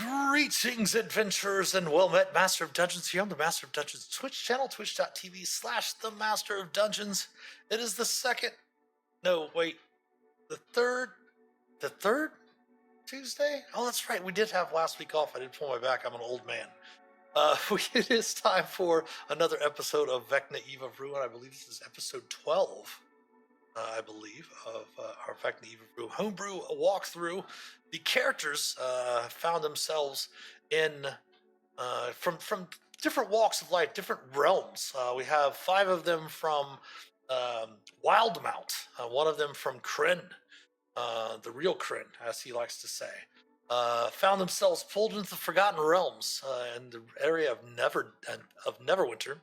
Greetings, adventurers, and well met, Master of Dungeons here on the Master of Dungeons Twitch channel, twitch.tv/themasterofdungeons. It is the second, no, wait, the third Tuesday? Oh, that's right, we did have last week off. I did pull my back, I'm an old man. It is time for another episode of Vecna Eve of Ruin. I believe this is episode 12. I believe, of our Vecna Eve of Ruin homebrew walkthrough. The characters found themselves in from different walks of life, different realms. We have 5 of them from Wildmount, one of them from Kryn, the real Kryn, as he likes to say. Found themselves pulled into the Forgotten Realms in the area of Neverwinter.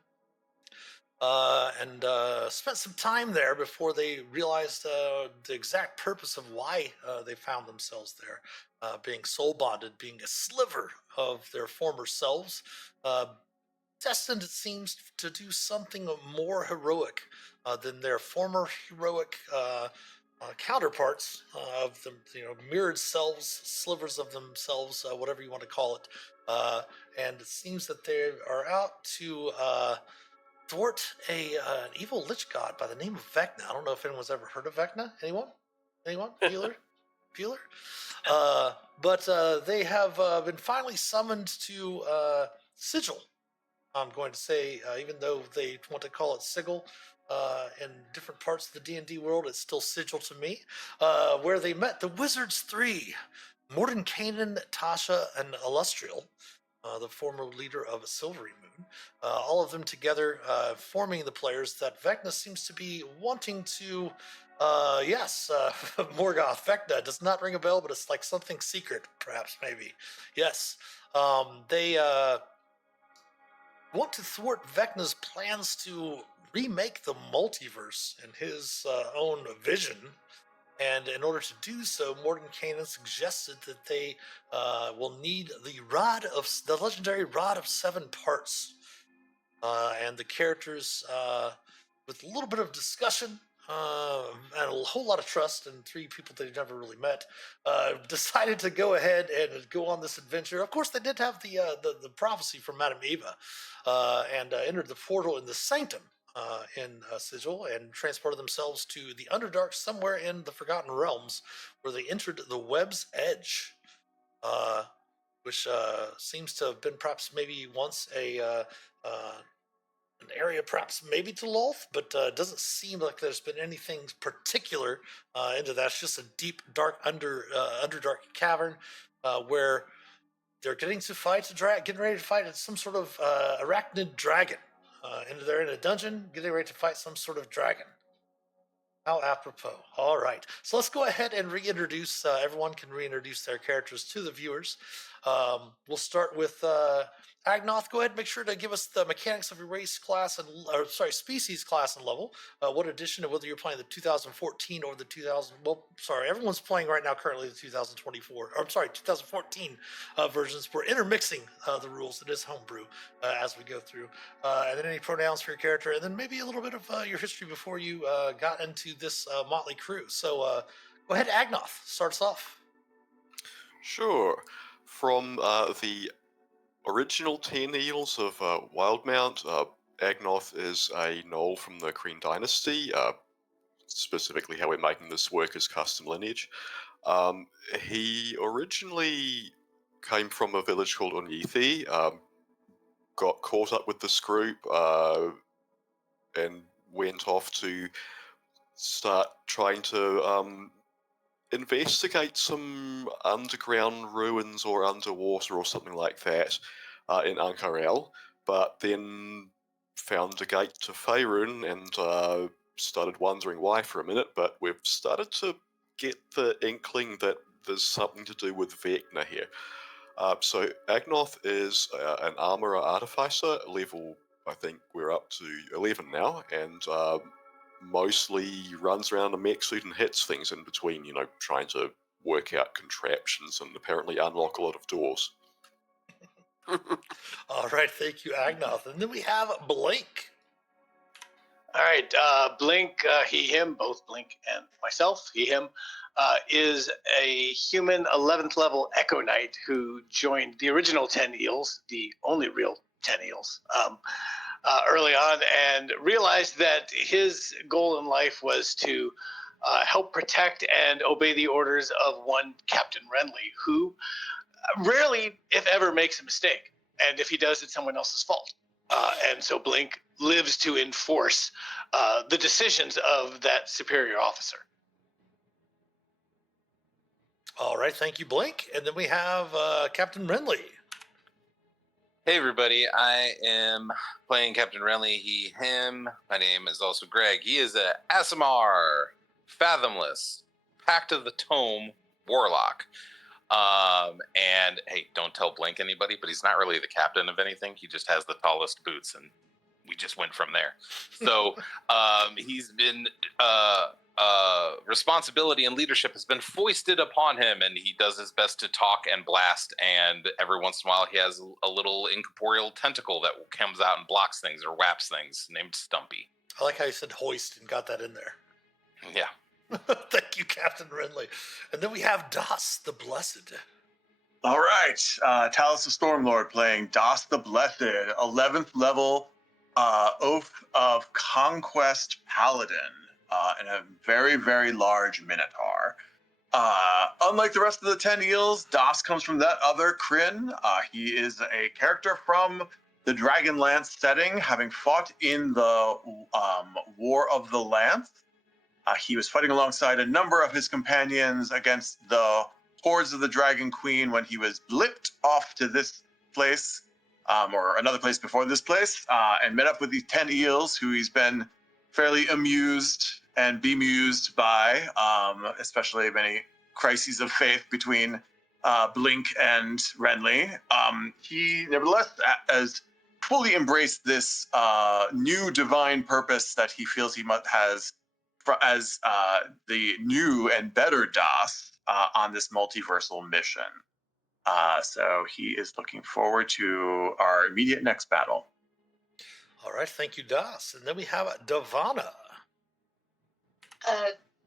And spent some time there before they realized the exact purpose of why they found themselves there, being soul bonded, being a sliver of their former selves, destined, it seems, to do something more heroic than their former heroic counterparts of them, mirrored selves, slivers of themselves, whatever you want to call it. And it seems that they are out to thwart an evil lich god by the name of Vecna. I don't know if anyone's ever heard of Vecna. Anyone? Bueller? But they have been finally summoned to Sigil. I'm going to say, even though they want to call it Sigil in different parts of the D&D world, it's still Sigil to me, where they met the Wizards 3, Mordenkainen, Tasha, and Illustrial, the former leader of a Silvery Moon, all of them together forming the players that Vecna seems to be wanting to, Morgoth, Vecna, does not ring a bell, but it's like something secret, perhaps, maybe. Yes, they want to thwart Vecna's plans to remake the multiverse in his own vision. And in order to do so, Mordenkainen suggested that they will need the legendary Rod of 7 Parts. And the characters, with a little bit of discussion and a whole lot of trust, and 3 people they've never really met, decided to go ahead and go on this adventure. Of course, they did have the prophecy from Madame Eva, and entered the portal in the Sanctum. In Sigil, and transported themselves to the Underdark somewhere in the Forgotten Realms, where they entered the Web's Edge, which seems to have been perhaps maybe once an area perhaps maybe to Lolth, but doesn't seem like there's been anything particular into that. It's just a deep, dark Underdark cavern where they're getting ready to fight some sort of arachnid dragon. And they're in a dungeon getting ready to fight some sort of dragon. How apropos. All right. So let's go ahead and reintroduce, everyone can reintroduce their characters to the viewers. We'll start with Agnoth. Go ahead and make sure to give us the mechanics of your race, class, species, class, and level. What edition, and whether you're playing the 2014 or the 2000. Well, sorry, everyone's playing right now currently the 2014 versions. We're intermixing the rules. It is homebrew as we go through. And then any pronouns for your character, and then maybe a little bit of your history before you got into this motley crew. So go ahead, Agnoth. Start us off. Sure. From the original 10 Eels of Wildmount, Agnoth is a gnoll from the Kryn dynasty, specifically how we're making this work as custom lineage. He originally came from a village called undeath, got caught up with this group, and went off to start trying to investigate some underground ruins or underwater or something like that in Ankarel, but then found a gate to Faerun and started wondering why for a minute, but we've started to get the inkling that there's something to do with Vecna here. So Agnoth is an armorer artificer, level, I think we're up to 11 now, and mostly runs around a mech suit and hits things in between, trying to work out contraptions and apparently unlock a lot of doors. All right, thank you, Agnoth. And then we have Blink. All right, Blink, he, him, both Blink and myself, he, him, is a human 11th level Echo Knight who joined the original 10 Eels, the only real 10 Eels, early on, and realized that his goal in life was to help protect and obey the orders of one Captain Renly, who rarely, if ever, makes a mistake. And if he does, it's someone else's fault. And so Blink lives to enforce the decisions of that superior officer. All right, thank you, Blink. And then we have Captain Renly. Hey everybody, I am playing Captain Renly, he, him. My name is also Greg. He is a Asimar, Fathomless, Pact of the Tome Warlock. And hey, don't tell Blink anybody, but he's not really the captain of anything. He just has the tallest boots, and we just went from there. So he's been responsibility and leadership has been foisted upon him, and he does his best to talk and blast, and every once in a while he has a little incorporeal tentacle that comes out and blocks things or whaps things, named Stumpy. I like how you said hoist and got that in there. Yeah. Thank you, Captain Renly. And then we have Das the Blessed. All right, Talus the Stormlord playing Das the Blessed, 11th level Oath of Conquest Paladin, and a very, very large Minotaur. Unlike the rest of the 10 Eels, Das comes from that other Kryn. He is a character from the Dragonlance setting, having fought in the War of the Lance. He was fighting alongside a number of his companions against the hordes of the Dragon Queen when he was blipped off to this place, or another place before this place, and met up with these 10 eels who he's been fairly amused and bemused by, especially many crises of faith between Blink and Renly. He nevertheless has fully embraced this new divine purpose that he feels he has as the new and better Das on this multiversal mission. So he is looking forward to our immediate next battle. All right, thank you, Das. And then we have Davana.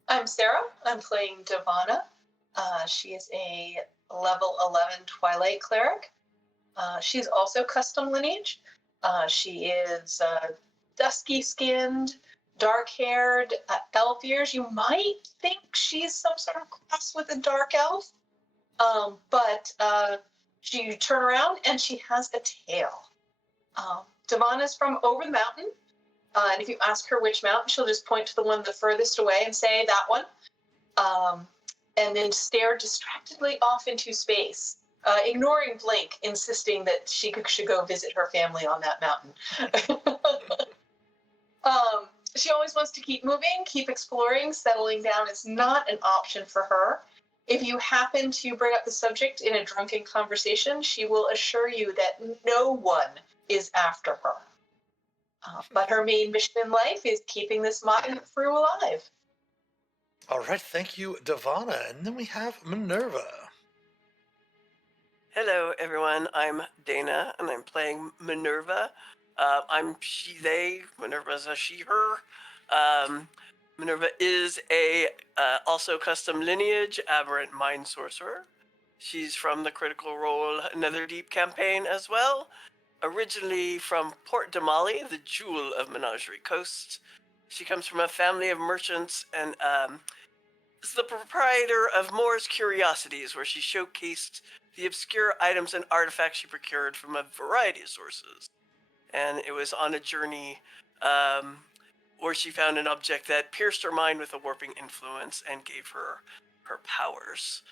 I'm Sarah. I'm playing Davana. She is a level 11 Twilight Cleric. She's also custom lineage. She is dusky-skinned, dark-haired, elf ears. You might think she's some sort of cross with a dark elf, but you turn around and she has a tail. Davana's from over the mountain, and if you ask her which mountain, she'll just point to the one the furthest away and say, that one, and then stare distractedly off into space, ignoring Blink, insisting that she should go visit her family on that mountain. She always wants to keep moving, keep exploring. Settling down is not an option for her. If you happen to bring up the subject in a drunken conversation, she will assure you that no one is after her. But her main mission in life is keeping this modern crew alive. All right, thank you, Davana. And then we have Minerva. Hello, everyone. I'm Dana, and I'm playing Minerva. I'm she, they. Minerva's a she, her. Minerva is a also custom lineage aberrant mind sorcerer. She's from the Critical Role Netherdeep campaign as well. Originally from Port Damali, the jewel of Menagerie Coast. She comes from a family of merchants and is the proprietor of Moore's Curiosities, where she showcased the obscure items and artifacts she procured from a variety of sources. And it was on a journey where she found an object that pierced her mind with a warping influence and gave her her powers.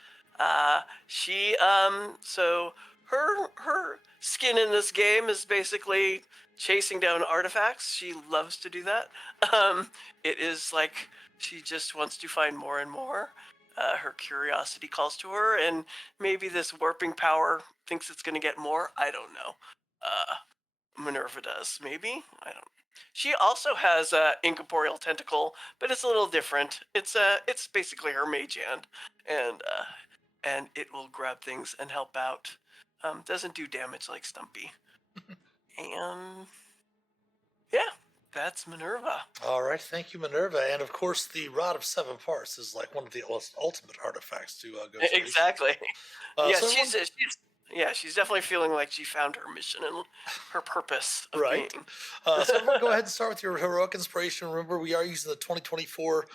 So her skin in this game is basically chasing down artifacts. She loves to do that. It is like she just wants to find more and more. Her curiosity calls to her, and maybe this warping power thinks it's going to get more. I don't know. Minerva does, maybe? I don't. She also has a incorporeal tentacle, but it's a little different. It's basically her mage hand, and it will grab things and help out. Doesn't do damage like Stumpy. And yeah, That's Minerva. All right, thank you, Minerva. And of course, the Rod of Seven Parts is like one of the ultimate artifacts to go through. Exactly. So Yeah, everyone- she's definitely feeling like she found her mission and her purpose of Right. being. So everyone go ahead and start with your heroic inspiration. Remember, we are using the 2024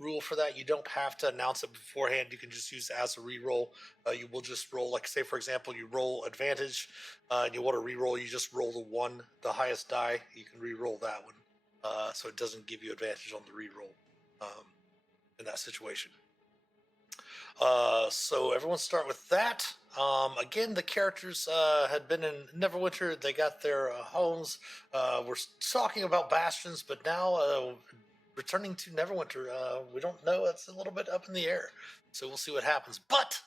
rule for that. You don't have to announce it beforehand. You can just use it as a reroll. You will just roll, like say, for example, you roll advantage and you want to reroll, you just roll the highest die. You can reroll that one. So it doesn't give you advantage on the reroll in that situation. So everyone start with that. Again, the characters had been in Neverwinter. They got their homes. We're talking about bastions, but now returning to Neverwinter, we don't know. It's a little bit up in the air. So we'll see what happens. But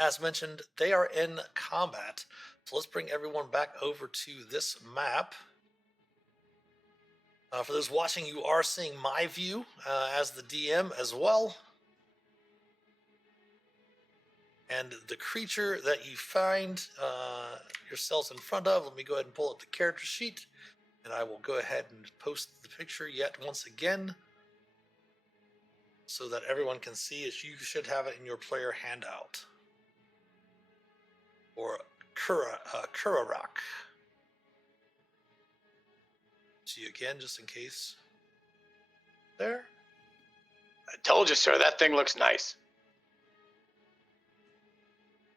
as mentioned, they are in combat. So let's bring everyone back over to this map. For those watching, you are seeing my view as the DM as well. And the creature that you find yourselves in front of, let me go ahead and pull up the character sheet, and I will go ahead and post the picture yet once again so that everyone can see it. You should have it in your player handout. Or Kurarak. See again, just in case. There. I told you, sir, that thing looks nice.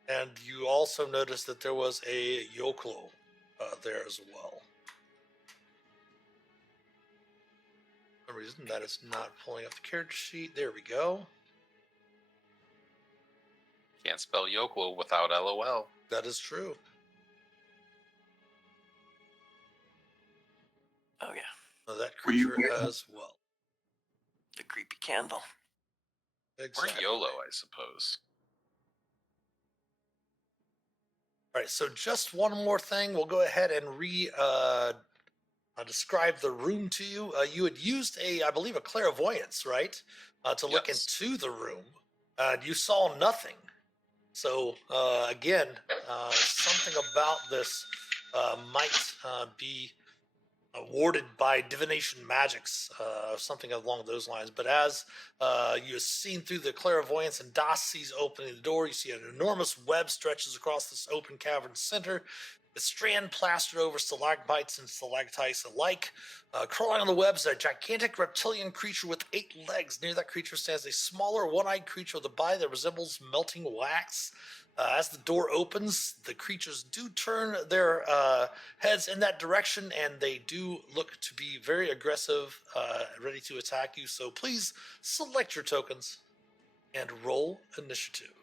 And you also notice that there was a Yoklo there as well. For some reason that is not pulling up the character sheet. There we go. Can't spell Yoklo without LOL. That is true. Oh yeah, That Were you creature here? as well. the creepy candle. Exactly. Or YOLO, I suppose. All right, so just one more thing. We'll go ahead and describe the room to you. You had used I believe, a clairvoyance, right? To look Yes. into the room. You saw nothing. So, again, something about this might be warded by divination magics, something along those lines. But as you've seen through the clairvoyance and Das sees opening the door, you see an enormous web stretches across this open cavern center. The strand plastered over stalagmites and stalactites alike. Crawling on the web is a gigantic reptilian creature with 8 legs. Near that creature stands a smaller one-eyed creature with a body that resembles melting wax. As the door opens, the creatures do turn their heads in that direction, and they do look to be very aggressive, ready to attack you. So please select your tokens and roll initiative.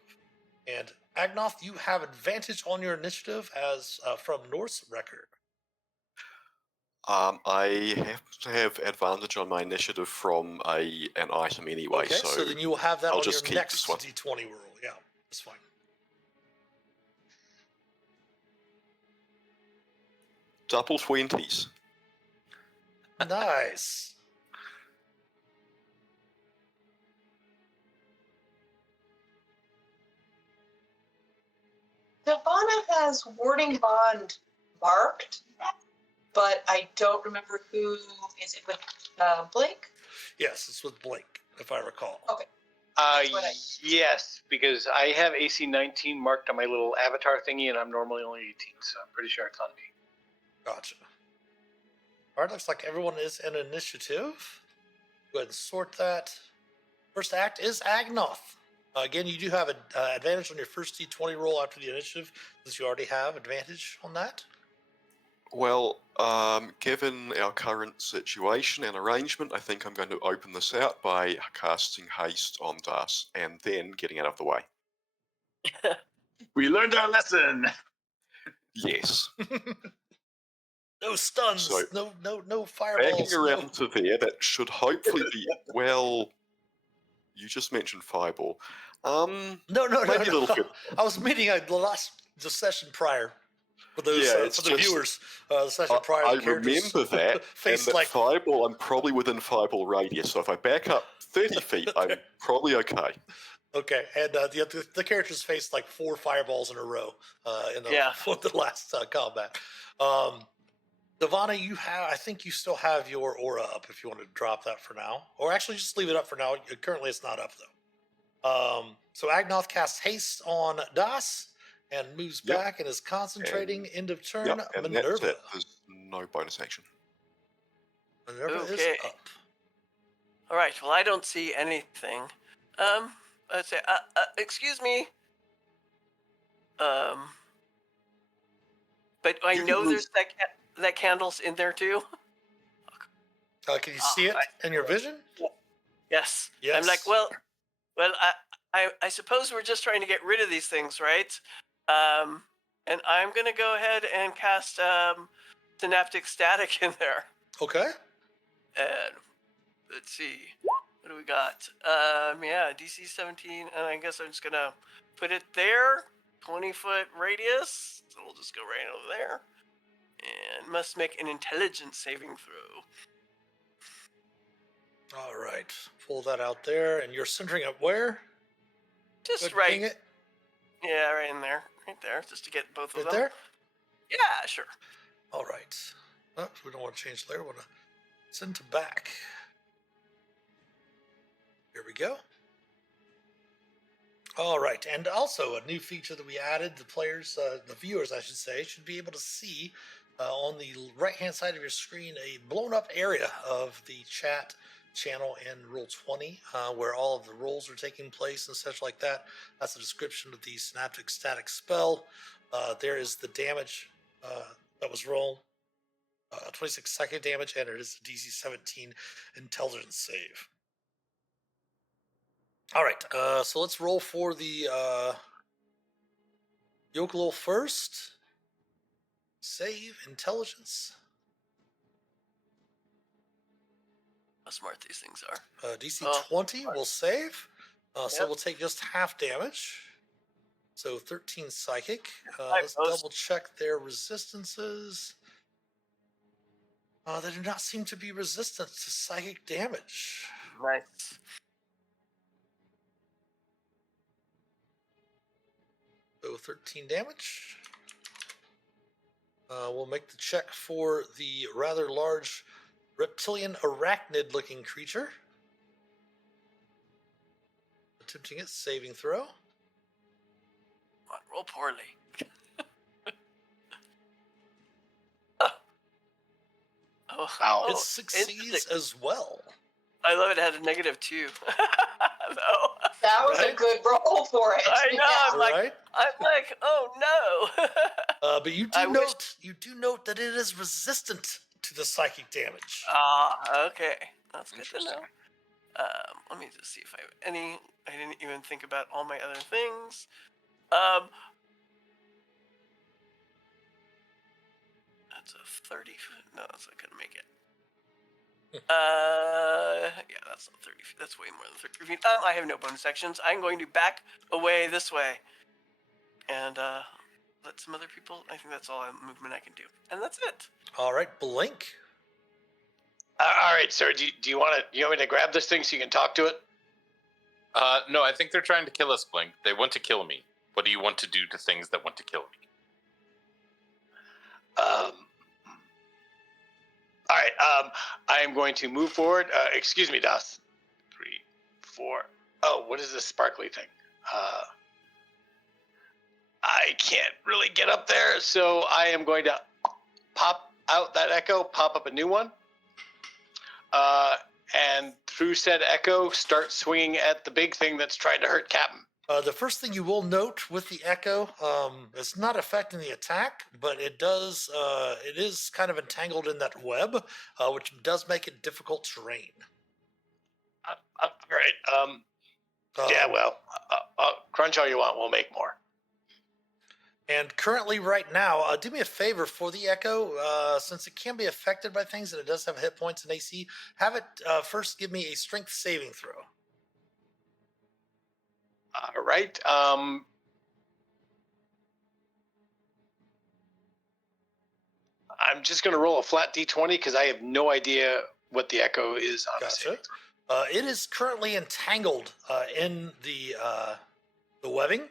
And Agnoth, you have advantage on your initiative as from Norse record. I have to have advantage on my initiative from an item anyway, Okay, so then you will have that I'll on your just keep next this one. D20 roll. Yeah, that's fine. double 20s. Nice. Devana has warding bond marked, but I don't remember who. Is it with Blake? Yes, it's with Blake, if I recall. Okay. Yes, because I have AC 19 marked on my little avatar thingy, and I'm normally only 18, so I'm pretty sure it's on me. Gotcha. All right, looks like everyone is in initiative. Go ahead and sort that. First act is Agnoth. Again, you do have an advantage on your first D20 roll after the initiative, since you already have advantage on that. Well, given our current situation and arrangement, I think I'm going to open this out by casting haste on Das and then getting out of the way. We learned our lesson. Yes. No stuns, So, no fireballs. Backing around to there, that should hopefully be, well, you just mentioned fireball. No. maybe a little bit. I was meaning the session prior. For those, Yeah, for it's the just- viewers, the session prior. I the characters remember that, and faced that like fireball, I'm probably within fireball radius, so if I back up 30 feet, I'm probably okay. okay, and the characters faced like 4 fireballs in a row in the, Yeah. for the last combat. Devana, I think you still have your aura up if you want to drop that for now. Or actually, just leave it up for now. Currently, it's not up, though. So Agnoth casts haste on Das and moves Yep. back and is concentrating. End of turn. Yep, and that's Minerva. it. There's no bonus action. Minerva is Okay. up. All right. Well, I don't see anything. Let's say, excuse me. But I You can know move- there's that candle's in there too. Can you see it in your vision? Yes. Yes. I'm like, well, I suppose we're just trying to get rid of these things, right? And I'm gonna go ahead and cast synaptic static in there. Okay. And let's see, what do we got? Yeah, DC 17, and I guess I'm just gonna put it there, 20-foot radius. So we'll just go right over there, and must make an intelligence saving throw. All right. Pull that out there, and you're centering it where? Just Good, right. ping it Yeah, right in there, just to get both of right them. there. Yeah, sure. All right. Oh, we don't want to change layer. We want to send to back. Here we go. All right, and also a new feature that we added: the players, the viewers, I should say, should be able to see on the right-hand side of your screen a blown-up area of the chat channel in Roll20, where all of the rolls are taking place and such like that. That's a description of the synaptic static spell. There is the damage that was rolled, 26 psychic damage, and it is a DC 17 intelligence save. All right, so let's roll for the Yokelol first. Save intelligence. How smart these things are. DC 20 will save. So Yep. we'll take just half damage. So 13 psychic. Hi, Let's boss. double check their resistances. They do not seem to be resistant to psychic damage. Nice. So 13 damage. We'll make the check for the rather large reptilian arachnid looking creature. Attempting its saving throw. Come on, roll poorly. Wow. It succeeds as well. I love it. It had a -2. No. That was Right? a good roll for it. I know. Yeah. I'm like, Right? oh no. But you I do wish- note that it is resistant to the psychic damage. Okay. That's good to know. Let me just see if I have any. I didn't even think about all my other things. That's a 30. No, that's not gonna make it. Yeah, that's not 30 feet. That's way more than 30 feet. I have no bonus actions. I'm going to back away this way, and let some other people. I think that's all movement I can do, and that's it. All right, blink. All right, sir. Do you want me to grab this thing so you can talk to it? No, I think they're trying to kill us, Blink. They want to kill me. What do you want to do to things that want to kill me? All right. I am going to move forward. Excuse me, Das. 3, 4. Oh, what is this sparkly thing? I can't really get up there, so I am going to pop out that echo, pop up a new one, and through said echo, start swinging at the big thing that's trying to hurt Captain. The first thing you will note with the echo, it's not affecting the attack, but it does. It is kind of entangled in that web, which does make it difficult terrain. All right. Yeah. Well, crunch all you want. We'll make more. And currently, right now, do me a favor for the echo, since it can be affected by things and it does have hit points and AC. Have it first give me a strength saving throw. All right. I'm just going to roll a flat d20 because I have no idea what the echo is on the Gotcha. saving It is currently entangled in the webbing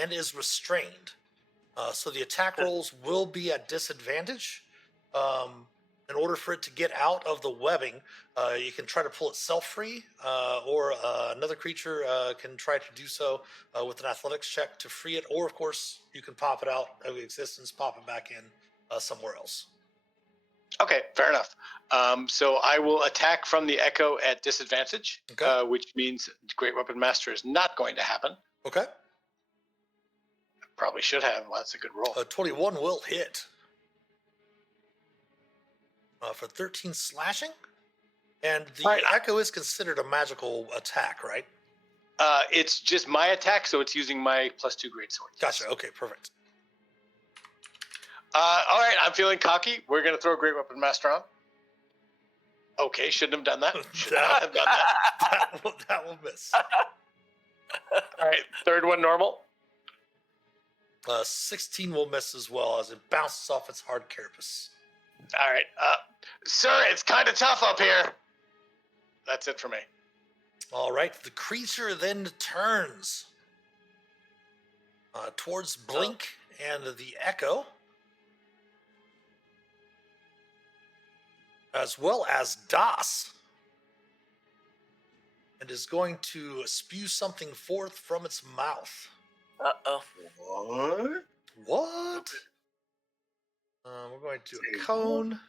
and is restrained. So the attack rolls will be at disadvantage. In order for it to get out of the webbing, you can try to pull itself free, or another creature can try to do so with an athletics check to free it, or of course you can pop it out of existence, pop it back in somewhere else. Okay, fair enough. So I will attack from the Echo at disadvantage, Okay. which means Great Weapon Master is not going to happen. Okay. Probably should have. Well, that's a good roll. 21 will hit for 13 slashing. And the All right. Echo is considered a magical attack, right? It's just my attack, so it's using my +2 greatsword. Gotcha. Okay, perfect. All right, I'm feeling cocky. We're going to throw Great Weapon Master on. Okay, shouldn't have done that. Should not have done that. That will miss. All right, third one normal. 16 will miss as well as it bounces off its hard carapace. All right, sir, it's kind of tough up here. That's it for me. All right, the creature then turns towards Blink and the Echo, as well as Das, and is going to spew something forth from its mouth. Uh-oh. What? What? We're going to do a cone.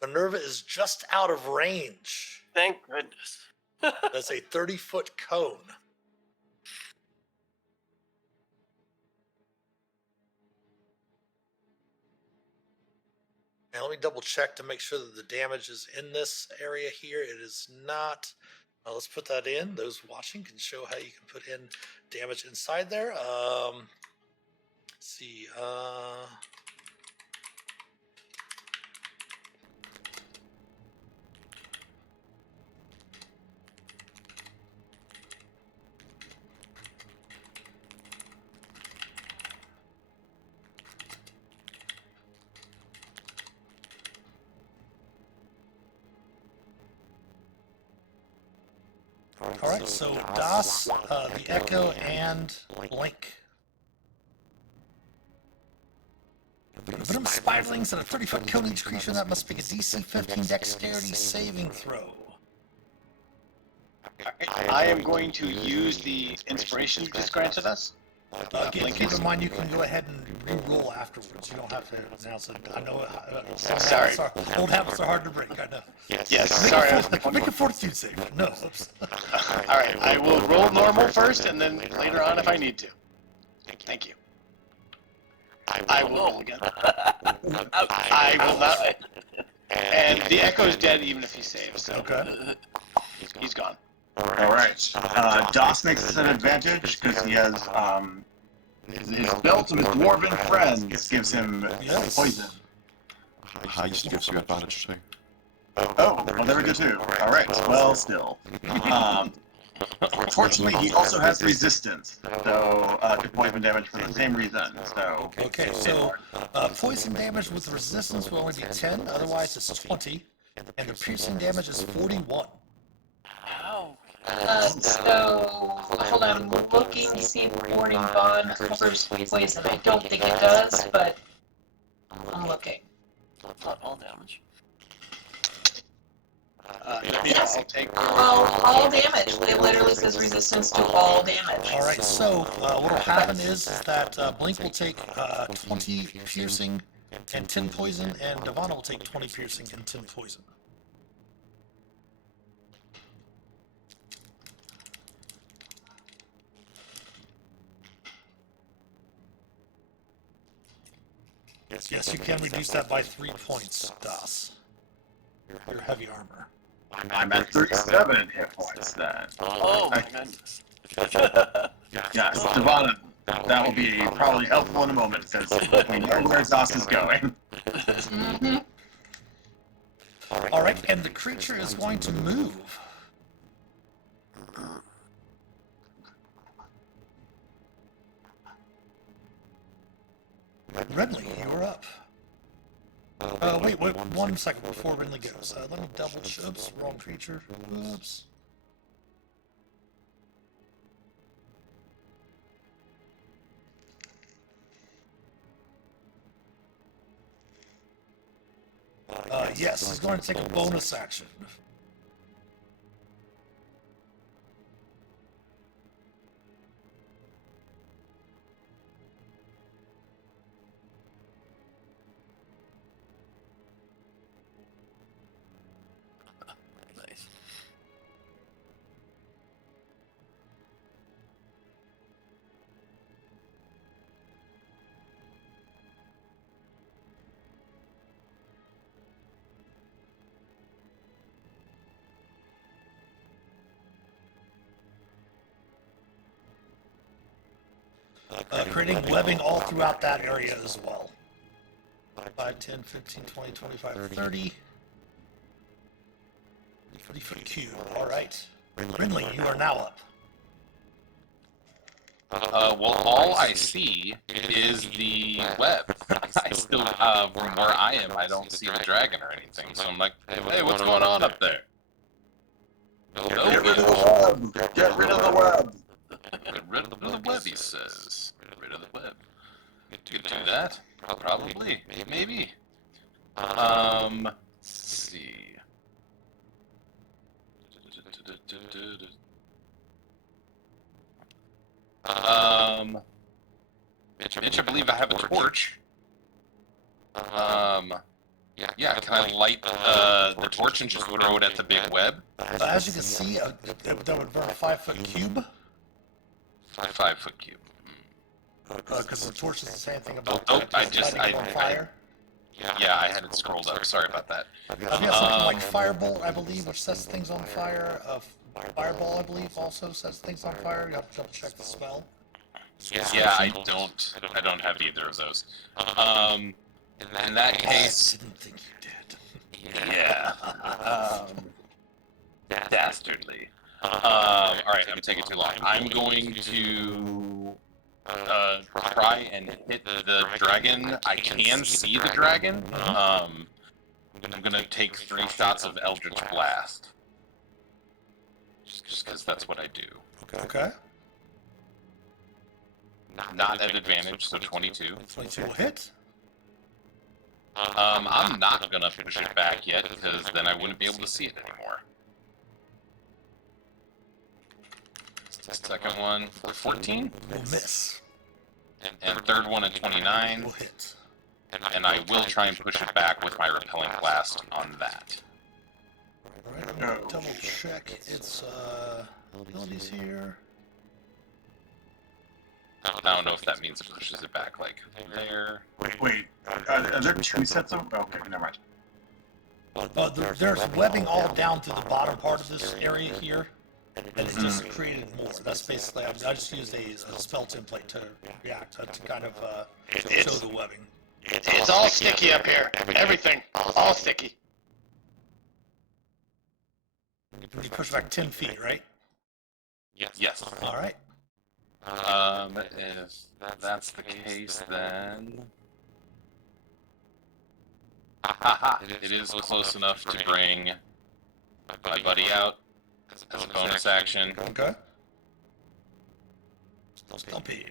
Minerva is just out of range. Thank goodness. That's a 30-foot cone. Now let me double check to make sure that the damage is in this area here. It is not. Let's put that in. Those watching can show how you can put in damage inside there. Let's see. All right, so Das, the Echo, and Blink. Venom spiderlings and a 30-foot cone each creature that must make a DC 15 dexterity saving throw. I am going to use the inspiration you just granted us. Keep in mind you can go ahead and re-roll afterwards. You don't have to announce it. I know Sorry. Old habits are hard to break. I know. Yes, sorry. Make a fortitude save. No. Oops. All right, I will roll normal first, and then later on if I need to. Thank you. I will roll again. I will not. And the Echo's dead even if he saves. So Okay. he's gone. All right. Das makes this an advantage because he has his belt of his dwarven friends gives him Yes. poison. I used to give you advantage too. Oh, well, there we go too. All right. Well, still. Fortunately, he also has resistance, so to poison damage for the same reason. So Okay, so poison damage with resistance will only be 10, otherwise it's 20, and the piercing damage is 41. Ow. So, hold on, I'm looking to see if Warding Bond covers poison. I don't think it does, but I'm looking. Not all damage. Yes, I'll take. All damage. It literally says resistance to all damage. All right, so what will happen is that Blink will take 20 piercing and 10 poison, and Devon will take 20 piercing and 10 poison. Yes, you can reduce that by 3 points, Das. Your heavy armor. I'm at 37 hit points then. Oh my goodness. Yes, Devon, that will be probably helpful in a moment since we know where Das is going. Mm-hmm. All right, and the creature is going to move. Redley, you're up. Wait, 1 second before Rinley goes. Let me double check. Oops, wrong creature. Oops. Yes, he's going to take a bonus action. Nice. Creating webbing all throughout that area as well. 5, 10, 15, 20, 25, 30. 30-foot cube. All right. Rinley, you are now up. Well, all I see is the web. I still, from where I am, I don't see the dragon or anything. So I'm like, hey, what's going on up there? Get rid of the web! Get rid of the web! Get rid of the web, he says. Get rid of the web. Could do that. Probably. Maybe. Let's see. Mitch, I believe I have a torch. Yeah, can I light the torch and just throw it at the big web? As you can see, that would burn a 5-foot cube. 5-foot cube. Because the torch doesn't say anything about I lighting it on fire. Yeah, I had it scrolled up. Sorry about that. You have something like Firebolt, I believe, which sets things on fire. Fireball, I believe, also sets things on fire. You have to double check the spell. Yeah, I don't have either of those. In that case, I didn't think you did. yeah. Dastardly. Alright, I'm taking too long. I'm going to try and hit the dragon. I can see the dragon. I'm gonna take 3 shots of Eldritch Blast. Just because that's what I do. Okay. Not at advantage, so 22. 22 will hit. I'm not gonna push it back yet, because then I wouldn't be able to see it anymore. Second one, 14. Will miss. And third one at 29. Will hit. And I will try and push it back with my repelling blast on that. Alright, I'm gonna double check its abilities here. I don't know if that means it pushes it back like there. Wait, are there 2 sets of... Okay, never mind. There's webbing all down to the bottom part of this area here, and it just created more. That's basically, I just used a spell template to react, to kind of show the webbing. It's all sticky up here. Everything. All sticky. You push back 10 feet, right? Yes. Alright. If that's the case, then... Haha, it is close enough to bring my buddy out as a bonus action. Okay. Stumpy.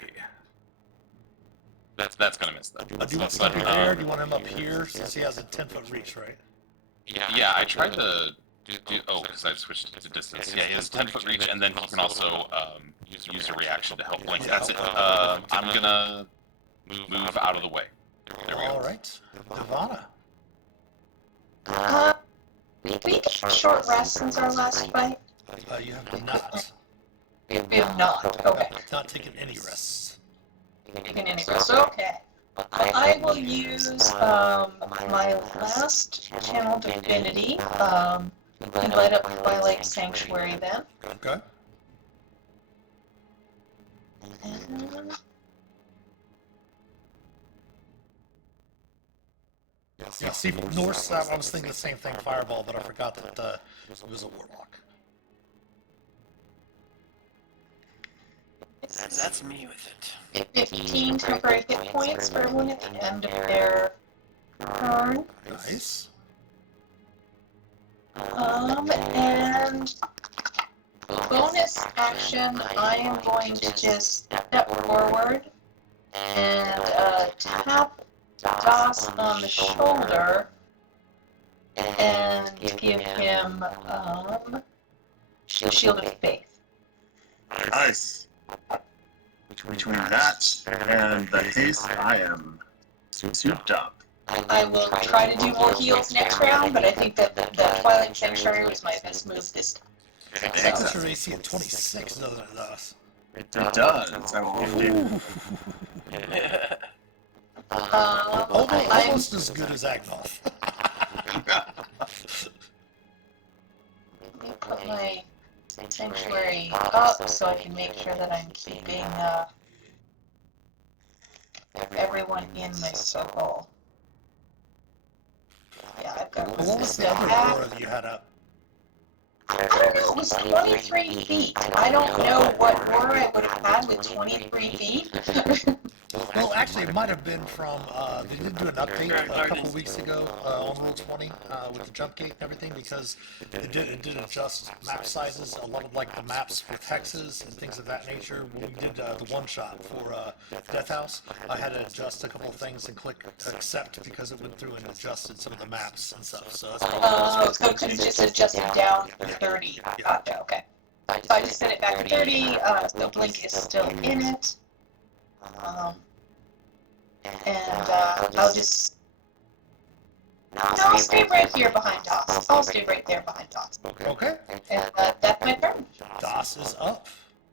That's gonna miss though. Do you want Stumpy there? Do you want him up here since he has a 10-foot reach, right? Yeah, I tried to do because I switched to distance. Yeah, he has 10-foot reach, and then he can also use a reaction to help blink. That's it. I'm gonna move out of the way. There we go. Alright. Ivana. Did we take a short rest since our last fight? You have not. We have not. Okay. Not taken any rests. Taking any rest. Okay. I will use my last channel divinity. And light up Twilight Sanctuary then. Okay. And Yeah, see, Norse, I was thinking the same thing, Fireball, but I forgot that it was a Warlock. That's me with it. 15 temporary hit points for everyone at the end of their turn. Nice. And bonus action, I am going to just step forward and tap Das on the shoulder and give him the Shield of Faith. Nice. Between that and the haste, I am souped up. I will try to do more heals next round, but I think that the Twilight Sanctuary was my best move this time. It puts your AC at 26, doesn't it, Thus? It does. I will do. Almost as good as Agnoth. Let me put my Sanctuary up so I can make sure that I'm keeping everyone in my circle. Yeah, I've got What was the other back. aura that you had up? I don't know, it was 23 feet. I don't know what aura I would have had with 23 feet. Well, actually, it might have been from, they did do an update a couple weeks ago on Rule 20 with the jump gate and everything, because it did adjust map sizes. A lot of, like, the maps with hexes and things of that nature. When we did the one-shot for Death House, I had to adjust a couple of things and click accept because it went through and adjusted some of the maps and stuff. So that's probably So it could have just adjusted down to 30. Gotcha, okay. So I just set it back to 30, the blink is still in it. I'll just... No, I'll stay right here behind Doss. I'll stay right there behind Doss. Okay. And that's my turn. Das is up.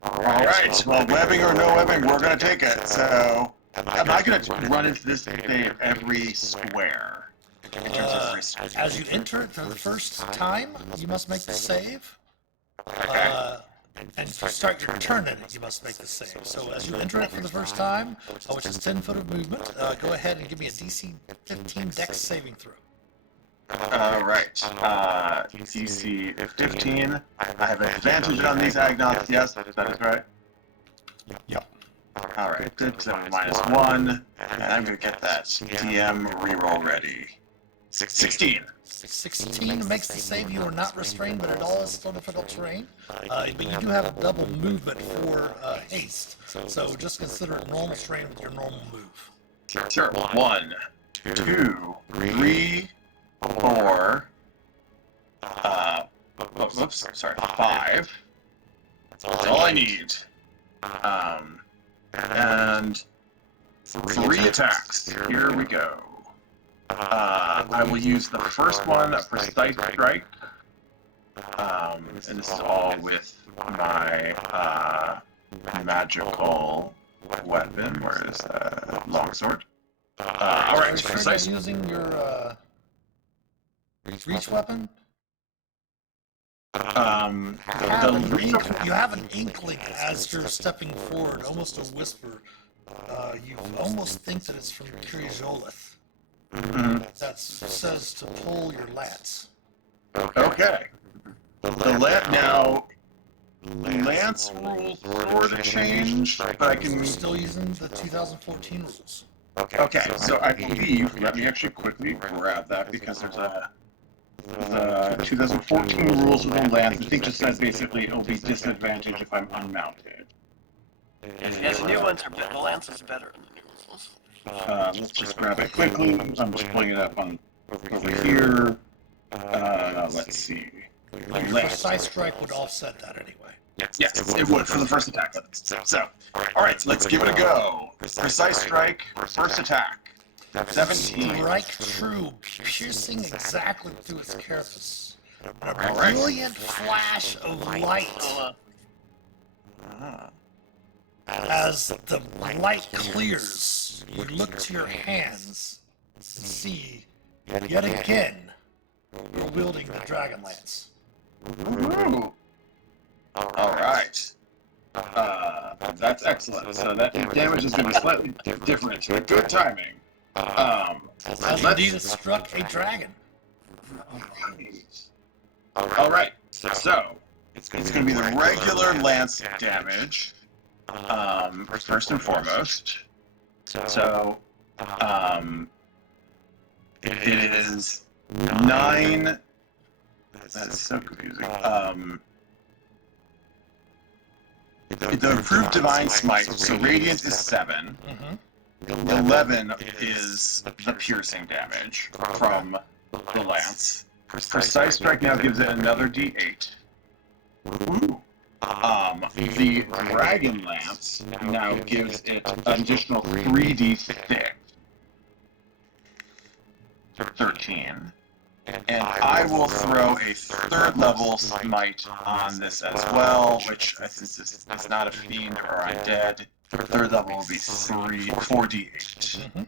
Alright, well, webbing or no webbing, we're going to take it. So, am I going to run into this thing at every square? In terms of every square? As you enter it for the first time, you must make the save. And to start your turn in it, you must make the save. So as you enter it for the first time, which is 10 foot of movement, go ahead and give me a DC 15 Dex saving throw. Alright, DC 15. I have advantage on these Agnoths, yes, that is right. Yep. Alright, good, because I'm -1, and I'm going to get that DM reroll ready. 16. 16 makes the save. You are not restrained, but it all is still difficult terrain. But you do have double movement for haste, so just consider it normal terrain with your normal move. Sure. 1, 2, 3, 4. Whoops. Sorry. 5. That's all I need. And 3 attacks. Here we go. I will use the first one, a precise strike. And this is all with my magical weapon. Where is the longsword? Alright, precise. Using your reach weapon? You have an inkling as you're stepping forward, almost a whisper. You almost think that it's from Kyriolith. That says to pull your lance. Okay. Lance rules sort of changed, but I can... Still using the 2014 rules. Okay, so I believe, let me actually quickly grab that, because there's the 2014 rules of the lance, I think just says basically it'll be disadvantage if I'm unmounted. Yeah, the new ones are better. The lance is better than the new ones. Let's just grab it quickly. I'm just pulling it up on over here. Let's see. Your precise strike would offset that anyway. Yes, it would for the first attack. So, all right, let's give it a go. Precise strike, first attack. 17. Strike true, piercing exactly through its carapace. And a brilliant flash of light. As the light clears, you look to your hands and see, yet again, you're wielding the Dragon Lance. Ooh. All right. That's excellent. So that damage is going to be slightly different, but good timing. As indeed it struck a dragon. All right. So it's going to be the regular lance damage. First and foremost. So, It is 9. That's so confusing. The improved divine smite, so radiant is 7. Mm-hmm. 11 is the piercing damage from the lance. Precise strike now gives it another d8. Ooh. The dragon lance now gives it an additional 3d6. 13. And I will throw a 3rd level smite on this as well, which since this is not a fiend or undead, 3rd level will be 4d8. Mm-hmm.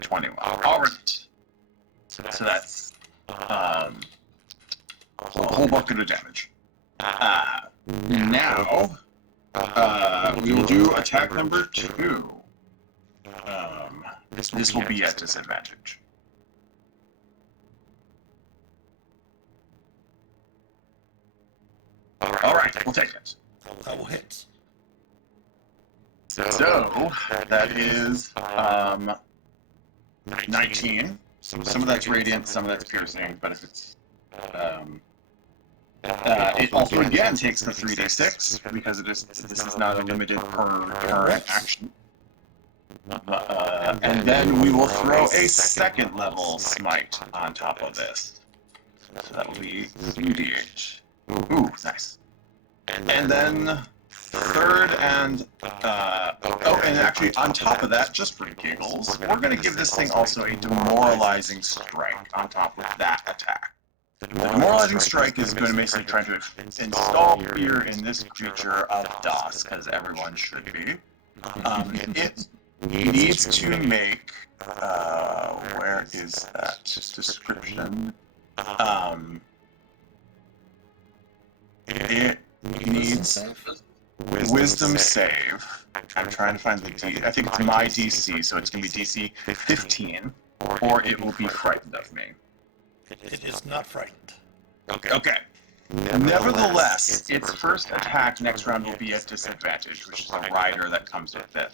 21. Alright. So that's a whole bucket of damage. Now, we will do attack number 2. This will be at disadvantage. Alright, we'll take it. That will hit. So, that is 19. Some of that's radiant, some of that's piercing, but if it's... it also again takes the 3d6, because this is not a limited per turn action. And then we will throw a 2nd level smite on top of this. So that will be 3d8. Ooh, nice. And then 3rd and and actually on top of that, just for giggles, we're going to give this thing also a demoralizing strike on top of that attack. The demoralizing strike is going to basically try to install fear in this creature of DOS, as everyone should be. It needs to make, where is that description? It needs wisdom save. I'm trying to find the D. I think it's my DC, so it's going to be DC 15, or it will be frightened of me. It is not frightened. Okay. Nevertheless, its first attack next round will be at disadvantage, which is a rider that comes with it.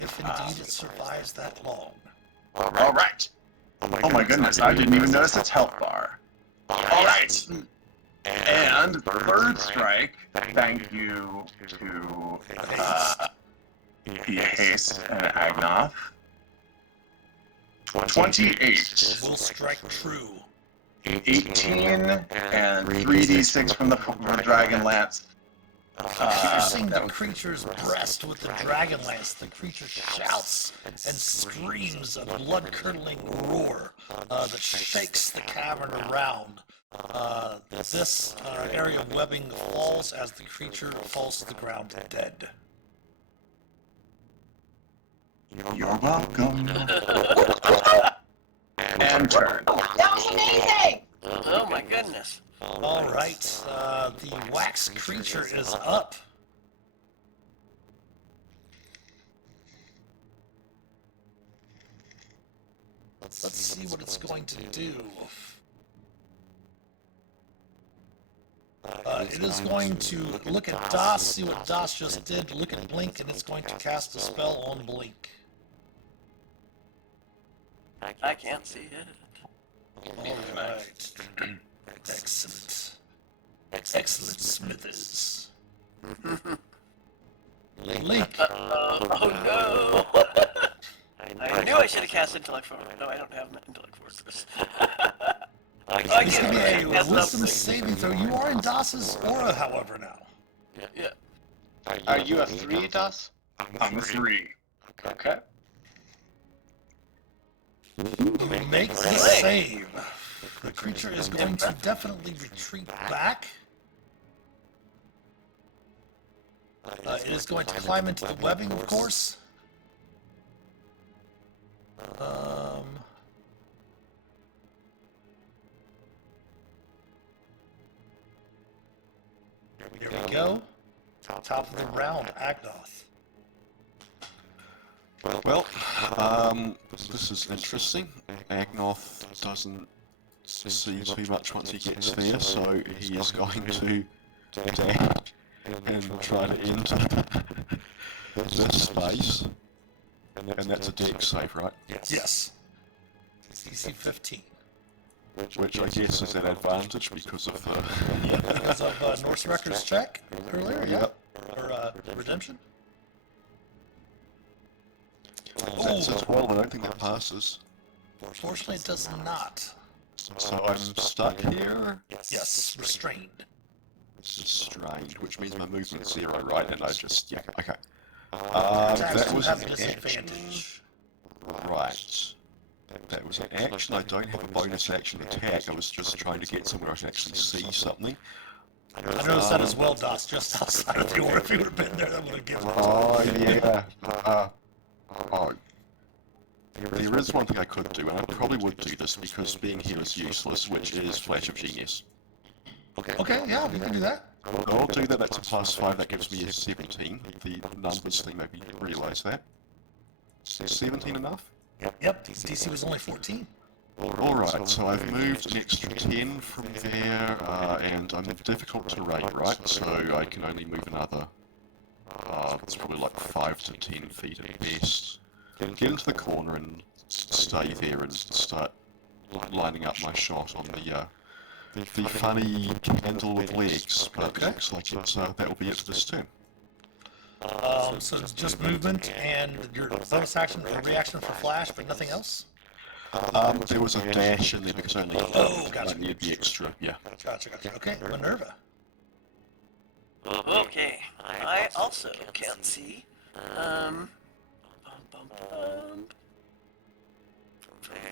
If indeed it survives that long. All right. Oh my goodness, I didn't even notice its health bar. All right. And 3rd strike, thank you to Haste and Agnoth. 28. Will strike true. 18 and 3d6 from the Dragon Lance. Piercing the creature's breast with the dragon lance, the creature shouts and screams a blood-curdling roar that shakes the cavern around. This area of webbing falls as the creature falls to the ground dead. You're welcome. And turn. That was amazing! Oh my goodness. All right, the wax creature is up. Let's see what it's going to do. It is going to look at DOS, see what DOS just did, look at Blink, and it's going to cast a spell on Blink. I can't see it. All right. Excellent. Excellent, Smithers. Link. Oh no! I knew I should have cast Intellect Force. No, I don't have Intellect Force. It's going to be a wisdom saving throw. You are in DOS's aura, however, now. Yeah. Are you a 3, DOS? I'm a 3. Okay. Make the save. The creature is going to definitely retreat back. It is going to climb into the webbing, of course. Here we go. Top of the round, Agnoth. Well, this is interesting. Agnoth doesn't see too much once he gets there, so he is going to dash and try to enter this space. And that's a dex save, right? Yes. DC 15. Which I guess is an advantage because of the... Yeah, because of Norse Record's check earlier, yeah? Yep. Or Redemption? That's a 12, I don't think that passes. Fortunately, it does not. So I'm stuck here. Yes, restrained. Restrained, which means my movement's 0, right? And I just... yeah, okay. Attacks That do was have an action. disadvantage. Right. That was an action. I don't have a bonus action attack. I was just trying to get somewhere I can actually see something. I noticed that as well, Das, just outside of the order. If you would have been there, that would have given it. Oh, yeah. Oh. There is one thing I could do, and I probably would do this because being here is useless, which is Flash of Genius. Okay, yeah, you can do that. I'll do that. That's a +5. That gives me a 17. The numbers thing made me realise that. 17 enough? Yep, DC was only 14. Alright, so I've moved an extra 10 from there, and I'm difficult to rate, right? So I can only move another, it's probably like 5 to 10 feet at best. Get into the corner and stay there and start lining up my shot on the funny candle with legs, but it looks like that will be it for this turn. So it's just movement and your bonus action or reaction for flash, but nothing else? There was a dash in there because only Gotcha. I need the extra, yeah. Gotcha. Okay, Minerva. Okay, I also can't see. From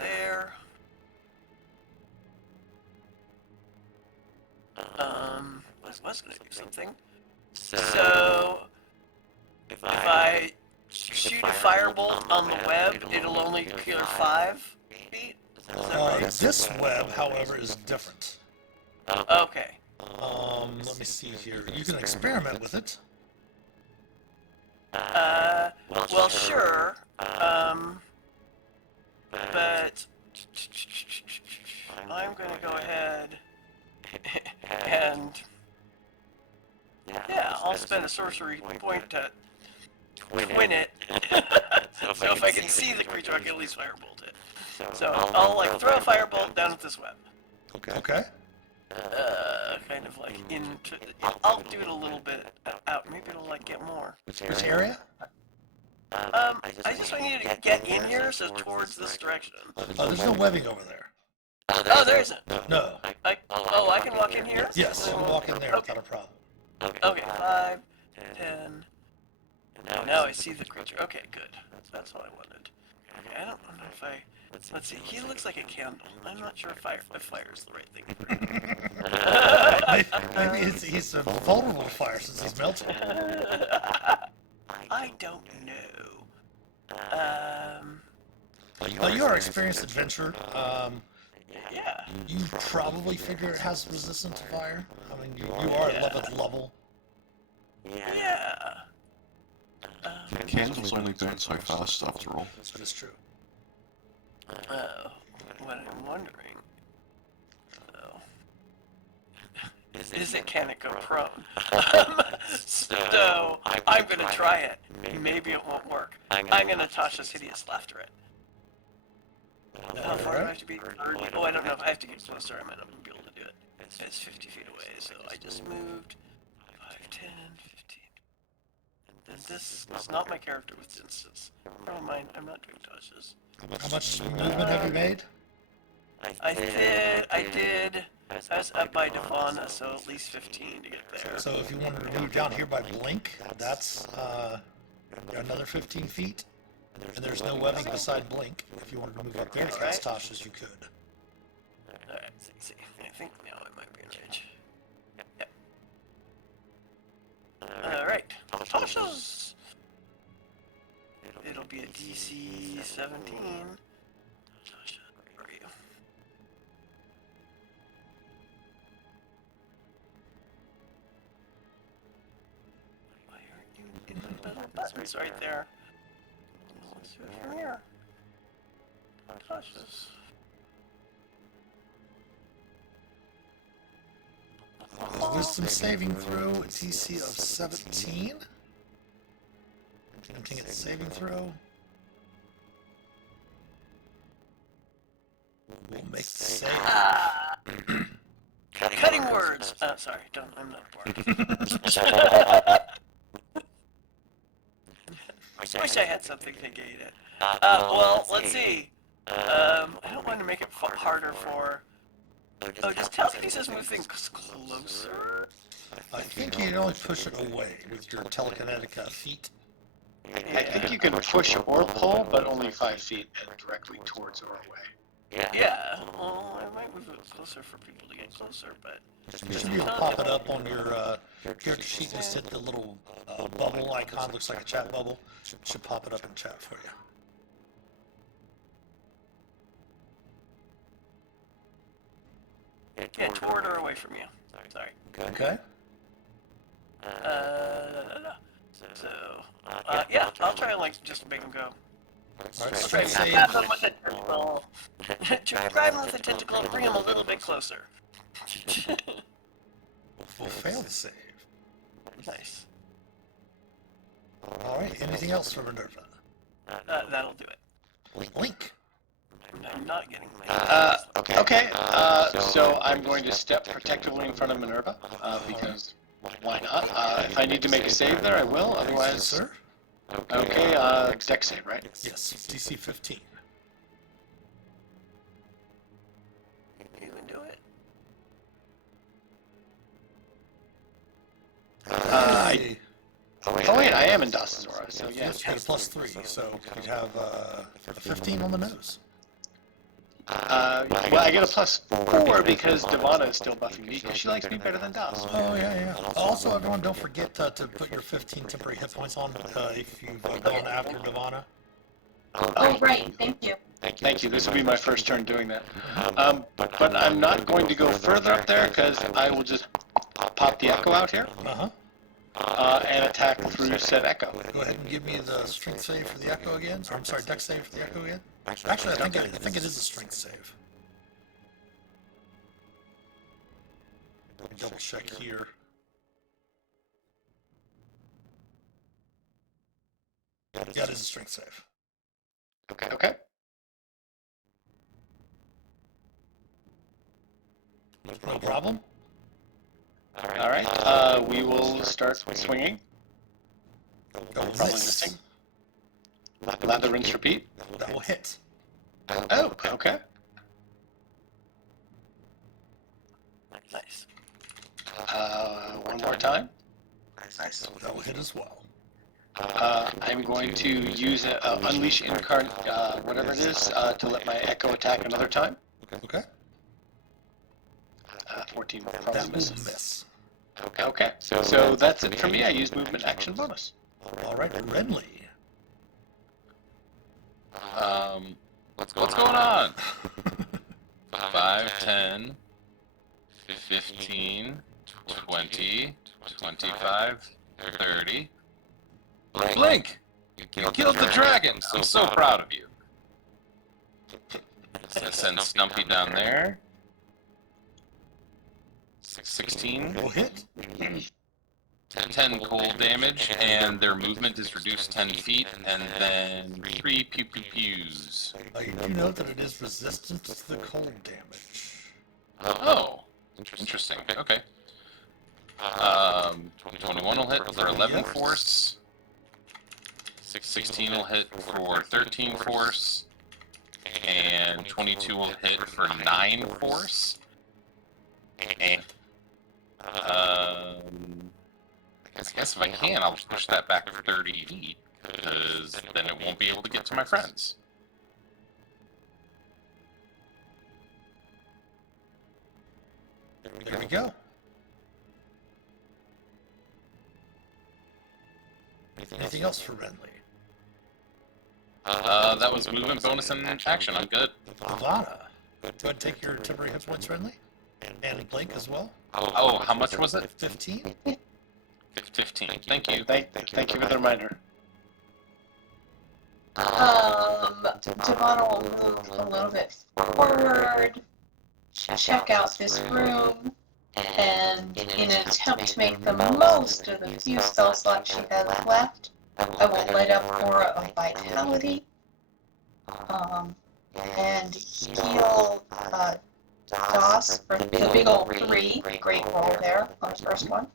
there. Was gonna do something. So if I shoot a firebolt on the web, it'll only clear 5 feet. Is that right? This web, however, is different. Okay. Let me see here. You can experiment with it. Well, sure. But I'm gonna go ahead and yeah, I'll spend a sorcery point to twin it. So if I can see the creature, I can at least firebolt it. So I'll like throw a firebolt down at this web. Okay. Kind of like into. I'll do it a little bit out. Maybe it'll like get more. Which area? I just want you to get in here, so towards this direction. There's no webbing over there. Oh, there isn't. No. I can walk in here? Yes, you can walk in there without a problem. Okay, 5, 10. Now I see the creature. Okay, good. That's what I wanted. Okay, I don't know if I... Let's see, he looks like a candle. I'm not sure if fire's the right thing for him. Maybe he's vulnerable to fire since he's melted. I don't know. Well, you are an experienced adventurer. Yeah. You probably figure it has resistance to fire. I mean, you are 11th level. Yeah. Candles only burn so fast after all. That is true. What I'm wondering, though, is it can it go prone? So I'm gonna try it. Maybe it won't work. I'm gonna Tasha's hideous laughter it. How far do I have to be? Oh, I don't know if I have to get closer. I might not be able to do it. It's 50 feet away, so I just moved 5, 10, 15. And this is not my character with instance. Never mind, I'm not doing Tasha's. How much movement have you made? I did. I was up by Devana, so at least 15 to get there. So if you wanted to move down here by Blink, that's another 15 feet. And there's no webbing beside Blink. If you wanted to move up there to cast Tasha's, you could. Alright, see. I think now I might be in range. Yep. Alright, Tasha's. It'll be a DC 17. Tasha, where are you? Why aren't you in the little buttons right there? Let's do it from here. Tasha's. Wisdom saving throw, a DC of 17. Attempting its saving throw. make the save. Ah, cutting words. Sorry, don't. I'm not bored. Wish I had something negated. Well, let's see. I don't want to make it harder for. Oh, does telekinesis move things closer? I think you can only push it away with your telekinetic feet. I think you can push or pull, but only 5 feet and directly towards or away. Yeah, well, I might move it closer for people to get closer, but... You should be able to pop it up on your character sheet. Just hit the little bubble icon, looks like a chat bubble. Should pop it up in chat for you. Yeah, toward or away from you. Sorry. Okay. So, yeah, I'll try to, like, just make them go. All right, I'll try to save. grab them with a tentacle. Grab them with a tentacle and bring them a little bit closer. We'll fail the save. Nice. All right. Anything else for Minerva? That'll do it. Blink. I'm not getting Okay, so I'm going to step protectively in front of Minerva, because why not? If I need to make a save there, I will, Yes, otherwise... sir. Okay, dex save, right? Yes. DC 15. You can do it. Oh wait, I am in Dawson's Aura, so yeah. Yes, you get a +3, so you'd have a 15 on the nose. Well, I get a +4 because Devana is still buffing me because she likes me better than Dawson. Oh, yeah. Also, everyone, don't forget to put your 15 temporary hit points on if you've gone after Devana. Oh, right. Thank you. Thank you. This will be my first turn doing that. But I'm not going to go further up there because I will just pop the echo out here and attack through said echo. Go ahead and give me the strength save for the echo again. Or, I'm sorry, dex save for the echo again. Actually, I think it is a strength save. Double check here. Yeah, it is a strength save. Okay. No problem. All right. We will start swinging. Go Probably miss. missing. Lather, rinse, repeat. That will hit. Oh, okay. Nice. One more time. Nice. That will hit as well. I'm going to use Unleash Incarnate, whatever it is, to let my echo attack another time. Okay. 14 That probably will misses. miss. Okay, so that's it for me. I use movement action bonus. All right, Renly. What's going on? 5, 10, 15, 20, 25, 30. Blink! You killed the dragon! I'm so proud of you. Send Snumpy down there. 16. Will hit. 10 cold damage, and their movement is reduced 10 feet, and then 3 pew-pew-pews. You do note that it is resistant to the cold damage. Oh, interesting. Okay. 21 will hit for 11 force. 16 will hit for 13 force. And 22 will hit for 9 force. And, I guess if I can, I'll push that back 30 feet, because then it won't be able to get to my friends. There we go. Anything else for Renly? That was movement bonus and action. I'm good. Ivana. Go ahead and take your temporary hit points, Renly. And Blink as well. Oh, how much was it? 15. 15. Thank you. Thank you for the reminder. Devana will move a little bit forward, check out this room, and in an attempt to make the most of the few spell slots she has left, I will light up Aura of Vitality. and heal DOS for the big old 3. Great roll there on the first one.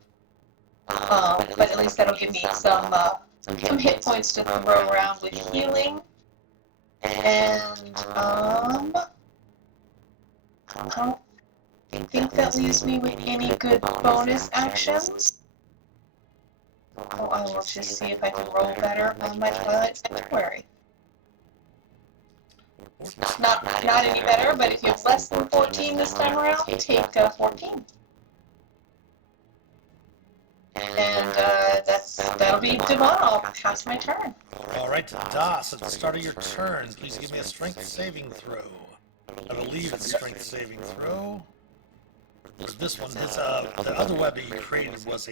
But at least that'll give me some hit points to throw around with healing. And I don't think that leaves me with any good bonus actions. Oh, I will just see if I can roll better on my Twilight Sanctuary. Not any better, but if you have less than 14 this time around, take 14. And that'll be Devon. I'll pass my turn. All right, Das, at the start of your turn, please give me a strength saving throw. I believe it's strength saving throw. For this one, the other web he created was a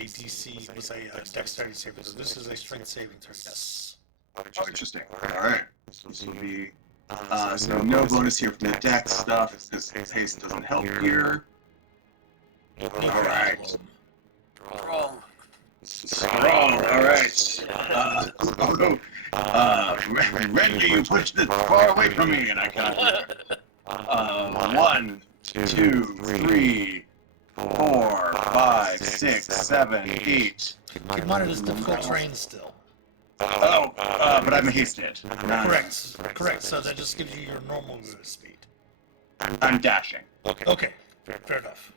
dexterity saving throw. This is a strength saving throw, yes. Oh, interesting. All right. This will be so no bonus here from the dex stuff because haste doesn't help here. No All right. problem. Wrong. Strong. All right. Randy, you pushed it far away from me, and I got 1, 2, 3, 4, 5, 6, 7, 8. Keep in mind it is difficult terrain still. Oh, but I'm hasted. Correct. So that just gives you your normal movement speed. I'm dashing. Okay, fair enough.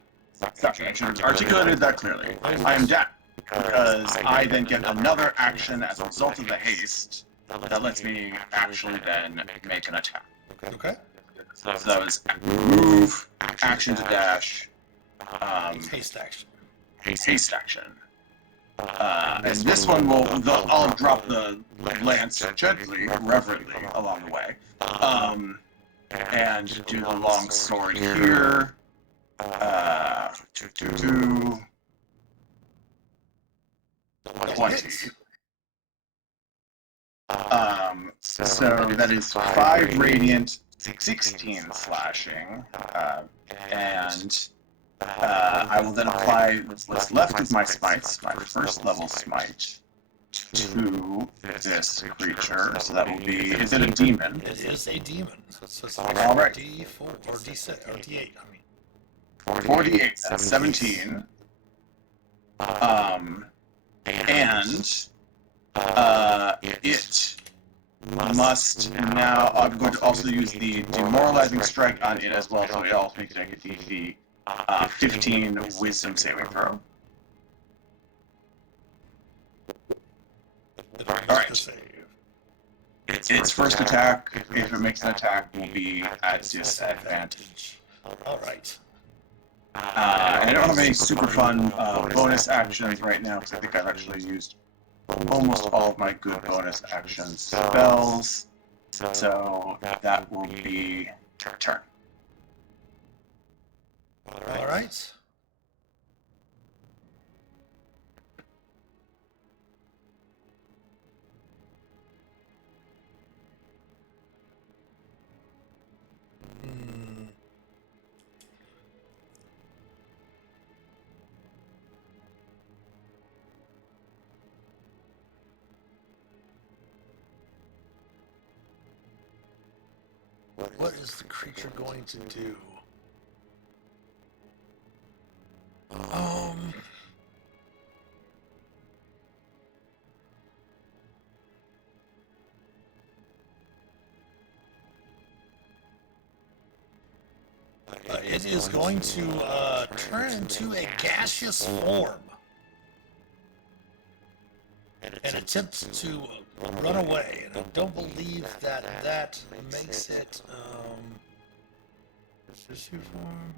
Gotcha. I should have articulated that clearly. I am dashing because I then get another action as a result of the haste that lets me actually then make an attack. Okay. So it's move, action to dash, Haste action. haste action. And this one I'll drop the lance gently, reverently along the way, and do the long sword here. 20. So that is 5 radiant, 16 slashing, and I will then apply what's left of my smites, my first level smite, to this creature. So that will be, is it a demon? It is a demon. So it's All right. D4 or D6 or D8. 48, that's 17. And it must now, I'm going to also use the demoralizing strike on it as well, so it also makes it a DC 15 wisdom saving throw. Alright. Its first attack, if it makes an attack, will be at disadvantage. Alright. I don't have any super fun bonus actions right now because I think I've actually used almost all of my good bonus action spells. So that will be turn. Alright. What is the creature going to do? It is going to turn into a gaseous form and attempt to run away. And I don't believe that makes it tissue form.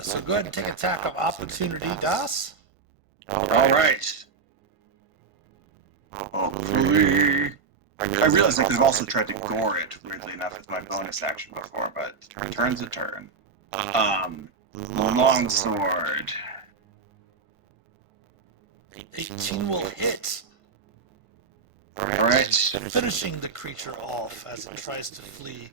So go ahead and take attack of opportunity, Das. All right. Hopefully. I realized I could have also tried to gore it, weirdly enough, with my bonus action before, but turn's a turn. Longsword. 18 will hit. All right. Finishing the creature off as it tries to flee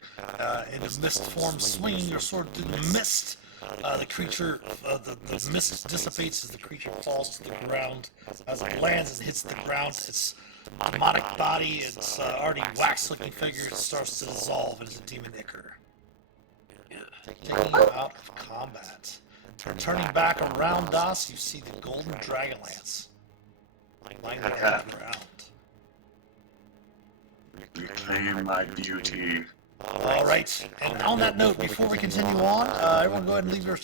in a mist form, swinging your sword through the mist. The creature, the mist dissipates as the creature falls to the ground. As it lands and hits the ground, its demonic body, its already wax-looking figure starts to dissolve into demon ichor. Taking you out of combat. Turning back around us, you see the golden dragon lance lying there on the ground. Reclaim my beauty. All right, and on that note, before we continue on, everyone go ahead and leave your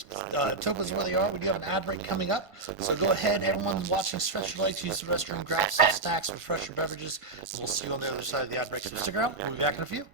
tokens where they are. We do have an ad break coming up, so go ahead, everyone watching Stretch Your Legs, use the restroom, grab some snacks, refresh your beverages, and we'll see you on the other side of the ad break. So stick around, we'll be back in a few.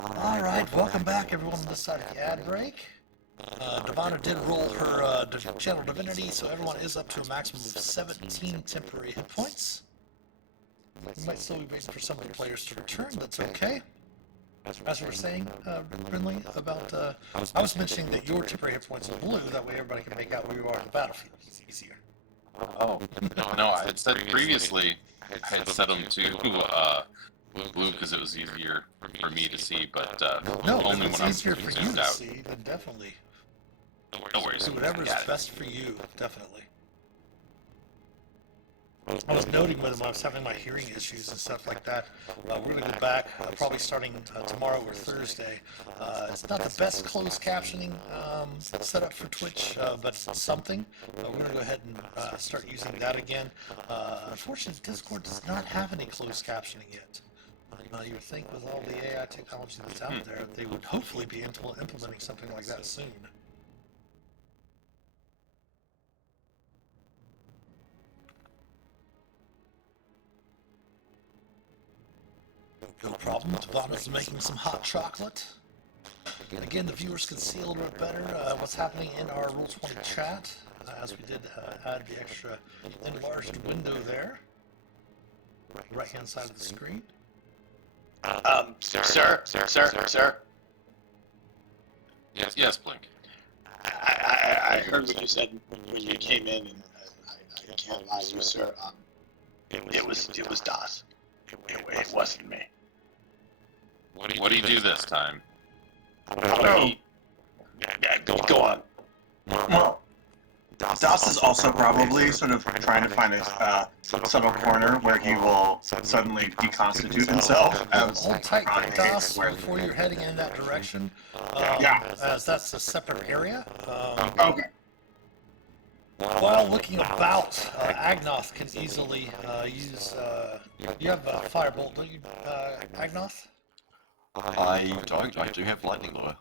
All right, welcome back, everyone, on this side of the ad break. Devonna did roll her General Divinity, so everyone is up to a maximum of 17 temporary hit points. We might still be waiting for some of the players to return. That's okay. As you were saying, Brinley, about I was mentioning that your temporary hit points are blue. That way, everybody can make out where you are on the battlefield. It's easier. Oh, no, I had said previously, I had set them to blue because it was easier for me to see, but No, only if it's when I'm easier for you zoomed to out. see, then definitely No worries. do whatever's Got it. best for you. Definitely. I was noting when I was having my hearing issues and stuff like that. We're going to go back probably starting tomorrow or Thursday. It's not the best closed captioning setup for Twitch, but it's something. We're going to go ahead and start using that again. Unfortunately, Discord does not have any closed captioning yet. You would think with all the AI technology that's out there, they would hopefully be implementing something like that soon. No problem. Devonna's making some hot chocolate. Again, the viewers can see a little bit better what's happening in our Roll20 chat, as we did add the extra enlarged window there. Right-hand side of the screen. Sir. Yes, Blink. I heard what you said when you came in, and I can't lie to you, sir. It was DOS. It wasn't me. What do you do this time? Oh, go on. Well, DOS is also probably sort of trying to find a subtle corner where he will suddenly deconstitute himself as Hold tight, chronic DOS, where- before you're heading in that direction. Yeah. As that's a separate area. Okay. While looking about, Agnoth can easily use. You have Firebolt, don't you, Agnoth? I don't. I do have lightning lure.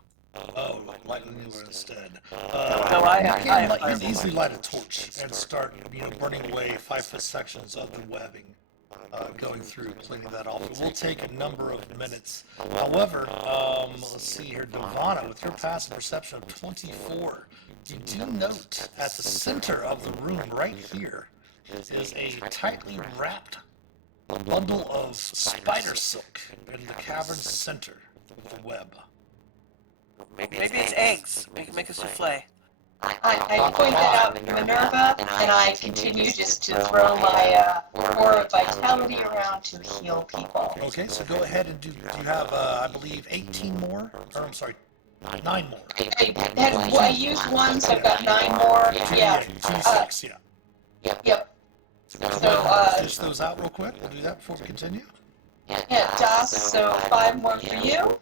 Oh, lightning lure instead. No, I you can have easily light a torch and start, burning away 5-foot sections of the webbing, going through, cleaning that off. It will take a number of minutes. However, let's see here, Devonna, with your passive perception of 24, you do note at the center of the room, right here, is a tightly wrapped bundle of spider silk in the cavern's center of the web. Maybe it's eggs. We can make a souffle. I point that out to Minerva, and I continue just to throw my aura of vitality around to heal people. Okay, so go ahead and do you have, I believe, 18 more? Or, I'm sorry, 9 more. I used one, so I've got 9 more. Yeah. G6, yeah. Yep. So, dish those out real quick. We'll do that before we continue. Yeah, DOS, so 5 more for you.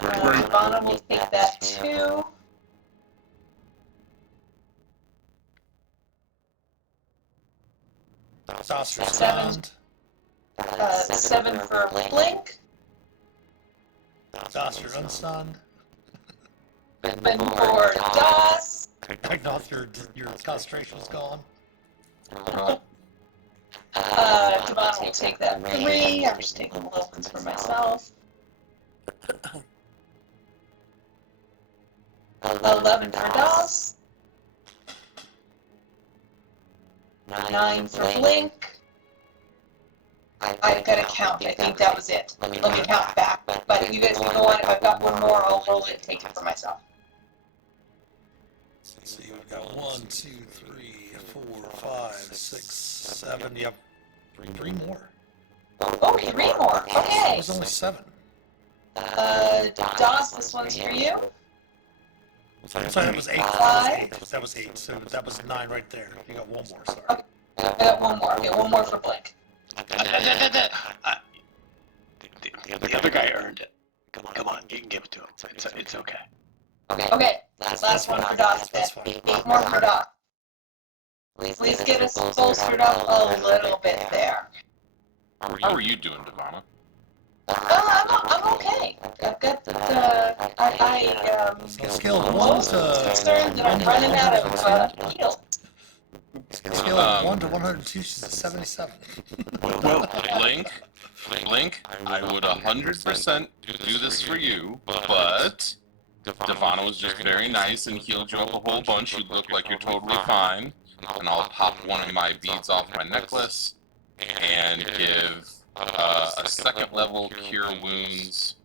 Ivana will take that too. Sauce Seven. respond. 7 for Blink. Sauce, you're unstunned. 7 for DOS. Agnoth, your concentration is gone. Devon will take that 3. I'm just taking the little ones for myself. 11 for DOS. 9 for Blink. I've got to count. I think that was it. Let me count back. But you guys can go on. If I've got one more, I'll roll it and take it for myself. Let's see, we've got 1, 2, 3, 4, 5, 6, 7. Yep, 3 more. Oh, 3 more. It Okay. was only 7. DOS, this one's for you. Sorry, that was 8. Five. That was 8. So that was 9 right there. You got 1 more. Sorry. I got 1 more. Okay, 1 more for Blink. The other guy earned it. Come on, you can give it to him. It's okay. Okay, last one for DOS then. That's fine. 8 more for DOS. Please get us bolstered up a little bit there. How are you doing, Devonna? I'm okay. I've got So scale of 1 most to concerned that I'm running out of heal. Scale of 1 to 102, she's a 77. Well, Blink, I would 100% do this for you, but Devana was just very nice and healed you up a whole bunch. You look like you're totally fine. And I'll pop one of my beads off my necklace and give a second level cure wounds.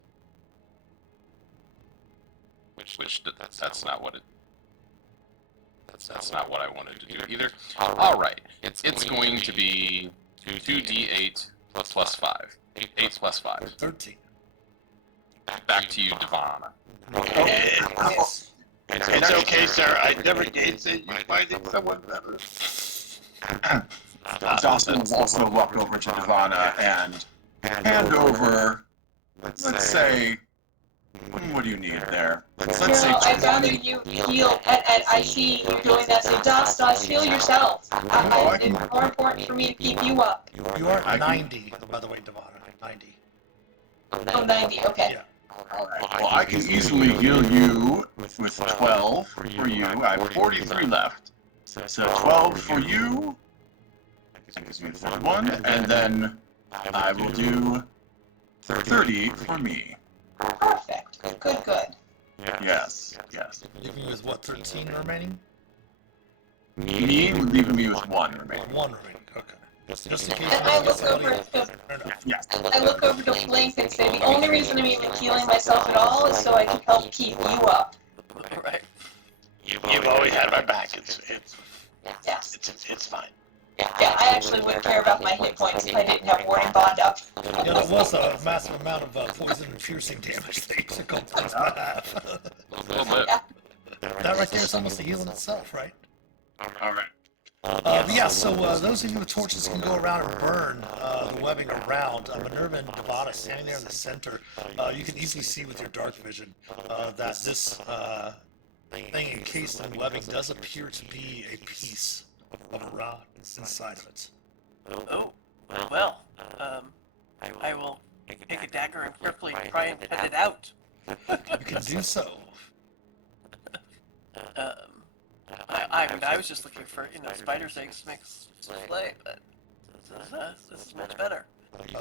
That's not what I wanted to do either. All right, it's going to be 2d8 plus 5. 8 plus 5. 13. Back to you, Devana. It's okay, sir. I never gainsay you finding someone better. Dawson will also walk over to Devana and hand over, let's say, what do you need there? Let's say I'd rather you heal, and I see you doing that, so Dos, heal yourself. It's more important for me to keep you up. You are at 90, by the way, Devana. 90. Oh, 90, okay. Yeah. Alright, well, I can easily heal you with 12 for you. I have 43 left. So 12 for you. That gives me 31. And then I will do 30 for me. Perfect. Good. Yes. Leaving with what, 13 remaining? Me would leave me with 1 remaining. 1 remaining, okay. Just in case And I you look somebody over else. to Fair enough. Yes. I look over to Blink and say, the only reason I'm even healing myself at all is so I can help keep you up. Right. You've always had my back. It's fine. Yeah, I actually wouldn't care about my hit points if I didn't have Warding Bond up. Yeah, there was a massive amount of poison and piercing damage they took on Blink's behalf. A little bit. That right there is almost a heal in itself, right? Alright. But yeah, so those of you with torches can go around and burn the webbing around. Minerva and Devana standing there in the center. You can easily see with your dark vision that this thing encased in webbing does appear to be a piece of a rod inside of it. Oh, well, I will take a dagger and quickly try and cut it out. You can do so. I was just looking for, spider's eggs to make souffle, but this is much better.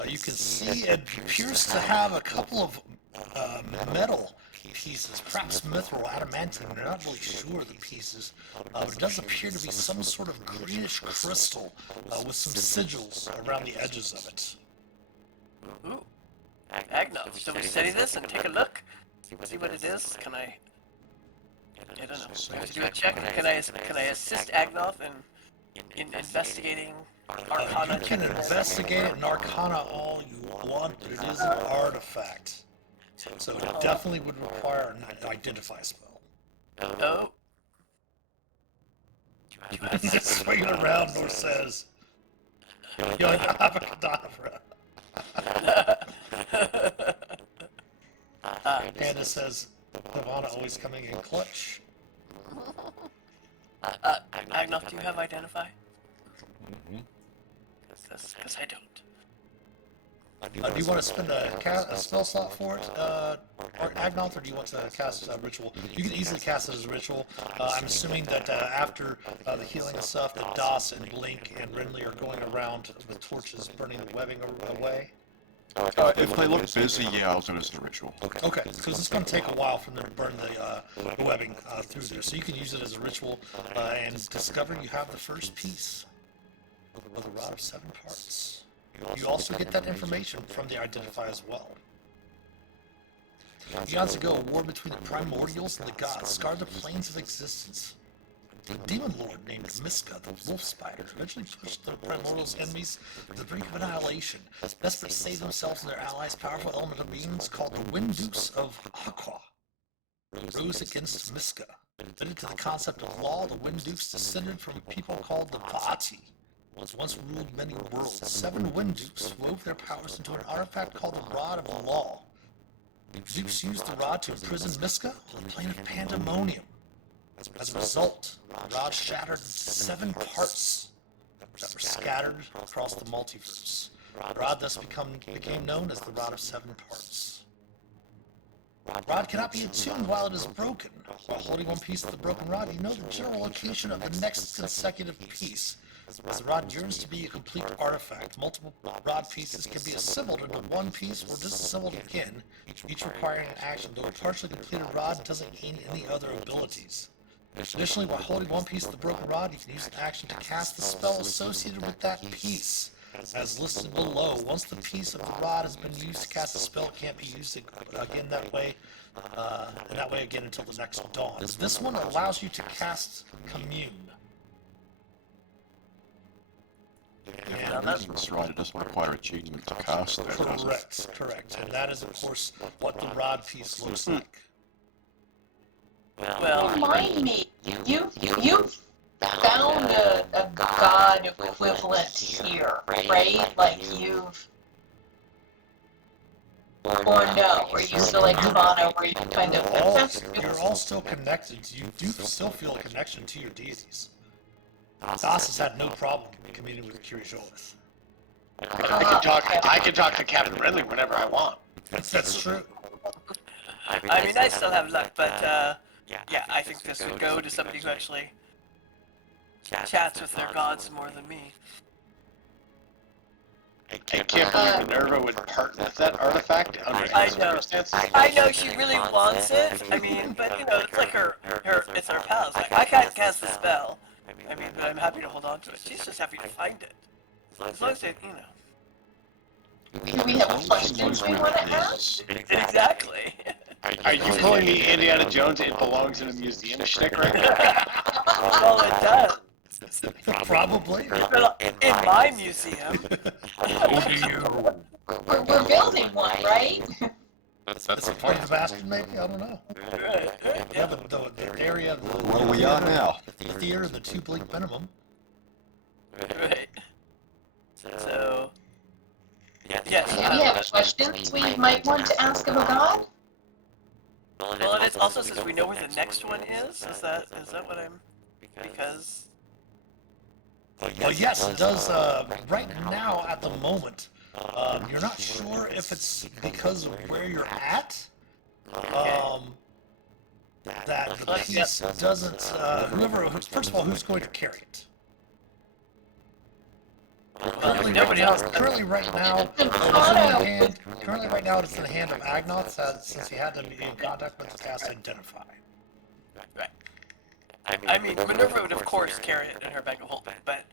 You can see it appears to have a couple of metal pieces, perhaps mithril, adamantine. They're not really sure of the pieces. It does appear to be some sort of greenish crystal with some sigils around the edges of it. Ooh, Agnoth, shall we study this and take a look? See what it is? Can I don't know. Do a check. Can I assist Agnoth in investigating Arcana? You can investigate it in Arcana all you want, but it is an artifact. So it definitely would require an identify spell. Oh. Swinging around, Nor says, "Yo, I have a cadavra." Panda says, "Devana always coming in clutch." Agnoth, do you have identify? Because I don't. Do you want to spend a spell slot for it, Agnoth, or do you want to cast a ritual? You can easily cast it as a ritual. I'm assuming that after the healing and stuff, that Das and Blink and Renly are going around with torches burning the webbing away. If they look busy, yeah, I'll do it as a ritual. Okay, because it's going to take a while for them to burn the webbing through there. So you can use it as a ritual and discover you have the first piece of the Rod of 7 Parts. You also get that information from the Identify as well. Eons ago, a war between the primordials and the gods scarred the planes of existence. A demon lord named Miska, the wolf spider, eventually pushed the primordials' enemies to the brink of annihilation. Desperate to save themselves and their allies, powerful elemental beings called the Wind Dukes of Aqua rose against Miska. Fitted to the concept of law, the Wind Dukes descended from a people called the Vaati. Once ruled many worlds. 7 Wind Dukes wove their powers into an artifact called the Rod of the Law. The Dukes used the rod to imprison Miska on the plane of Pandemonium. As a result, the rod shattered into 7 parts that were scattered across the multiverse. The rod thus became known as the Rod of 7 Parts. Rod cannot be attuned while it is broken. While holding one piece of the broken rod, you know the general location of the next consecutive piece. As the rod yearns to be a complete artifact, multiple rod pieces can be assembled into one piece or disassembled again, each requiring an action, though a partially completed rod doesn't gain any other abilities. Additionally, while holding one piece of the broken rod, you can use an action to cast the spell associated with that piece. As listed below, once the piece of the rod has been used to cast a spell, it can't be used again that way, and that way again until the next dawn. This one allows you to cast Commune. And that's right, it doesn't require achievement to cast it, does it? Correct. And that is, of course, what the rod piece looks like. Well, Remind me, you've found a god equivalent here, right? Like you've, or no? Or you still like Devana, where you kind of? You're all still connected. You do still feel a connection to your deities. Das has had no problem communing with Kirisholath. I can talk to Captain Renly whenever I want. That's true. I mean, I still have luck, but yeah, I think this would go to somebody who actually chats with their gods more than me. I can't believe Minerva would part with that artifact under I any know. circumstances. I know she really wants it. I mean, but you know, it's like it's her pals. Like, I can't cast the spell. I mean, but I'm happy to hold on to it. She's just happy to find it. As long as it, you know. Do we have questions we want to ask? Exactly. Are you calling me Indiana Jones? It belongs in a museum shtick right now? Well, it does. Probably. Well, in my museum. We're building one, right? That's It's the a part point. of the bastard, maybe? I don't know. Yeah, the area, Well, we are now. the theater, the two blink minimum. Right. So, Do we have questions we might want to ask of a god? well, and it also says we know where the next one is. Is that what I'm? Because Well, yes, it does. Right now, at the moment, you're not sure if it's because of where you're at. That the piece doesn't. First of all, who's going to carry it? Currently, right now, it's in the hand of Agnoth, since he had to be in contact with the cast Identify. right. I mean, Minerva would of course carry it in her bag of holding, but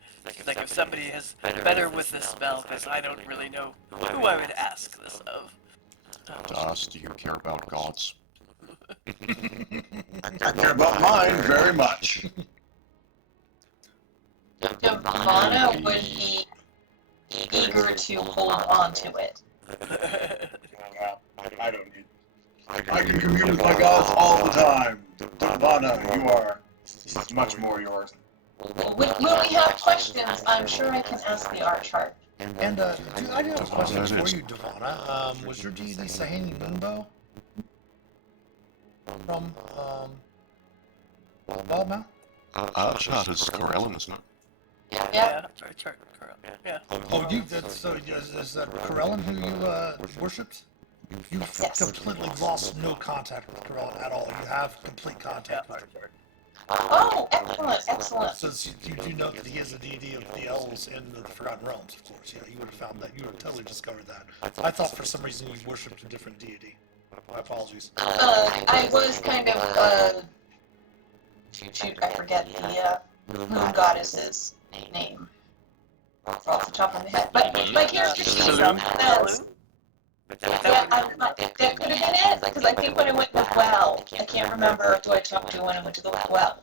like if somebody is better with this spell, because I don't really know who I would ask this of. Das, do you care about gods? I care about mine very much. Devana would be eager to hold on to it. I don't need. I can commune with my gods all the time. Devana, you are much more yours. When we have questions, I'm sure I can ask the Archheart. And I do have a question for you, Devana. Was your deity Sahani Moonbow from Wildmouth? Archheart is Corellin, isn't it? Yeah. Sorry, correct. Yeah. Oh, is that Corellin who you worshipped? You've completely lost no contact with Corellin at all. You have complete contact with her. Oh, excellent. Since you do know that he is a deity of the elves in the Forgotten Realms, of course. Yeah, you would have found that. You would have totally discovered that. I thought for some reason you worshipped a different deity. My apologies. I was kind of, shoot, I forget the moon goddess's name off the top of my head. But my character sheet says, yeah, that could have been it, because I think when I went to the well, I can't remember who I talked to when I went to the well.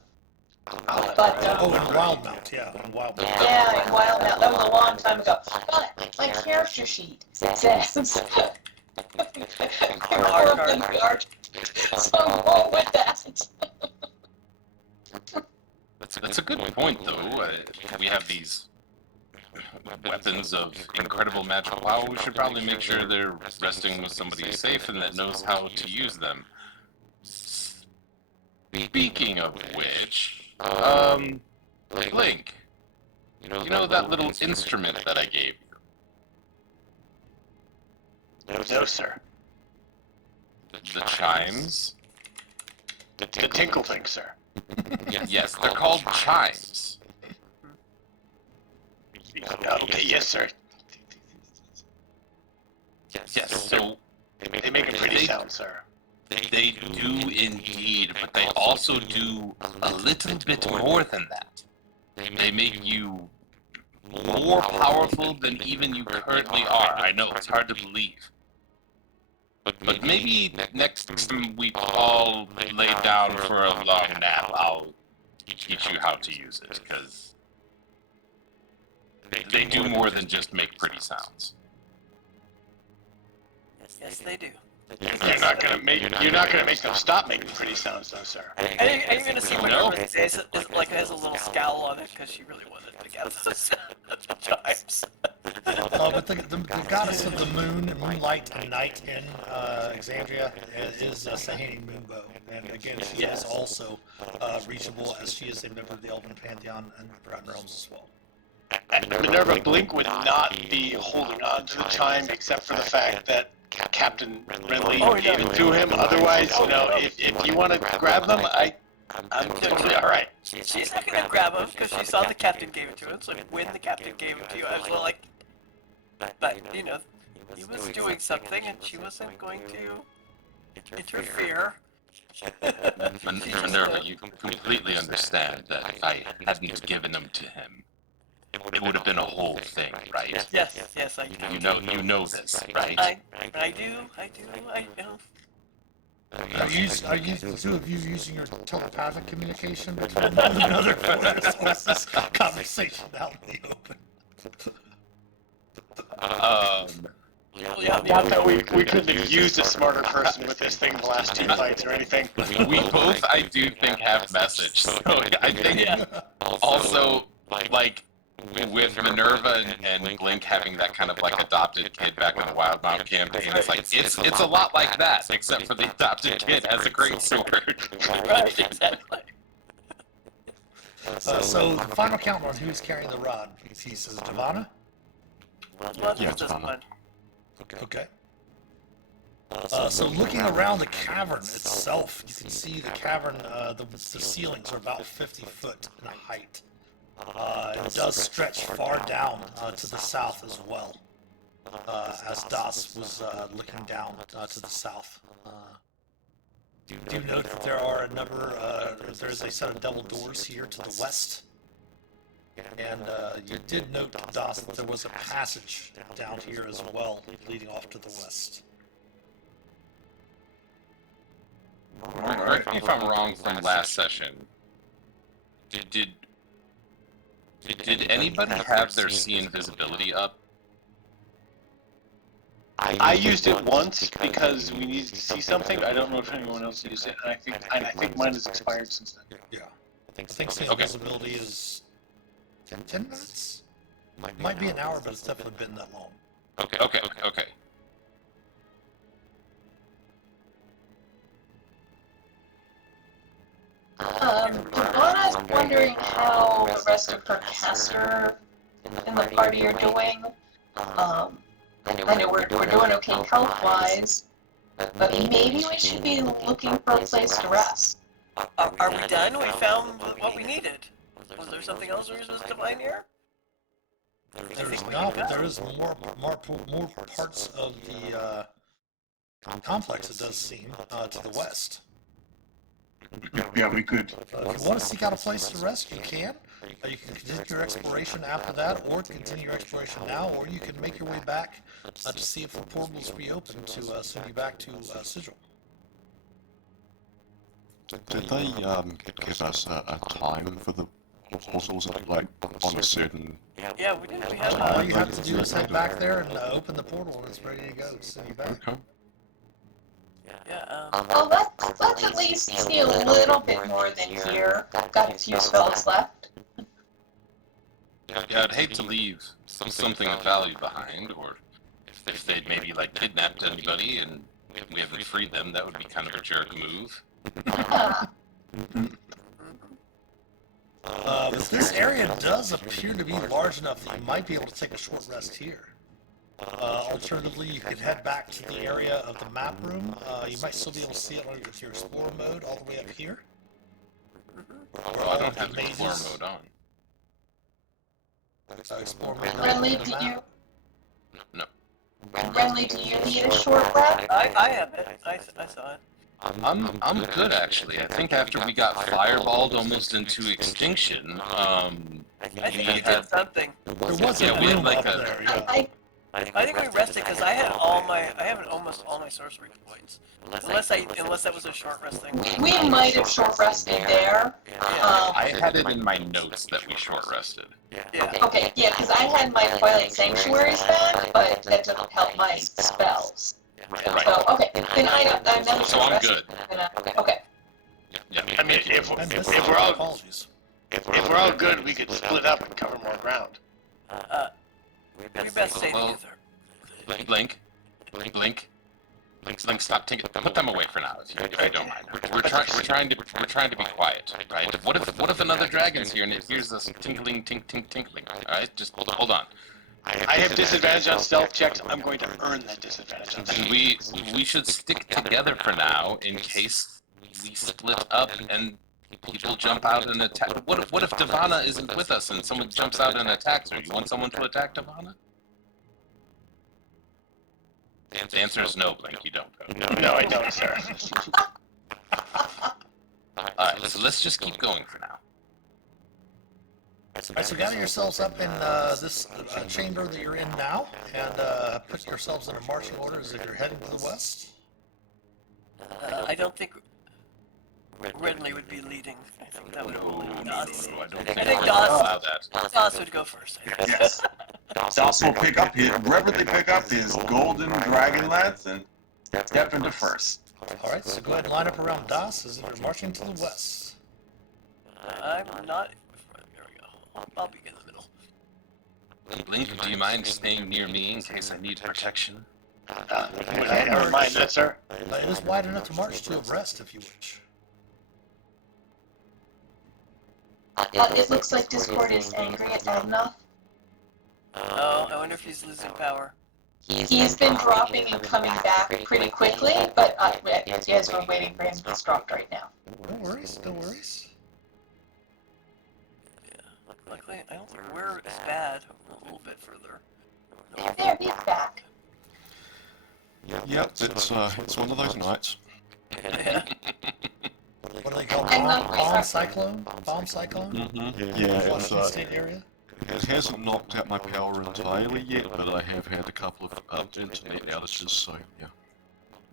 But, Oh, in Wildmount, yeah, in Wildmount. yeah, in Wildmount, that was a long time ago. But my character sheet says, Corellin the Arch, so I'm going with that. That's a good point, though. We have these weapons of incredible magical power. We should probably make sure they're resting with somebody safe and that knows how to use them. Speaking of which, Link, you know that little instrument that I gave you? No, sir. The chimes? The tinkle thing, sir. Yes, they're called chimes. Okay, yes, sir. Yes, so They make a pretty sound, sir. they do indeed, but they also do a little bit more than that. They make you more powerful than even you currently are. I know, it's hard to believe. But maybe next time we all lay down for a long nap, I'll teach you how to use it, because they do more than just make pretty sounds. Yes, they do. You're not gonna make them stop making pretty sounds, though, sir. Are you gonna see No. Minerva's face like has a little scowl on it because she really wanted to get those chimes. But the goddess of the moon, moonlight, and night in Exandria is Sahani Moonbow. And again, she is also reachable as she is a member of the Elven Pantheon and Forgotten Realms as well. Minerva Blink would not be holding on to the chime except for the fact that Captain Renly gave it to him. Otherwise, if you want to grab them, I'm totally all right. She's not gonna grab him because she saw the captain gave it to him. So when the captain gave it to you, I was like, but he was doing something and she wasn't going to interfere. Minerva, you completely understand that if I hadn't given them to him, it would have been a whole thing, right? Yes, I do. You know this, right? I do. I know. Are you the two of you using your telepathic communication between one another for this conversation out in the open? Not that we couldn't have used a smarter person with this thing in the last 2 fights or anything. We both, I do think, have message. So I think also, like, with Minerva and Blink having that kind of like adopted kid back in the Wildmount campaign, it's like it's a lot like that, except for the adopted kid has a great sword. Right, exactly. So the final count on who's carrying the rod. He says Devana. Yeah, This one. Okay. So looking around the cavern itself, you can see the cavern. The ceilings are about 50 foot in height. It does stretch far down to the south as well, as Das was looking down to the south. Do note that there are a number, there's a set of double doors here to the west, and you did note, Das, that there was a passage down here as well, leading off to the west. Correct me if I'm wrong from last session. Did anybody have their see invisibility up? I used it once because we needed to see something. I don't know if anyone else used it, and I think mine has expired since then. Yeah. I think the invisibility is 10 minutes? Might be an hour, but it's definitely been that long. Okay. Ivana's wondering how the rest of her caster in the party are doing. I know we're doing okay health-wise, but maybe we should be looking for a place to rest. Are we done? We found what we needed. Was there something else we were supposed to find here? There is not, but there is more parts of the complex, it does seem, to the west. Yeah, we could. If you want to seek out a place to rest, you can. You can continue your exploration after that, or continue your exploration now, or you can make your way back to see if the portals reopen to send you back to Sigil. Did they give us a time for the portals, like on a certain? Yeah, we did. We had All you have to do is head back there and open the portal, and it's ready to go to send you back. Okay. Oh, let's at least see a little bit more than here. Got a few spells left. Yeah, I'd hate to leave something of value behind, or if they'd maybe like kidnapped anybody and we haven't freed them, that would be kind of a jerk move. But this area does appear to be large enough that you might be able to take a short rest here. Alternatively, you could head back to the area of the map room. You might still be able to see it with your Explorer mode all the way up here. Oh, I don't have the Explorer mode on. Explorer mode Renly, on the do map. you? No. Renly, do you need a short rest? I have it. I saw it. I'm good actually. I think after we got fireballed almost into extinction, I think we did something. There was Yeah, a we had room like up a- there. Yeah. I think we rested because I have almost all my sorcery points. Unless that was a short rest thing. We might have short rested there. I had it in my notes that we short rested. Yeah. Okay, yeah, because I had my Twilight Sanctuaries back, but that doesn't help my spells. Right. So, okay, then I'm not So I'm good. Okay. Yeah. I mean, if we're all Apologies. if we're all good, we could split up and cover more ground. We best stay Well, together. Blink, stop tinking. Put them away for now, if you don't mind. We're trying to be quiet, right? What if another dragon's here and it hears us tinkling, tinkling? All right, just hold on. I have disadvantage on stealth checks. I'm going to earn that disadvantage on stealth. And we should stick together for now in case we split up and people jump out and attack. What if Devana isn't with us and someone jumps out and attacks her? You want someone to attack Devana? The answer is no, Blink. You don't. No, I don't, sir. Alright, so let's just keep going for now. Alright, so gather yourselves up in this chamber that you're in now, and put yourselves in a marching order as if you're heading to the west. I don't think Renly would be leading. I think that would be Doss. I don't I think think I'll Doss, allow that. Doss would go first. Yes. Doss will reverently pick up his golden dragon lance and step into first. Alright, so go ahead and line up around Das as if you're marching to the west. I'm not. There we go. I'll be in the middle. Blink, do you mind staying near me in case I need protection? Would I ever mind that, sir? It is wide enough to march to abreast if you wish. It looks like Discord is angry at Agnoth. Oh, I wonder if he's losing power. He's been dropping and coming back pretty quickly, but as we're waiting for him, he's dropped right now. No worries, no worries. Luckily, I don't think we're as bad. A little bit further. Yeah, there, he's back. Yep, it's one of those nights. Yeah. What do they call And bomb cyclone? Bomb cyclone? Yeah, Washington State area? it hasn't knocked out my power entirely yet, but I have had a couple of internet outages, so yeah.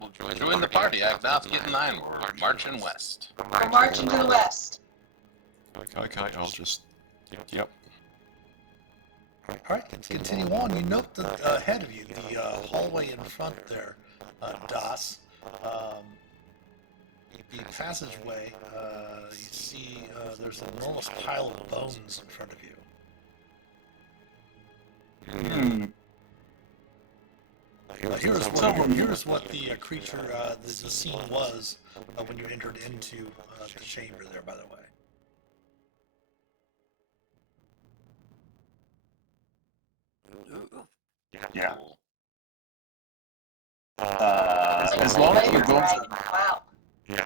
Well, join the party. Agnoth getting iron. We're marching west. We're marching to the west. Okay, I'll just... Yep. Alright, let's continue on. You note ahead of you, the hallway in front there, Das. The passageway, you see there's an enormous pile of bones in front of you. Here's what the creature, the scene was when you entered into the chamber there, by the way. Ooh. Yeah. As long as the bones, Wow.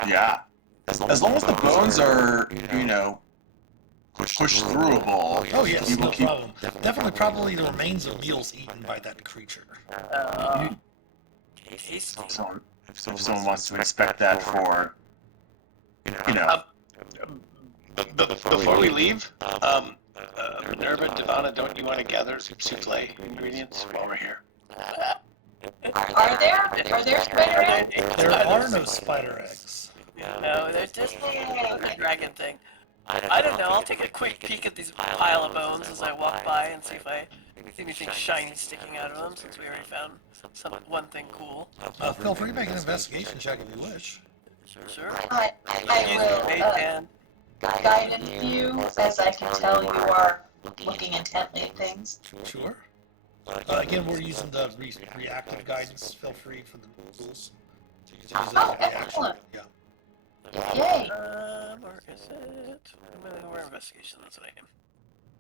yeah. As long as the bones are, pushed throughable. Oh yes, you no will keep. problem. Definitely probably the remains of meals eaten by that creature. Tasty. If someone wants to inspect that for, Before we leave, Minerva, Devana, don't you want to gather some souffle ingredients while we're here? Are there spider eggs? There are no spider eggs. No, there's just a dragon thing. I don't know. I'll take a quick peek at these pile of bones as I walk by and see if I see anything shiny sticking out of them. Since we already found one thing cool. Feel free to make an investigation check if you wish. Sure. I Use the mage will hand. guidance you, as I can tell you are looking intently at things. Sure. Again, we're using the reactive guidance. Feel free for the rules. Oh, excellent. Yeah. Yay. Where is it? Where investigation? That's what I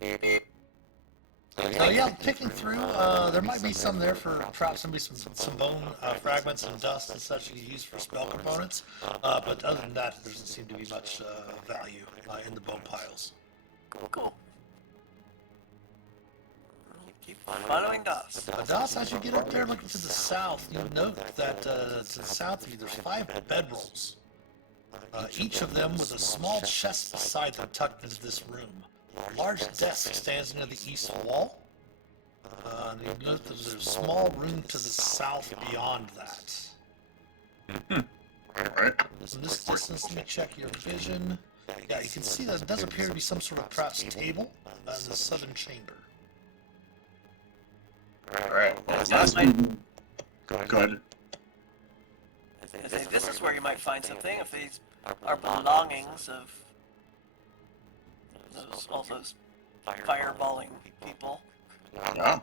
am. Yeah, picking through, there might be some there for perhaps some bone fragments and dust and such you can use for spell components. But other than that, there doesn't seem to be much value in the bone piles. Cool. Keep following Doss. Doss, as you get up there looking to the south, you note that to the south of you, there's 5 bedrolls. Each of them with a small chest beside them tucked into this room. A large desk stands near the east wall. And you note that there's a small room to the south beyond that. Alright. From this distance, let me check your vision. Yeah, you can see that it does appear to be some sort of perhaps table in the southern chamber. Alright. Well, Sounds last like- Go ahead. I say this is where you might find something if these are belongings of all those fireballing people. Yeah.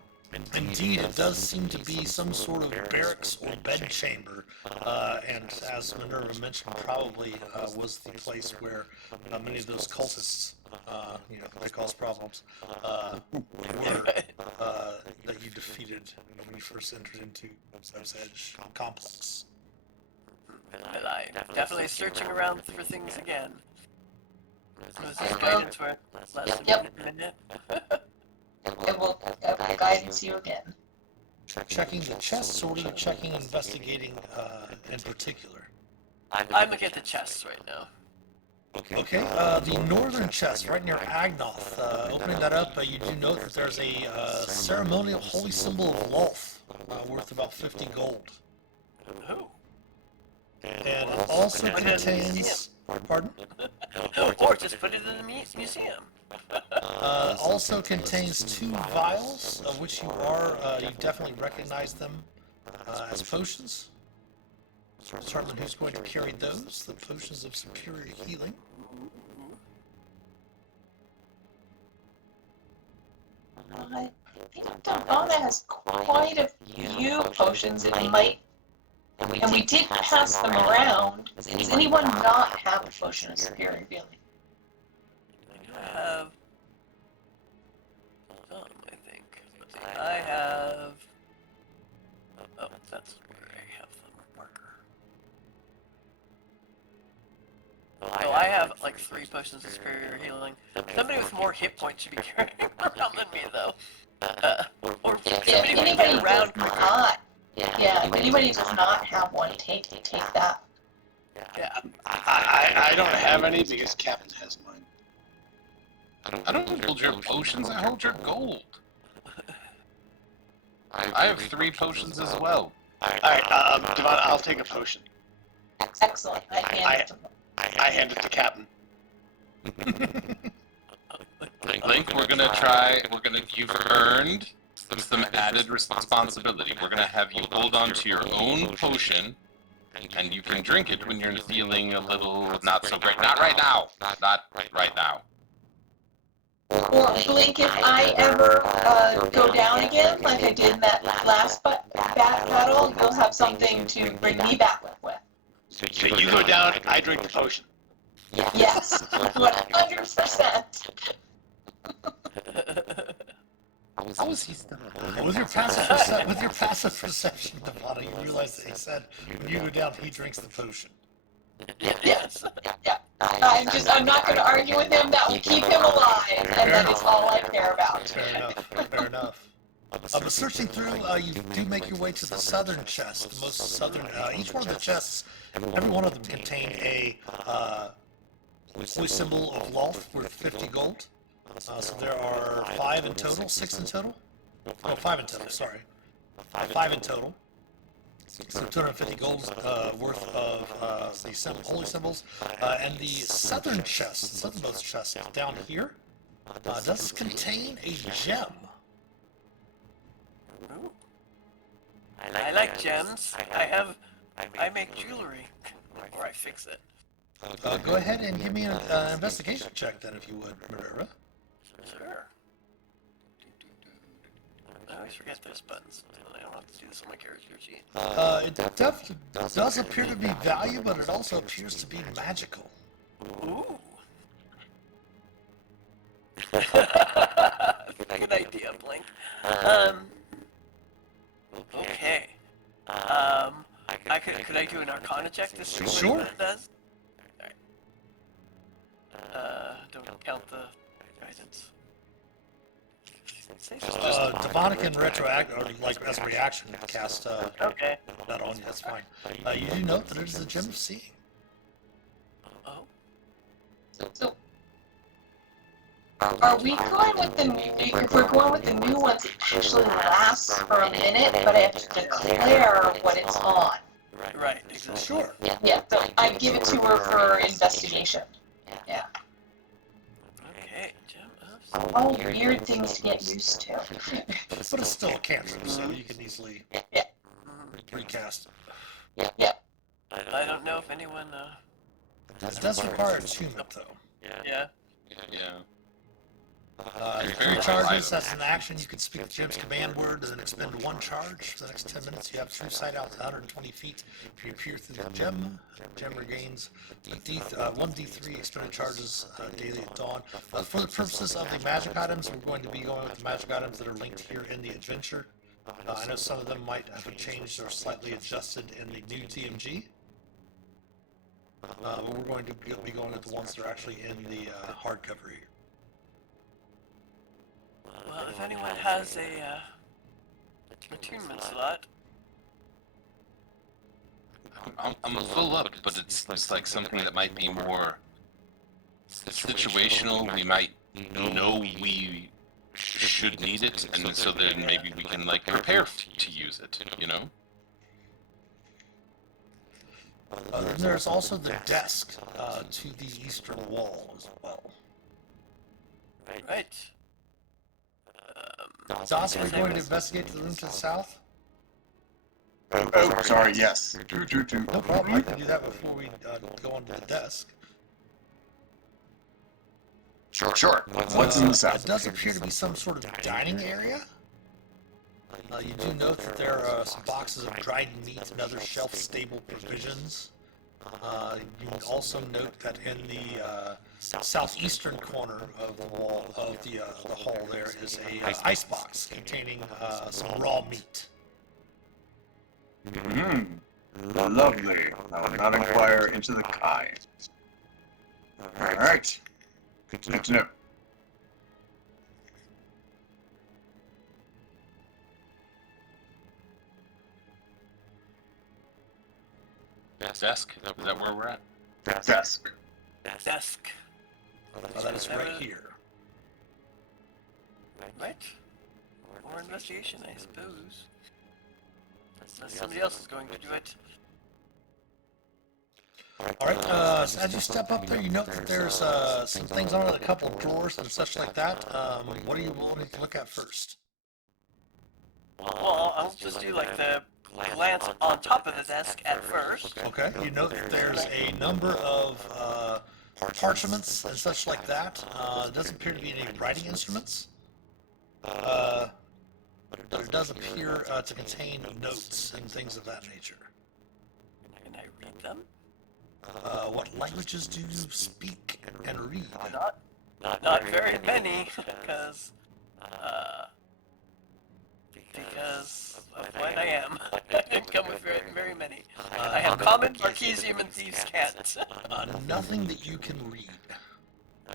Indeed, it does seem to be some sort of barracks or bed chamber, and as Minerva mentioned, probably was the place where many of those cultists, they cause problems, were that you defeated when you first entered into Zeb's Edge complex. But I'm definitely searching around for things again. Was this guidance for less than a minute? It will guidance you again. Checking the chests, or are you checking investigating in particular? I'm looking at the chests right now. Okay, the northern chest, right near Agnoth. Opening that up, you do note that there's a ceremonial holy symbol of Lolth, worth about 50 gold. Oh. And it also Put it in the contains... museum. Pardon? Or just put it in the museum. Also contains 2 vials, of which you definitely recognize them as potions. Determine who's going to carry those, the potions of superior healing. I think Davana has quite a few potions, and we did pass them around. Does anyone not have a potion of superior healing? I have some, I think. I have. Oh, that's where I have the marker. Oh, I have like 3 potions of superior healing. Somebody with more hit points should be carrying around than me, though. Or If somebody with anybody me around does not, if anybody does not have one, take that. Yeah. I don't have any because Captain has mine. I don't hold your potions, I hold your gold. I have 3 potions as well. Alright, Devon, I'll take a potion. Excellent. I hand it to Captain. Link, you've earned some added responsibility. We're gonna have you hold on to your own potion, and you can drink it when you're feeling a little not so great. Not right now. Not right now. Or Blink, if I ever go down again, like I did in that last battle, you'll have something to bring me back with. So you go down, I drink the potion. Yes, 100%. How is he still alive? With your passive perception, Devana, you realize that he said when you go down, he drinks the potion. Yes. Yeah. I'm not going to argue with him. That will keep him alive, and that is all I care about. Fair enough. But searching through, you do make your way to the southern chest, the most southern. Each one of the chests, every one of them contain a holy symbol of Lolth worth 50 gold. So there are 5 in total, 6 in total? No, 5 in total, sorry. 5 in total. So 250 gold worth of the holy symbols. And the southernmost chest down here, does contain a gem. Ooh. I like gems. I make jewelry. Or I fix it. Go ahead and give me an investigation check then, if you would, Minerva. Sure. I always forget those buttons. I don't have to do this on my character sheet. It definitely does appear to be value, but it also appears to be magical. Ooh. Good idea, Blink. Okay. Could I do an Arcana check to see Sure. what it does? Alright. Don't count the guidance. Demonic and retroact, or like as a reaction, cast Okay. that on you. That's fine. You do note that it is a gem of seeing. Oh. So, are we going with the new, if we're going with the new ones, it actually lasts for a minute, but I have to declare what it's on. Right, exactly. Sure. Yeah, so I give it to her for investigation. Yeah. Okay, gem of All weird things to get used to. But it's still a cantrip, so you can easily recast it. Yeah. I don't know if anyone, It does require attunement, though. yeah. Yeah. Three charges, that's an action. You can speak the gem's command word and then expend one charge. For the next 10 minutes, you have true sight out to 120 feet. If you peer through the gem regains 1d3 expended charges daily at dawn. For the purposes of the magic items, we're going to be going with the magic items that are linked here in the adventure. I know some of them might have been changed or slightly adjusted in the new TMG. But we're going to be going with the ones that are actually in the hardcover here. Well, if anyone has a, attunement slot, I'm full up, but it's like something that might be more situational. We might know we should need it, and so then maybe we can like prepare to use it, you know? Then there's also the desk to the eastern wall as well. right? Dawson, are you going to investigate the room to the south? Oh, sorry, yes. No problem, I can do that before we go onto the desk. Sure. What's in the It south? does appear to be some sort of dining area. You do note that there are some boxes of dried meat and other shelf-stable provisions. You also note that in the southeastern corner of the wall of the hall there is a icebox containing some raw meat. Lovely. I will not inquire into the kind. Alright. Good to know. Desk? Is that where we're at? Desk. Desk. That is right here. Right? Or investigation, I suppose. Unless somebody else is going to do it. Alright, so as you step up there, you note that there's some things on it, a couple of drawers and such like that. What are you willing to look at first? Well, I'll just do like the glance on top of the desk at first. Okay, you note that there's a number of parchments and such like that. It doesn't appear to be any writing instruments. But it does appear to contain notes and things of that nature. Can I read them? What languages do you speak and read? Not very many, because of what I am. I didn't come with very many. I have common, Marquesium, and Thieves' Cant. Nothing that you can read.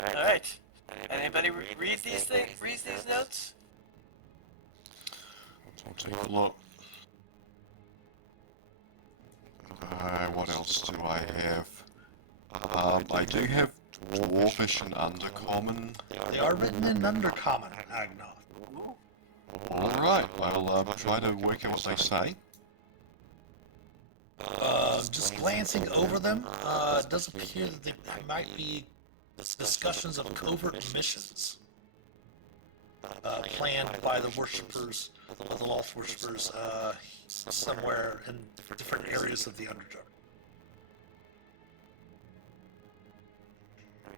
Alright. Anybody read these things? Read these notes? I'll take a look. What else do I have? I do have Dwarvish and Undercommon. They are written in Undercommon, Agnoth. Alright, I'll try to work out what they say. Just glancing over them, it does appear that they might be discussions of covert missions planned by the worshippers, the lost worshippers, somewhere in different areas of the Underdark.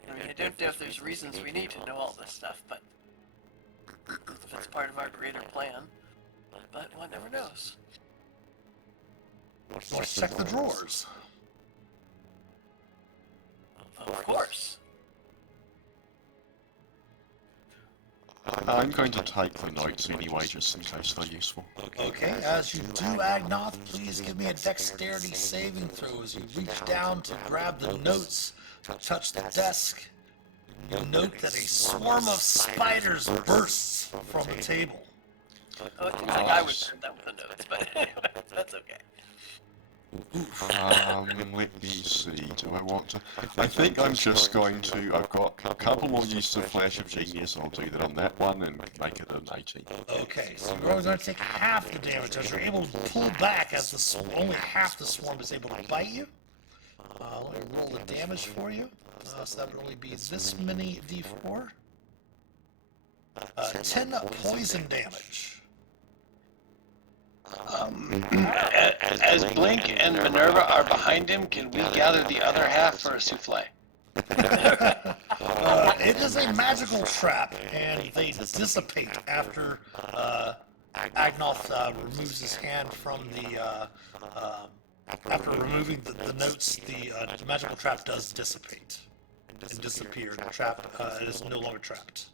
I mean, I don't know if there's reasons we need to know all this stuff, but if it's part of our greater plan. But one never knows. Let's check the drawers. Of course. I'm going to take the notes anyway, just in case they're useful. Okay, as you do, Agnoth, please give me a dexterity saving throw as you reach down to grab the notes, touch the desk. You note that a swarm of spiders bursts from the table. Oh, it seems like I would turn that with the notes, but that's okay. Let me see, do I want to... I think I'm just going to... I've got a couple more uses of Flash of Genius, I'll do that on that one and make it an 18. Okay, so you're only going to take half the damage as you're able to pull back as only half the swarm is able to bite you. Let me roll the damage for you. So that would only be this many d4. 10 poison damage. As Blink and Minerva are behind him, can we gather the other half for a souffle? It is a magical trap, and they dissipate after Agnoth removes his hand from the... after removing the notes, the magical trap does dissipate and disappear. The trap is no longer trapped.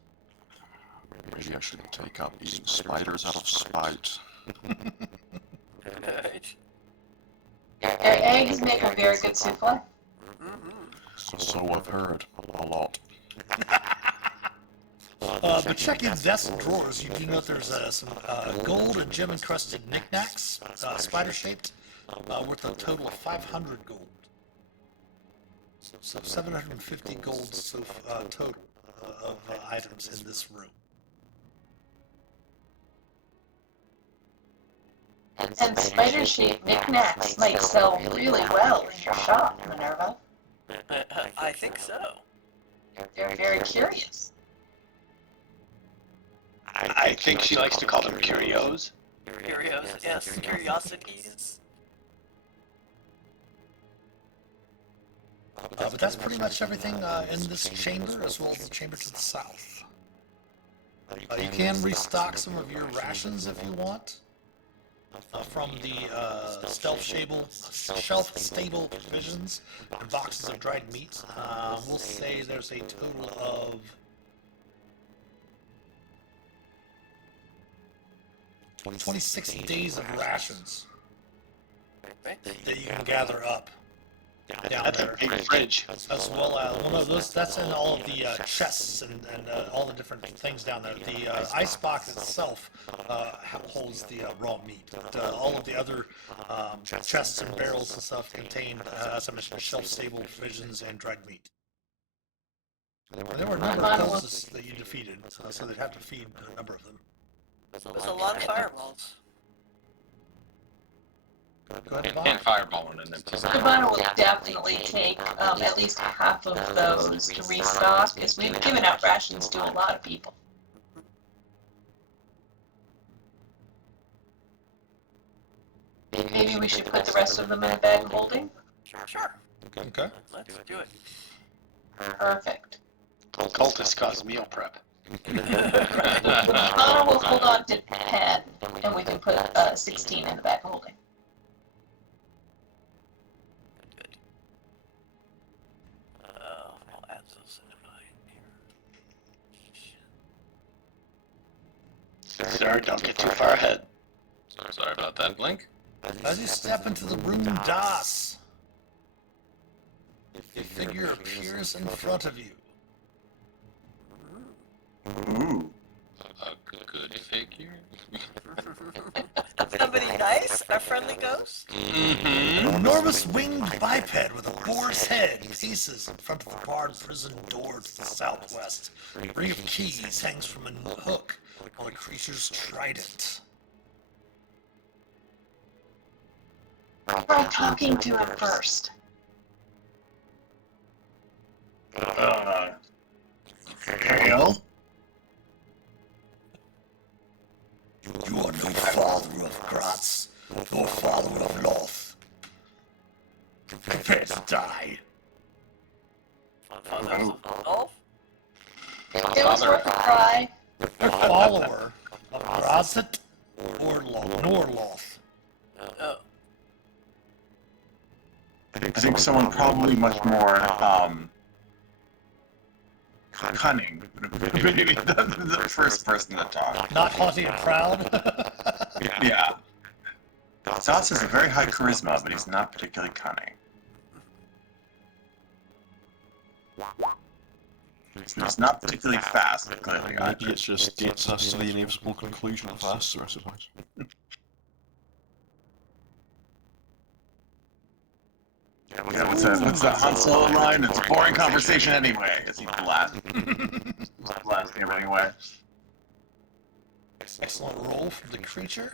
Maybe I should take up eating spiders out of spite. Your eggs make a very good souffle. So I've heard a lot. But checking desk drawers, you do note there's some gold and gem-encrusted knickknacks, spider-shaped, worth a total of 500 gold. So 750 gold total of items in this room. And spider-shaped knickknacks might sell really well in your shop, Minerva. I think so. They're very curious. I think she likes to call them curios. Curios, yes, curiosities. But that's pretty much everything in this chamber, as well as the chamber to the south. You can restock some of your rations if you want. From the shelf-stable provisions and boxes of dried meat. We'll say there's a total of 26 days of rations that you can gather up down That's there. a big fridge. As well as, well, no, that's in all of the chests and all the different things down there. The ice box itself holds the raw meat. But, all of the other chests and barrels and stuff contain, as I mentioned, shelf-stable provisions and dried meat. And there were a number of cultists that you defeated, so they'd have to feed a number of them. There's a lot of fireballs. Go ahead, Bob. Can't fireball in an empty room. Savannah will definitely take at least half of those to restock, because we've given out rations to a lot of people. Maybe we should put the rest of them in a bag of holding? Sure, Okay. let's do it. Perfect. Cultists cause meal prep. Savannah will hold on to 10, and we can put 16 in the bag of holding. I'll add those in here. Sir, don't get too far ahead. Sorry about that, Blink. As you step into the room Das, a figure appears in front of you. Ooh. A good figure. Somebody nice? A friendly ghost? An enormous winged biped with a boar's head paces in front of the barred prison door to the southwest. A ring of keys hangs from a hook on the creature's trident. Try talking to him first. Hail? You are no father of Gratz, nor father of Loth. Prepare to die. Oh? It was worth a try. A follower of Grazit or Norloth. Oh. I think someone probably much more cunning. Maybe the first person to talk. Not haughty and proud. Yeah. Sauce has a very high charisma, but he's not particularly cunning. He's not particularly fast, clearly. Maybe it just gets us to the inevitable conclusion faster, I suppose. Yeah, what's that Han Solo line? It's a boring conversation anyway, as he blasting him anyway. Excellent roll from the creature.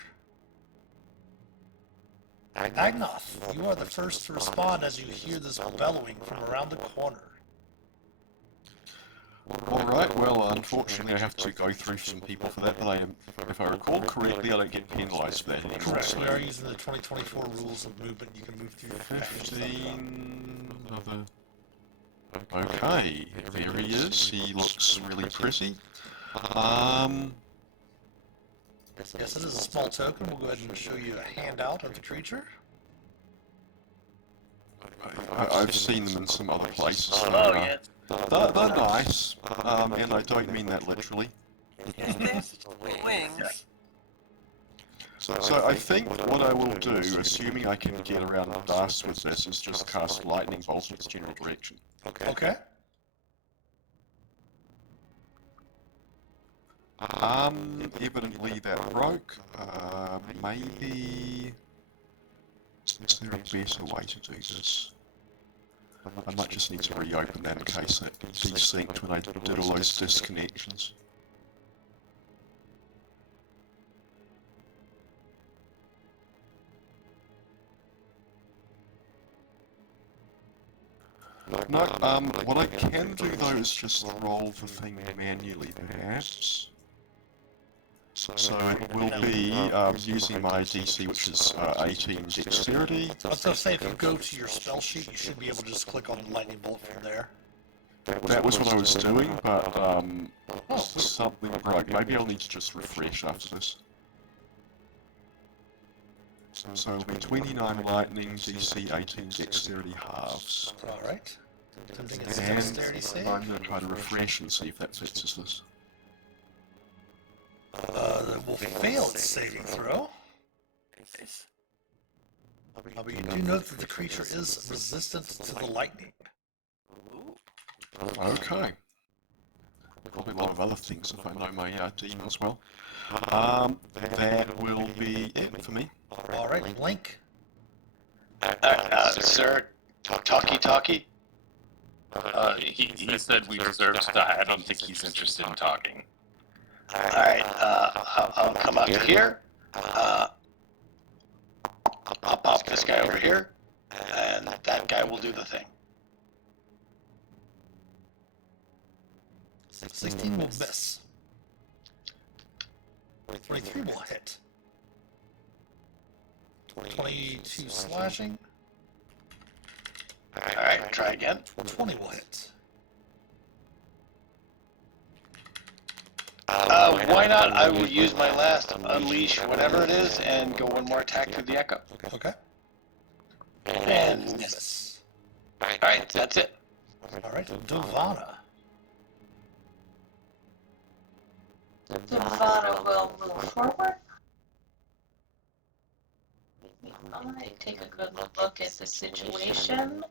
Agnoth, you are the first to respond as you hear this bellowing from around the corner. Alright, well, unfortunately I have to go through some people for that, but if I recall correctly, I don't get penalised for that anymore. Correct, we are using the 2024 rules of movement. You can move through 15... another... Okay, there he is. He looks really pretty. Yes, it is a small token. We'll go ahead and show you a handout of the creature. I've seen them in some other places. So, yeah. they're nice, and I don't mean that literally. Wings. So I think what I will do, assuming I can get around the dust with this, is just cast Lightning Bolt in its general direction. Okay. Evidently that broke. Maybe... Is there a better way to do this? I might just need to reopen that in case it desynced when I did all those disconnections. No, what I can do though is just roll the thing manually, perhaps. So it will be using my DC, which is 18 dexterity. I was going to say, if you go to your spell sheet, you should be able to just click on Lightning Bolt from there. That was what I was doing, but something broke. Maybe I'll need to just refresh after this. So it'll be 29 lightning, DC 18 dexterity halves. Alright. Attempting its dexterity save. I'm going to try to refresh and see if that fits us this. That will fail its saving throw. But you do note that the creature is resistant to the lightning. Okay. Probably a lot of other things if I know my demons well. That will be it for me. Alright, Blink. Sir, talkie. He said we deserve to die. I don't think he's interested in talking. Alright, I'll come out to here. I'll pop this guy over here, and that guy will do the thing. 16 will miss. 23 will hit. 22 slashing. Alright, try again. 20 will hit. Why not? I will use my last unleash, whatever it is, and go one more attack through the echo. Okay. And Miss. Alright, that's it. Alright, Dovana. Devana will move forward. I take a good look at the situation.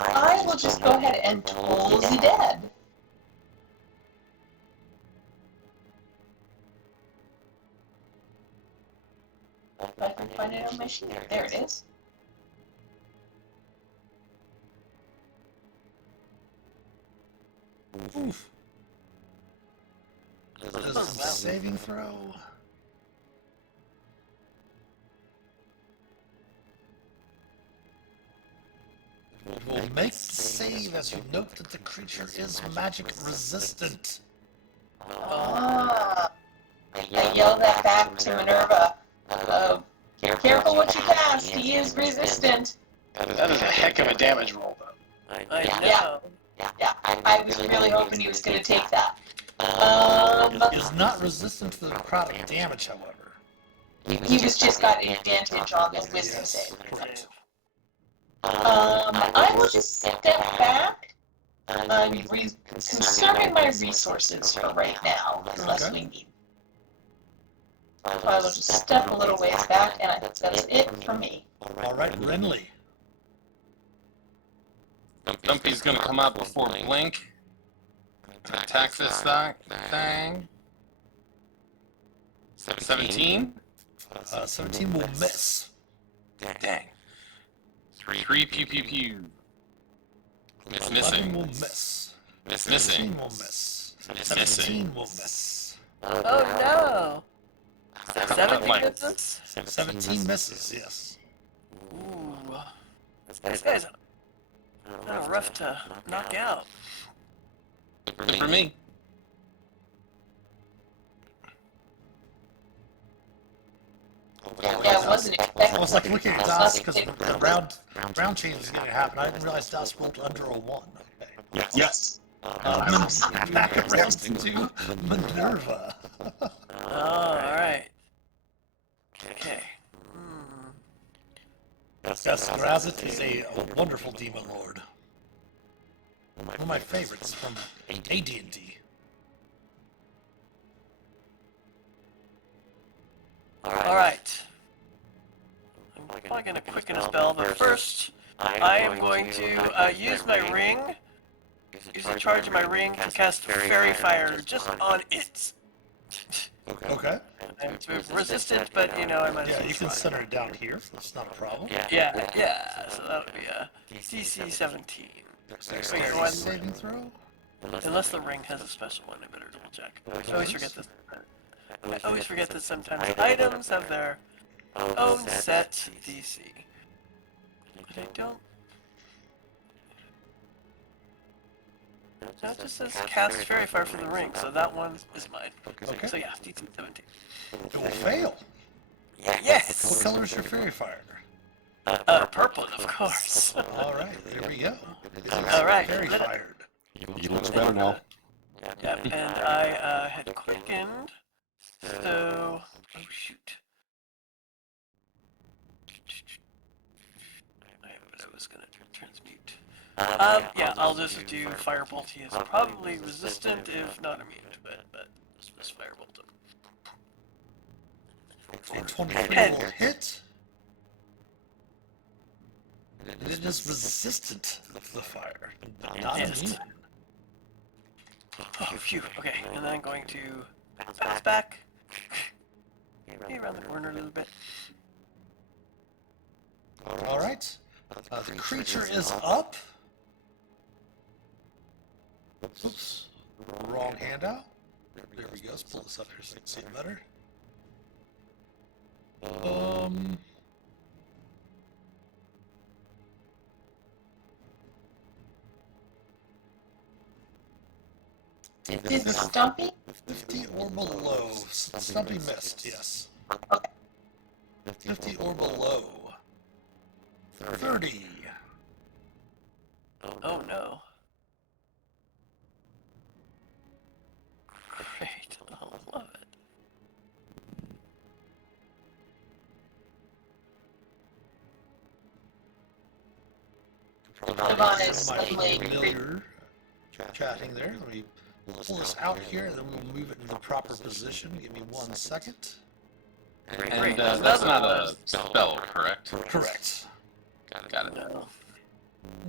I will just go ahead and toll the dead. If I can find it on my sheet. There it is. Oof. This is a saving throw. Will make the save as you note that the creature is magic resistant. I yell that back to Minerva. Careful what you cast, he is resistant. That is a heck of a damage roll, though. I know. Yeah, I was really hoping he was going to take that. Is not resistant to the necrotic damage, however. He was just got advantage on this wisdom save. Correct. I will just step back. I'm conserving my resources for right now, unless we need. So I will just step a little ways back, and I think that's it for me. All right, Renly. Dumpy's gonna come out before Blink. Attack this thing. 17? 17 will miss. Dang. 3 pew pew pew. 11 Missing. will miss. Missing. 16 will miss. 17 will miss. Oh no! 17 Mike. misses? 17 misses, yes. Ooh. This guy's kind of rough to knock out. Good for me. Yeah, I wasn't expecting. I was like looking at DOS because the round change was going to happen. I didn't realize DOS rolled under a 1. Okay. Yes. Back around to Minerva. Oh, alright. Okay. Yes, Grazit is a wonderful demon lord. One of my favorites from AD&D. Alright. I'm probably going to quicken a spell, but first, I am going to use my ring, use a charge of my ring to cast Fairy Fire just on it. Okay. It's resistant, but you know, I might as Yeah, well you can try. center it down here. That's not a problem. Yeah, so that would be a DC 17. Dexterity Wait, one- saving throw? Unless the ring has a special one, I better double check. I always forget this. I always forget that sometimes items have their own set DC. But I don't. No, it just says cast Fairy Fire for the ring, so that one is mine. Okay. So yeah, DC 17. It will fail. What Yes! color is your fairy fire? Purple, of course. All right, there we go. All right. Fairy fired. He looks better now. Yep, and I had quickened, so, oh shoot. I was gonna transmute. Yeah, I'll just do Firebolt. He is probably resistant, if not immune to it, but just Firebolt him. 23 will hit. And it is resistant to the fire. Not Yes. immune. Oh, phew, okay, and then I'm going to bounce back. Maybe around the corner a little bit. All right. The creature is up. Oops. Wrong handout. There we go. Let's pull this up here so you can see it better. Is Stumpy? 50 or below. Stumpy missed, yes. 50 or below. 30. Oh no. Great, I love it. Devon is My suddenly familiar chatting there. Let me pull this out here and then we'll move it in the proper position. Give me 1 second. And that's not a spell, correct? Correct. Got it. No.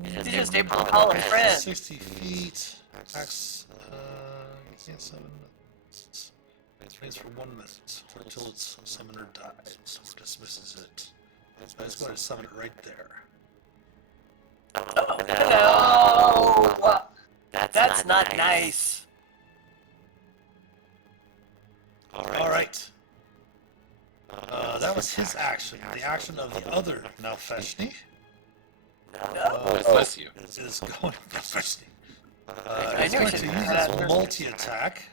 He's just able to call a friend. 60 feet. Max. Can't summon. Remains for 1 minute until its summoner dies. So dismisses it. So it's going to summon it right there. Hello! That's not nice. All right. That was his action. The action of the other Nalfeshni Bless you. is going Nalfeshni. I It's knew going it to should use be that. its multi-attack.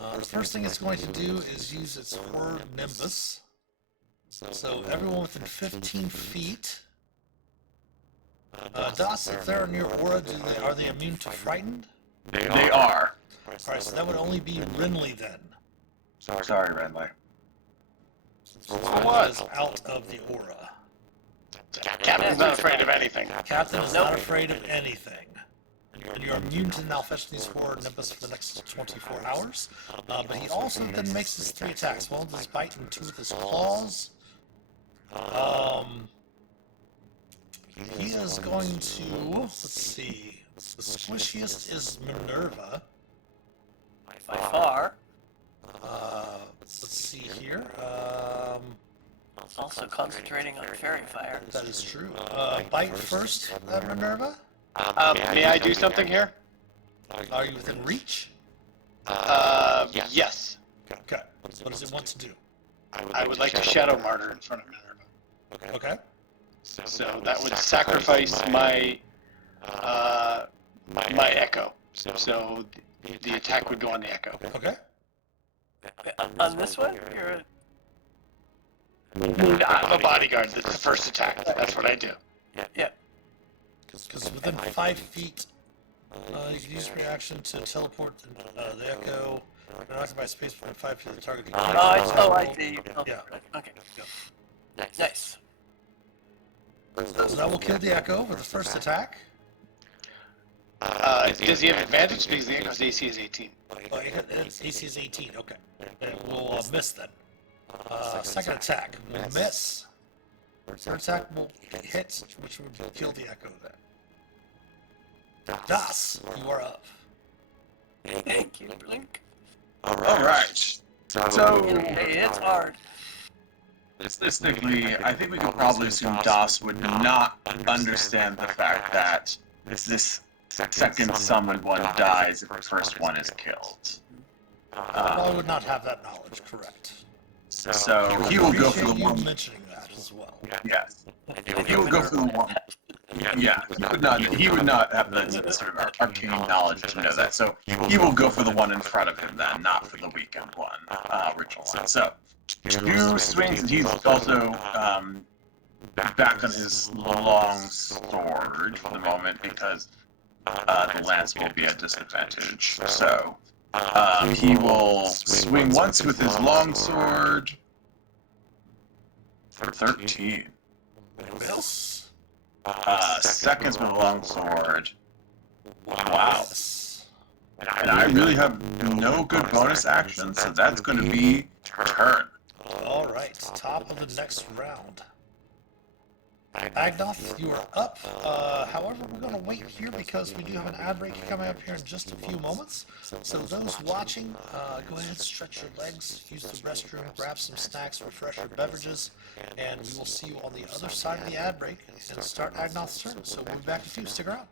The first thing it's going to do is use its Word Nimbus. So everyone within 15 feet. Das, if they're near aura, are they immune to frightened? They are. Alright, so that would only be Renly then. Sorry, Renly. So what? Is out of the aura. Captain's not afraid of anything. Captain is not afraid of anything. And you're immune to now fetch these 4 Nimbus for the next 24 hours. But he also then makes his 3 attacks. One with his bite and 2 with his claws. He is going to, let's see, the squishiest is Minerva. By far. Let's see here. Also concentrating on fairy fire. That is true. Bite first, Minerva. May I do something here? Are you within reach? Yes. Okay. What does it want to do? I would like to Shadow Martyr in front of Minerva. Okay. So that would sacrifice my my Echo. So the attack would go on the Echo. Okay. On this one? You're I'm a bodyguard. That's the first attack. That's what I do. yeah. Because within 5 feet, you can use your reaction to teleport the Echo. You're knocked by space within 5 feet of the target. I see. Oh, Yeah. Okay. Nice. So that will kill the Echo with the first attack. Does he have advantage because the Echo's AC is 18? Its AC is 18. Okay. It will miss then. Second attack will miss. Third attack will hit, which would kill the Echo then. Das, you are up. Thank you, Blink. All right. So, It's hard. realistically, I think we could probably assume Das would not understand the fact that this second summoned one dies if the first one is killed. Probably would not have that knowledge, correct. So he will go for the Appreciate you one. mentioning that as well. Yes. He will go for the one. Yeah, he would not have the sort of arcane knowledge to know that. So he will go for the one in front of him then, not for the weakened one, original one. So 2 swings, and he's also back on his long sword for the moment because the lance will be at disadvantage. So he will swing once with his long sword for 13. Miss. Seconds with a long sword. Wow. Miss. And I really have no good bonus action, so that's going to be turn. All right, top of the next round. Agnoth, you are up. However, we're going to wait here because we do have an ad break coming up here in just a few moments. So those watching, go ahead and stretch your legs, use the restroom, grab some snacks, refresh your beverages, and we will see you on the other side of the ad break and start Agnoth's turn. So we'll be back in a few. Stick around.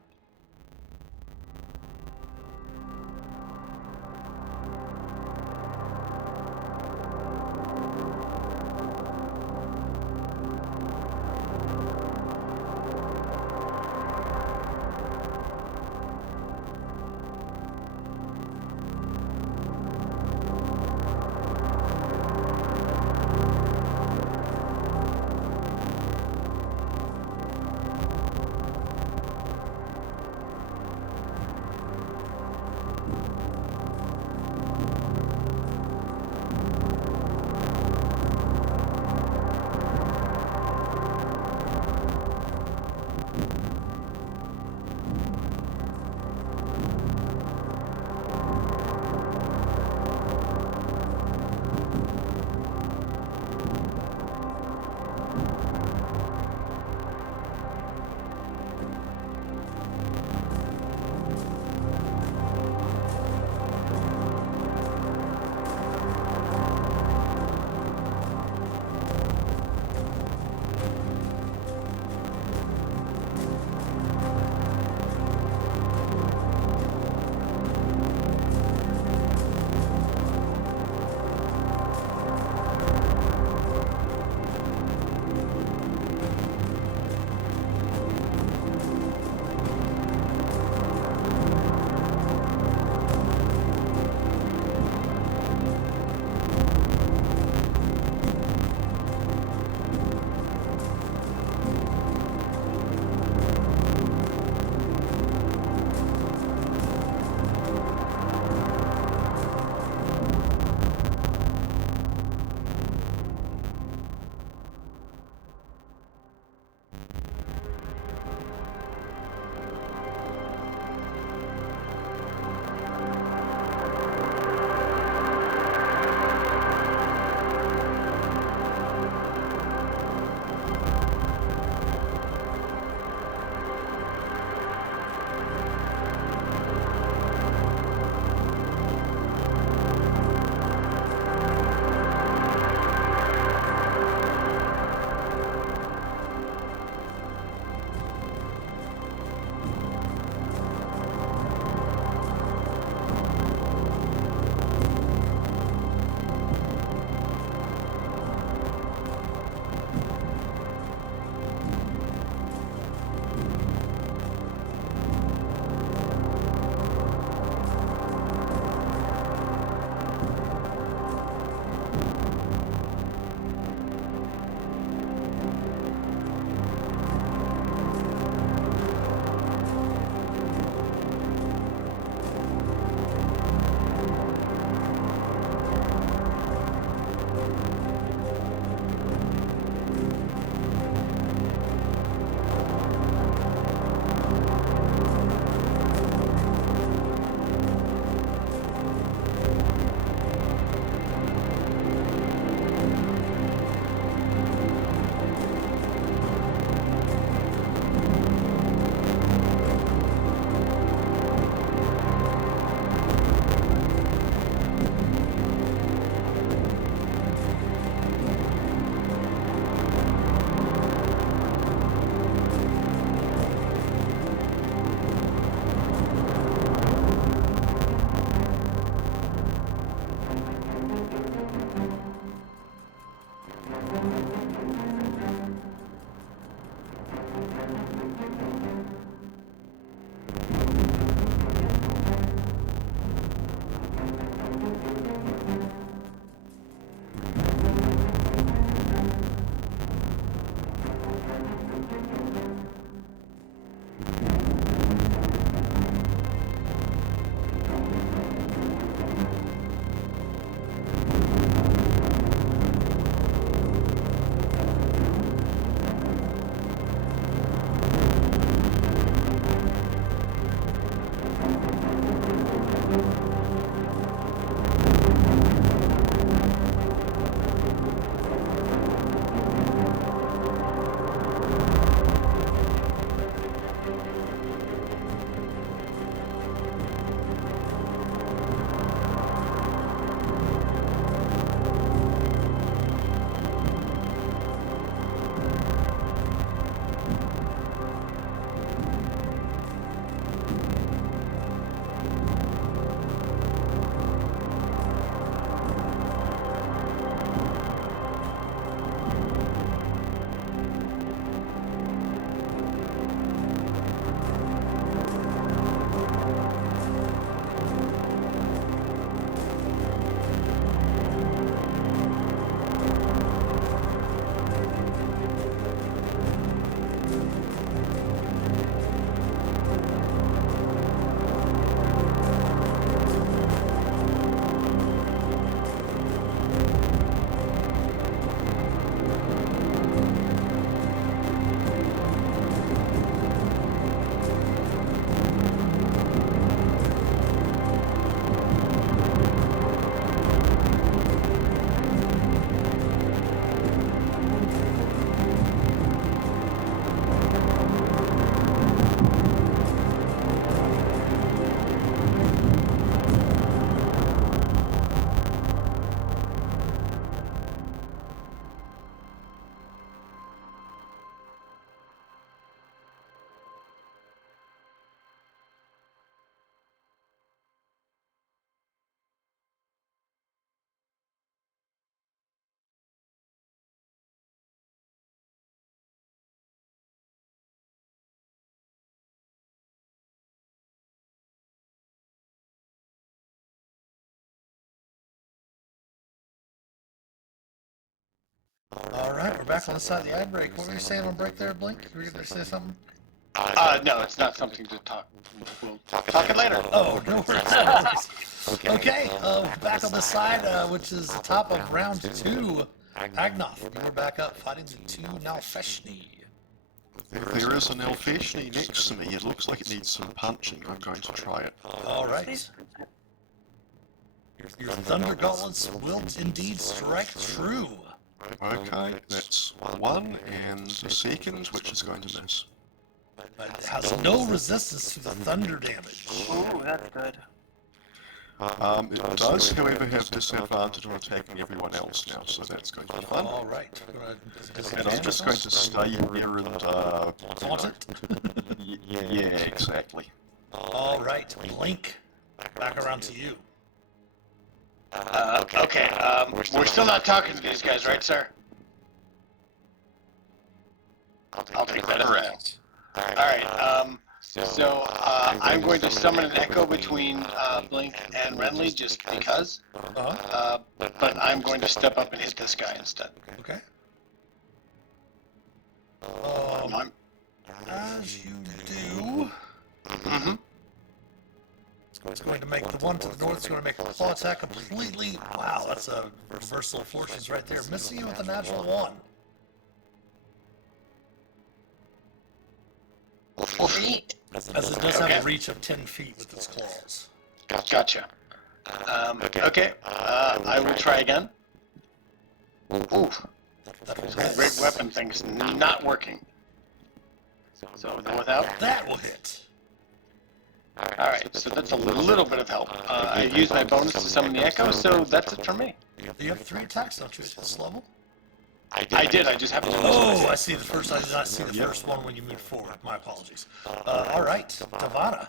right, we're back on the side of the ad break. What were you saying on break there, Blink? You were going to say something? No, it's not something to talk. We'll talk it later. Oh, no worries. No worries. Okay, back on the side, which is the top of round 2. Agnoth, you are back up fighting the 2 Nalfeshni. There is an Elfeshni next to me. It looks like it needs some punching. I'm going to try it. All right. Your Thunder Gauntlets will indeed strike true. Okay, that's 1, and the second, which is going to miss. But it has no resistance to the thunder damage. Ooh, that's good. It does, however, have disadvantage on attacking everyone else now, so that's going to be fun. All right. And I'm just going to stay in there and, Taunt it. yeah, exactly. All right, Blink. Back around to you. Okay, we're still not talking to these guys, right, sir? I'll take that as a no. Correct. Alright, so I'm going to summon an echo between Blink and Renly just because. But I'm going to step up and hit this guy instead. Okay. As you do, Mm-hmm. it's going to make the one to the north. It's going to make a claw attack completely. Wow, that's a reversal of fortunes right there. Missing you with a natural 1. Great. As it does have a reach of 10 feet with its claws. Gotcha. Okay, I will try again. Ooh, this great weapon thing's not working. So go without. That will hit. Alright, so that's a little bit of help. I used my bonus to summon the echo, so that's it for me. You have 3 attacks, don't you, at this level? I did, I just happened to Oh, I see the first. I did not see the first one when you moved forward. My apologies. All right, Davana.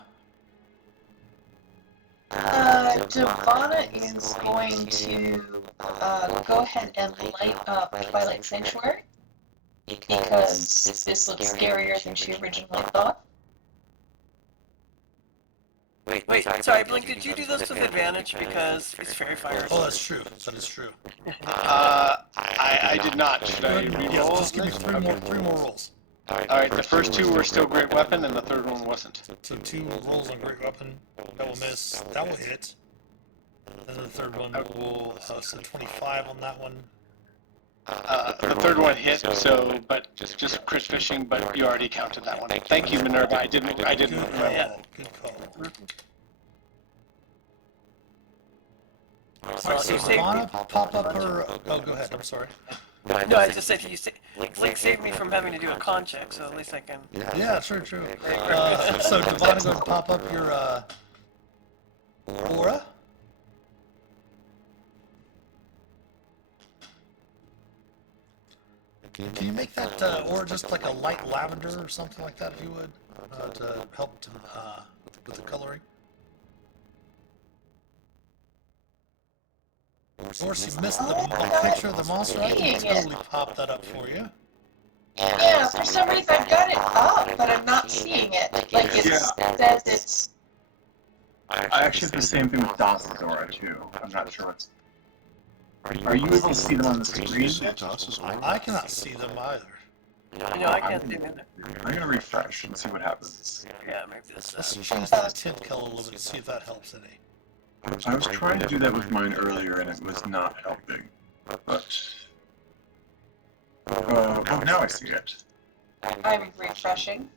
Devana is going to go ahead and light up Twilight Sanctuary because this looks scarier than she originally thought. Wait, sorry, Blink, did you do this with advantage because it's fairy fire? Oh, that's true. That is true. I did not. Should I Yeah, re-roll? just give me 3 more rolls. Alright, the first 2 were still great weapon, and the third one wasn't. So 2 rolls on great weapon. That will miss. That will hit. And then the third one will so 25 on that one. The third one hit, so but just crit fishing, but you already counted that one. Thank you, Minerva. I didn't Good remember. call. Good call. So All right, so you saved me. Davana, pop up her. Oh, go ahead. I'm sorry. No, I just said Blink saved me from having to do a con check, so at least I can. Yeah, true. So Davana, go ahead and pop up your aura. Can you make that aura just like a light lavender or something like that, if you would, to help with the coloring? Of course, you missed the picture of the monster. I can totally pop that up for you. Yeah, for some reason I've got it up, but I'm not seeing it. Like it says it's. I actually have the same thing with Dawson's aura too. I'm not sure what's. Are you able to see them on the screen? I cannot see them either. No, I can't see them. I'm gonna refresh and see what happens. Yeah, maybe this. Let's change the tint color a little bit and see if that helps any. I was trying to do that with mine earlier and it was not helping. But oh, now I see it. I'm refreshing.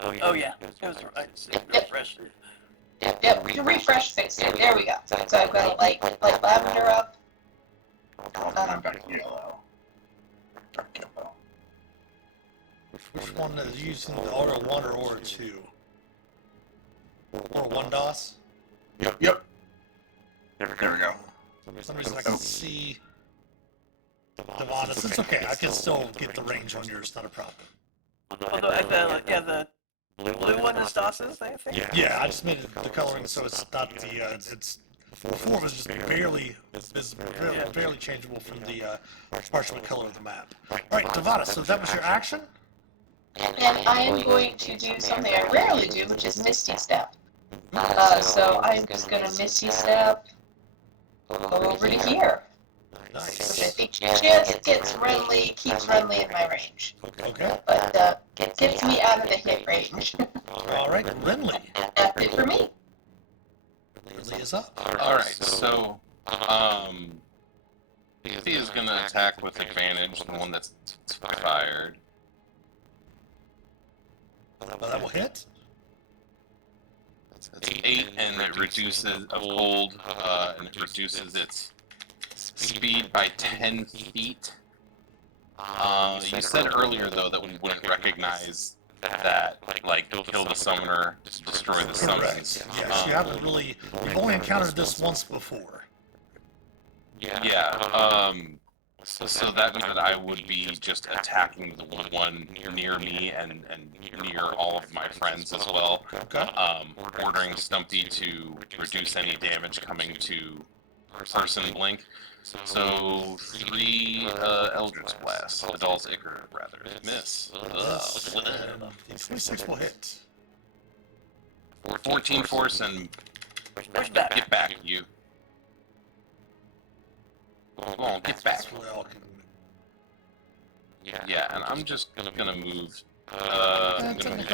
Oh yeah, it was right. Refresh. Yep, the refresh fixed it. There we go. So I've got a light lavender up. I'm back yellow. Dark yellow. Which one is using the Aura 1 or Aura 2? Aura 1 DOS? Yep. There we go. For some reason I can see Devana's. It's okay, I can still get the range on yours, not a problem. Although the blue one is DOS's, I think. Yeah, I just made it the coloring so it's not the, it's, before it was just barely changeable from the parchment color of the map. Alright, Devana, so that was your action? And I am going to do something I rarely do, which is Misty Step. So I'm just going to Misty Step over to here, which I Nice. think just keeps Renly in my range. Okay. But gets me out of the hit range. All right, Renly. That's it for me. Renly is up. All right, so he is going to attack with advantage, the one that's fired. Well, that will hit. That's 8, and it reduces a hold, and it reduces its speed by 10 feet. You said earlier, though, that we wouldn't recognize that, like, kill the summoner, destroy the summons. Correct. Yes, you haven't really. You've only encountered this once before. Yeah, so that means that I would be just attacking the one near me and near all of my friends as well. Okay. Ordering Stumpy to reduce any damage coming to person blink. So 3 Eldritch Blast, Adult's Ichor, rather. Miss. And the 26 will hit. 14 force and get back, you. Come on, get back. That's really all can. Yeah, and I'm just gonna move. I'm gonna move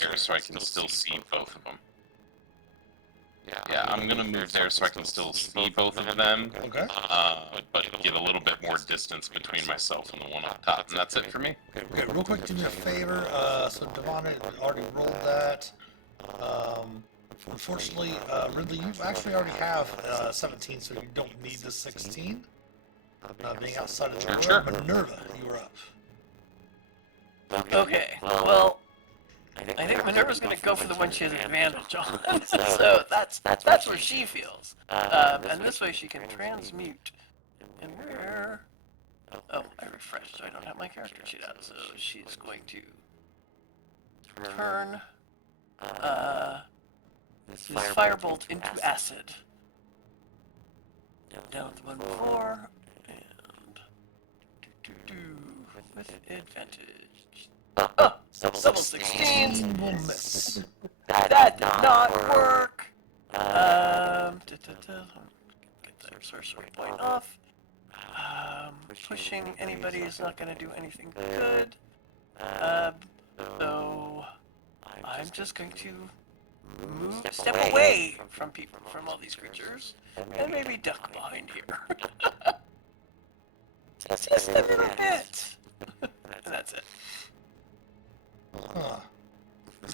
there so I can still see both of them. Yeah, I'm gonna move there so I can still see both of them. Okay. But get a little bit more distance between myself and the one on top, and that's it for me. Okay, real quick, do me a favor. So Devon already rolled that. Unfortunately, Ridley, you actually already have 17, so you don't need the 16. Being outside of the Sure. Minerva, you are up. Okay, well, I think Minerva's gonna go for the one she has advantage on, so that's where she feels. And this way she can transmute. And where? Oh, I refreshed, so I don't have my character sheet out, so she's going to turn this firebolt into acid. Down with the one before, and with advantage. Oh, double 16. Will miss. That did not work. Get the sorcery point off. Pushing anybody is not going to do anything good. So I'm just going to step away from people, from all these creatures, and maybe duck behind here. Just a little bit. And that's it. Huh.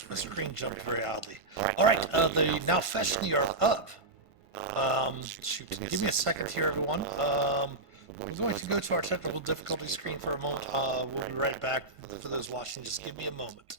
The screen jumped very oddly. Alright, the now Feshni are up. Shoot, give me a second here, everyone. We're going to go to our technical difficulty screen for a moment. We'll be right back. For those watching, just give me a moment.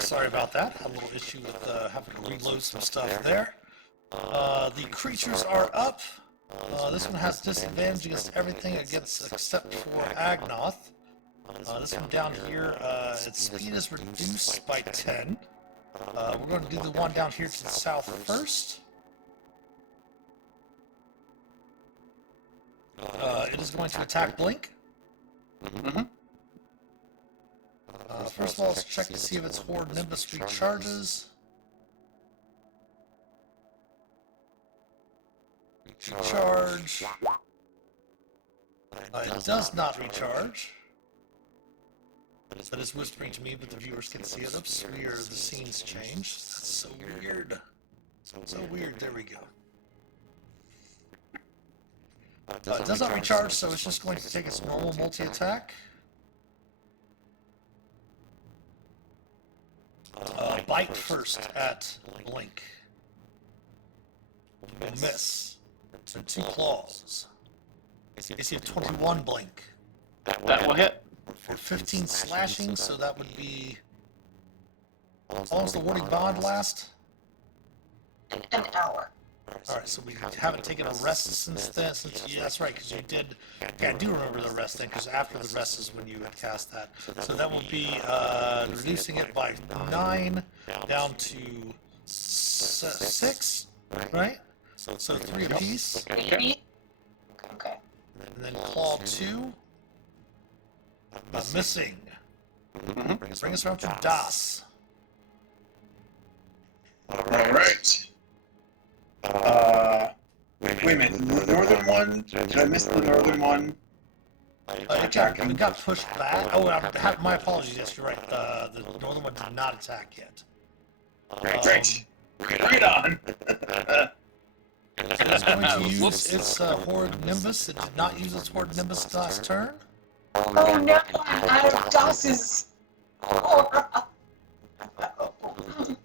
Sorry about that. Had a little issue with having to reload some stuff there. The creatures are up. This one has disadvantage against everything except for Agnoth. This one down here, its speed is reduced by 10. We're going to do the one down here to the south first. It is going to attack Blink. First of all, let's check to see if its Horde Nimbus recharges. Recharge. It does not recharge. That is whispering to me, but the viewers can see it. Oops, the scenes changed. That's so weird. So weird. There we go. It does not recharge, so it's just going to take its normal multi-attack. Bite first at Blink. Will miss. So 2 claws. AC of 21 Blink. That will hit. For 15 slashing, so that would be... How long does the warding bond last? An hour. Alright, so we haven't taken a rest since then. Yeah, that's right, because you did... Yeah, I do remember the rest then, because after the rest is when you had cast that. So that will be reducing it by 9 down to 6, right? So 3 apiece. Okay. Okay. And then claw 2. Missing. Bring us around to Das. Alright. Wait a minute. The northern one? Did I miss the northern one? It got pushed back. Oh, my apologies. Yes, you're right. The northern one did not attack yet. Great. Bring it on. It is going to use its Horde Nimbus. It did not use its Horde Nimbus last turn. Oh no, I'm out of DOS's.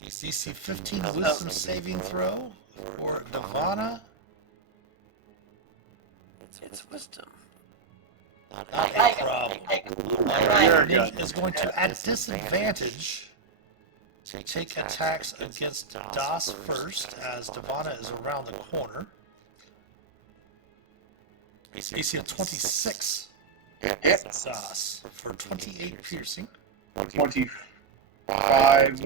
DC 15 Wisdom saving throw for Nirvana. It's wisdom. Not a problem. It is going to, at disadvantage, take attacks against Das first, as Nirvana is around the corner. AC of 26. Hits. Das for 28 piercing. 25. 5.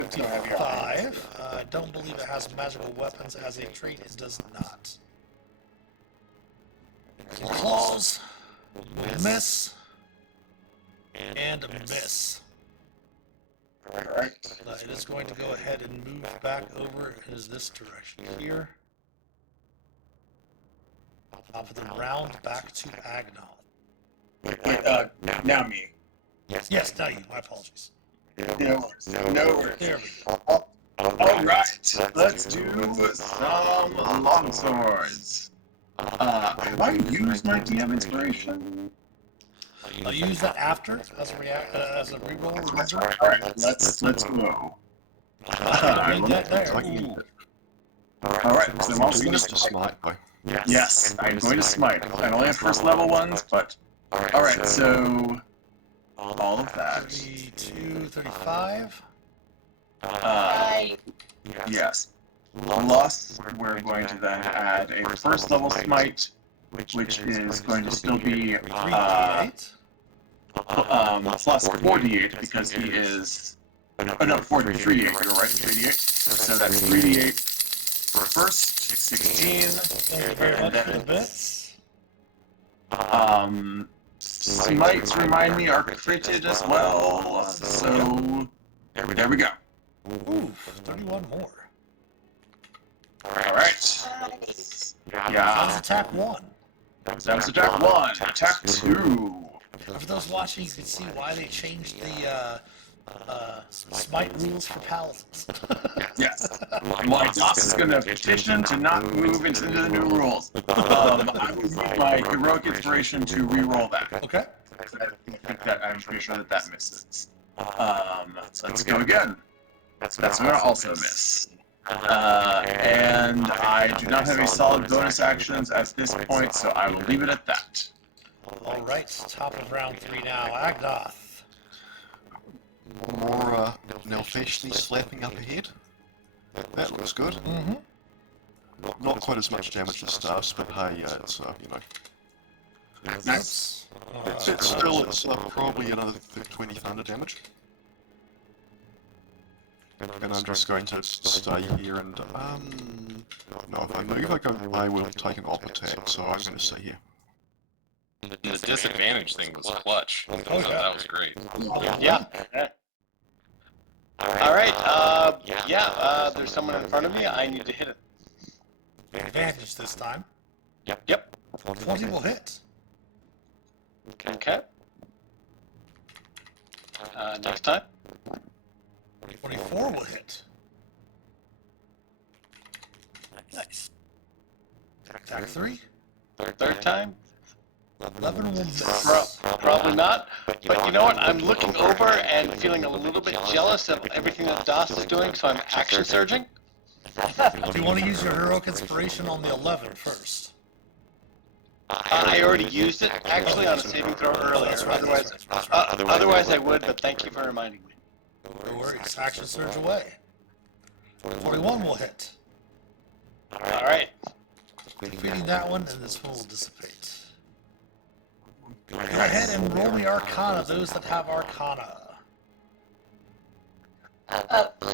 I don't believe it has magical weapons as a trait. It does not. Claws. Miss. And miss. Alright. It is going to go ahead and move back over in this direction here. Top of the round, back to Agnoth. Now me. Yes, now you. My apologies. No worries. There we go. Alright, let's do some longswords. Have I used my DM inspiration? I'll use that after as a reroll. Remember? Alright, let's go. Alright, so I'm also going to smite though. Yes, I'm going to smite. I only have first level ones, but... Alright, so... all of that. 32, 35. Yes. Plus, we're going to then add a first level smite, which is going to still be plus 48 because he is. Oh no, 3d8. You're right, 3d8. So that's 3d8 for first, 16, Thank you very much for the bits. Smites, remind me, are critted as well. So there we go. Ooh, 31 more. Alright. That was Yeah. attack 1. That was attack 1. Attack 2. For those watching, you can see why they changed the smite rules for paladins. Yes. My boss is going to petition to not move into the new rules. I will use my heroic inspiration to re-roll that. Okay. I'm pretty sure that misses. Let's go again. That's going to also miss. And I do not have any solid bonus actions at this point, so I will leave it at that. Alright, top of round 3 now. Agnoth. More Nelfeshly slapping up ahead. That looks good. Mm-hmm. Not quite as much damage as Stars, but hey, it's, you know. Nice. It's probably another 20 thunder damage. And I'm just going to stay here and, no, if I move, I will take an op attack, so I'm going to stay here. The disadvantage thing was clutch. Oh, So yeah. that was great. Yeah. All right. There's someone in front of me. I need to hit it. Advantage this time. Yep. 20 will hit. Okay. Next time. 24 will hit. Nice. Attack 3. Third time. 11 will miss. Probably not. But you know what? I'm looking over and feeling a little bit jealous of everything that Das is doing, so I'm action surging. Do you want to use your heroic inspiration on the 11 first? I already used it actually on a saving throw earlier. Otherwise I would, but thank you for reminding me. No worries. Action surge away. 41 will hit. All right. Defeating that one, and this one will dissipate. Go ahead and roll me Arcana, those that have Arcana.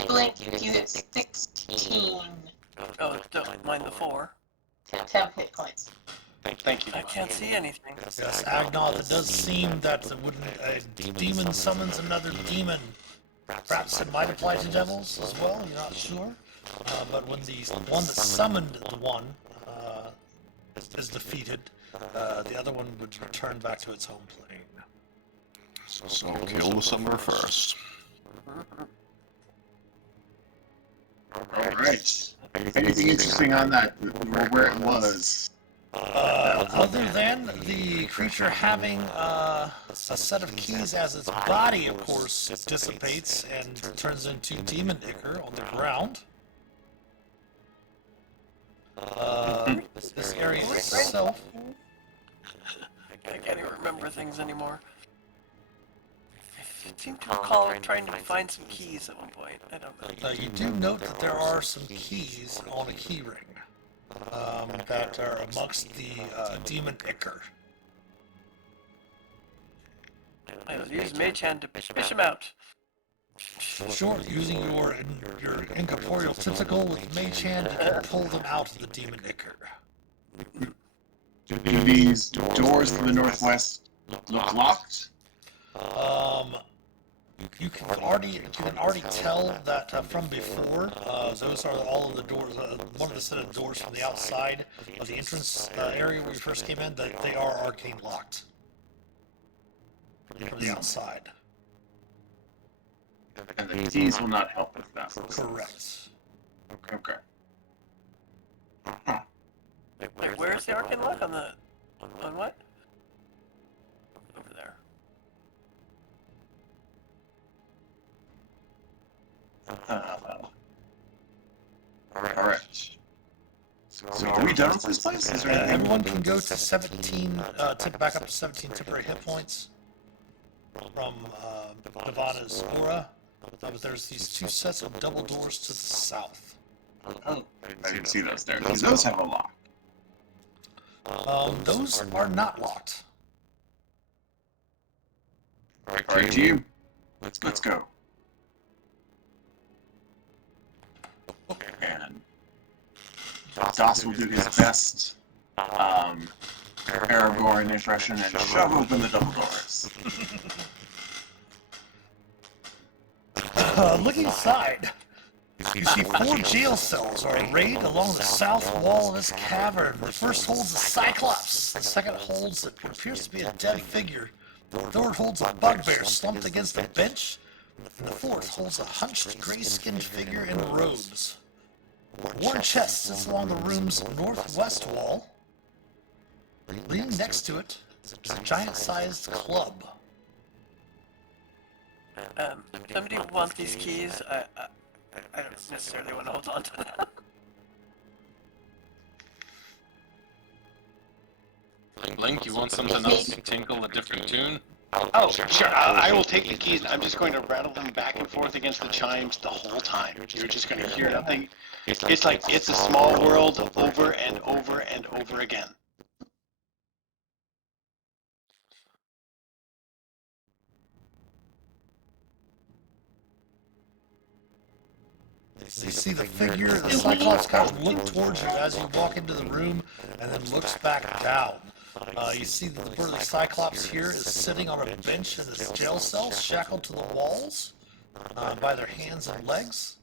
Blink, you hit 16. Oh, don't mind the 4. 10 hit points. Thank you. I can't see anything. Yes, Agnoth, it does seem that when a demon summons another demon, perhaps it might apply to devils as well, you're not sure. But when the one that summoned the one is defeated, the other one would return back to its home plane. So kill the summoner first. Alright. Anything interesting on that, or where it was? Other than the creature having a set of keys as its body, of course, dissipates and turns into demon ichor on the ground. This area itself. I can't even remember things anymore. I seem to recall trying to find some keys at one point. I don't know. You do note that there are some keys on a key ring that are amongst the demon ichor. I will use Mage Hand to fish him out. Sure, using your incorporeal tentacle with Mage Hand, you can pull them out of the demon ichor. Do these doors to the northwest look locked? You can already tell that from before. Those are all of the doors. One of the set of doors from the outside of the entrance area where you first came in. They are arcane locked from the outside. And the keys will not help with that. Correct. Okay. Wait, where's the arcane lock on the... on what? Over there. Alright. So are we done with this place? Is there anything? Everyone can go to 17, back up to 17 temporary hit points from Nevada's aura. But there's these two sets of double doors to the south. Oh, I didn't see those there. Because those have a lock. Those are not locked. Alright, you. Let's go. And Das will do his best Aragorn impression and shove open the double doors. Looking inside, you see 4 jail cells are arrayed along the south wall of this cavern. The first holds a cyclops, the second holds what appears to be a dead figure, the third holds a bugbear slumped against a bench, and the fourth holds a hunched gray-skinned figure in robes. A worn chest sits along the room's northwest wall. Leaning next to it is a giant-sized club. Somebody want these keys? I don't necessarily want to hold on to them. Blink, you want something else to tinkle a different tune? Oh, sure. I will take the keys. I'm just going to rattle them back and forth against the chimes the whole time. You're just going to hear nothing. It's like It's a Small World over and over and over again. You see the figure, the Cyclops kind of look towards you as you walk into the room, and then looks back down. You see the burly Cyclops here is sitting on a bench in this jail cell, shackled to the walls by their hands and legs,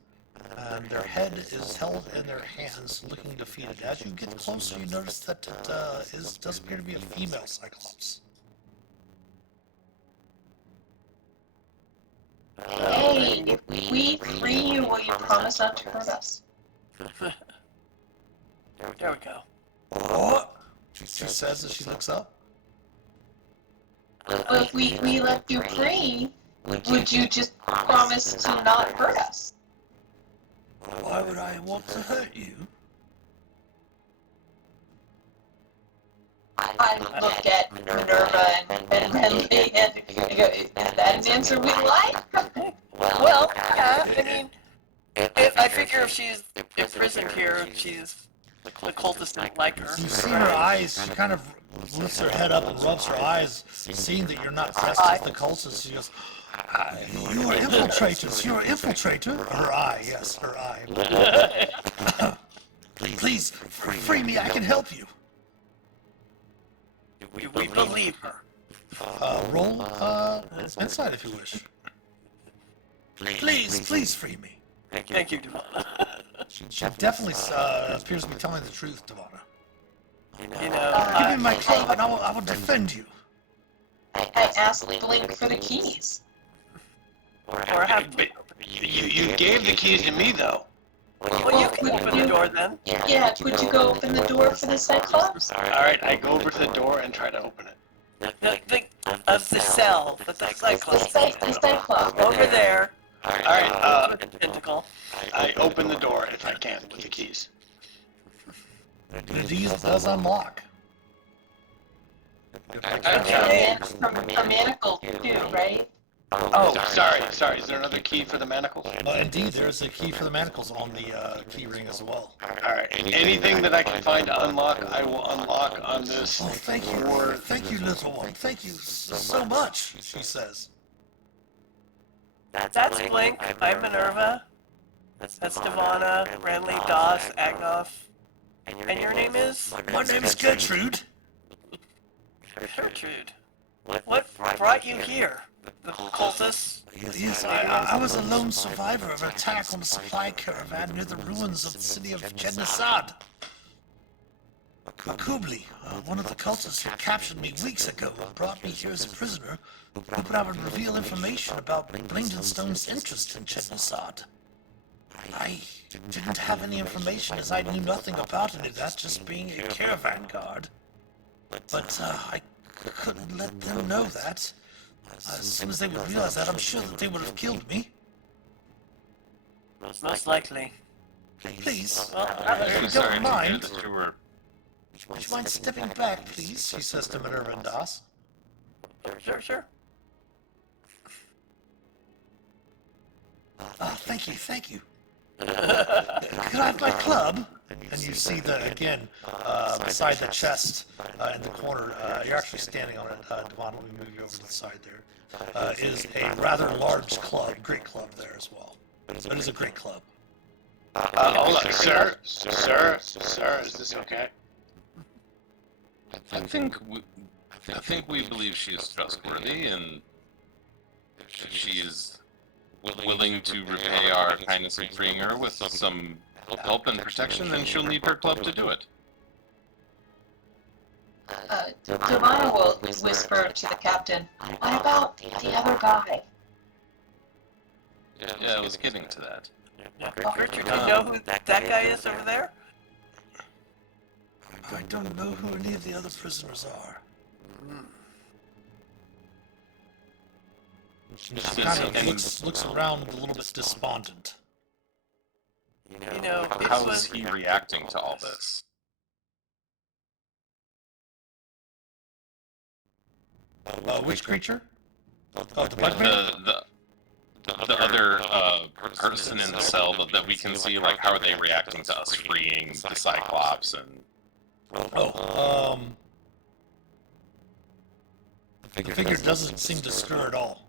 and their head is held in their hands, looking defeated. As you get closer, you notice that it does appear to be a female Cyclops. Hey, if we free you, will you promise not to hurt us? There we go. What? She says as she looks up. Well, if we let you free, would you just promise to not hurt us? Why would I want to hurt you? I look at Minerva and Renly and go, is that an answer we like? Well, yeah, I mean, I figure if she's imprisoned here, the cultists don't like her. You see her eyes, she kind of lifts her head up and rubs her eyes, seeing that you're not dressed as the cultists. She goes, you are infiltrators, you're an infiltrator. Her eye, yes, her eye. Please, free me, I can help you. We believe her. Roll insight if you wish. Please free me. Thank you, Devon. She definitely appears to be telling the truth, Devana. You know, Give me my club and I will defend you. I asked Blink for the keys. or have You gave the keys to me, though. Well, you can open the door then. Yeah, would you go open the door for the Cyclops? All right, I go over to the door and try to open it. Think of the cell, the Cyclops. The Cyclops. Over there. All right, Tentacle. I open the door if I can with the keys. The does unlock. A manacle too, right? Oh, sorry. Is there another key for the manacles? Indeed, there's a key for the manacles on the key ring as well. All right. Anything that I can find to unlock, I will unlock on this. Oh, thank you, little one. Thank you so much, she says. That's Blink. I'm Minerva. That's Devana, Renly, Doss, Agnoth. And your name is? My name is Gertrude. Gertrude. What brought you here? The cultists? Yes, I was a lone survivor of an attack on a supply caravan near the ruins of the city of Jednasad. Kubli, one of the cultists who captured me weeks ago and brought me here as a prisoner, hoping I would reveal information about Blingdenstone's interest in Jednasad. I didn't have any information as I knew nothing about any of that, just being a caravan guard. But I couldn't let them know that. As soon as they would realize that, I'm sure that they would have killed me. Most likely. Please, Well, if you Sorry don't to hear mind, that you were. would you mind stepping back, please? She says to Minerva and Doss. Sure. Thank you. Could I have my club? And you see that again, beside the chest in the corner, you're actually standing on it, Devon, let me move you over to the side there, is a rather large club, great club there as well. It is a great club. Hold on, sir, is this okay? I think we believe she is trustworthy, and if she is willing to repay our kindness in freeing her with some help and protection, then she'll need her club to do it. Devana will whisper to the captain, what about the other guy? Yeah, I was getting to that. Gertrude, do you know who that guy is over there? I don't know who any of the other prisoners are. She kind of looks around a little bit despondent. You know, How is he reacting to all this? Which creature? Oh, the bugman? The other person in the cell that we can see, like, how are they reacting to us freeing the Cyclops and... The figure doesn't seem to stir at all.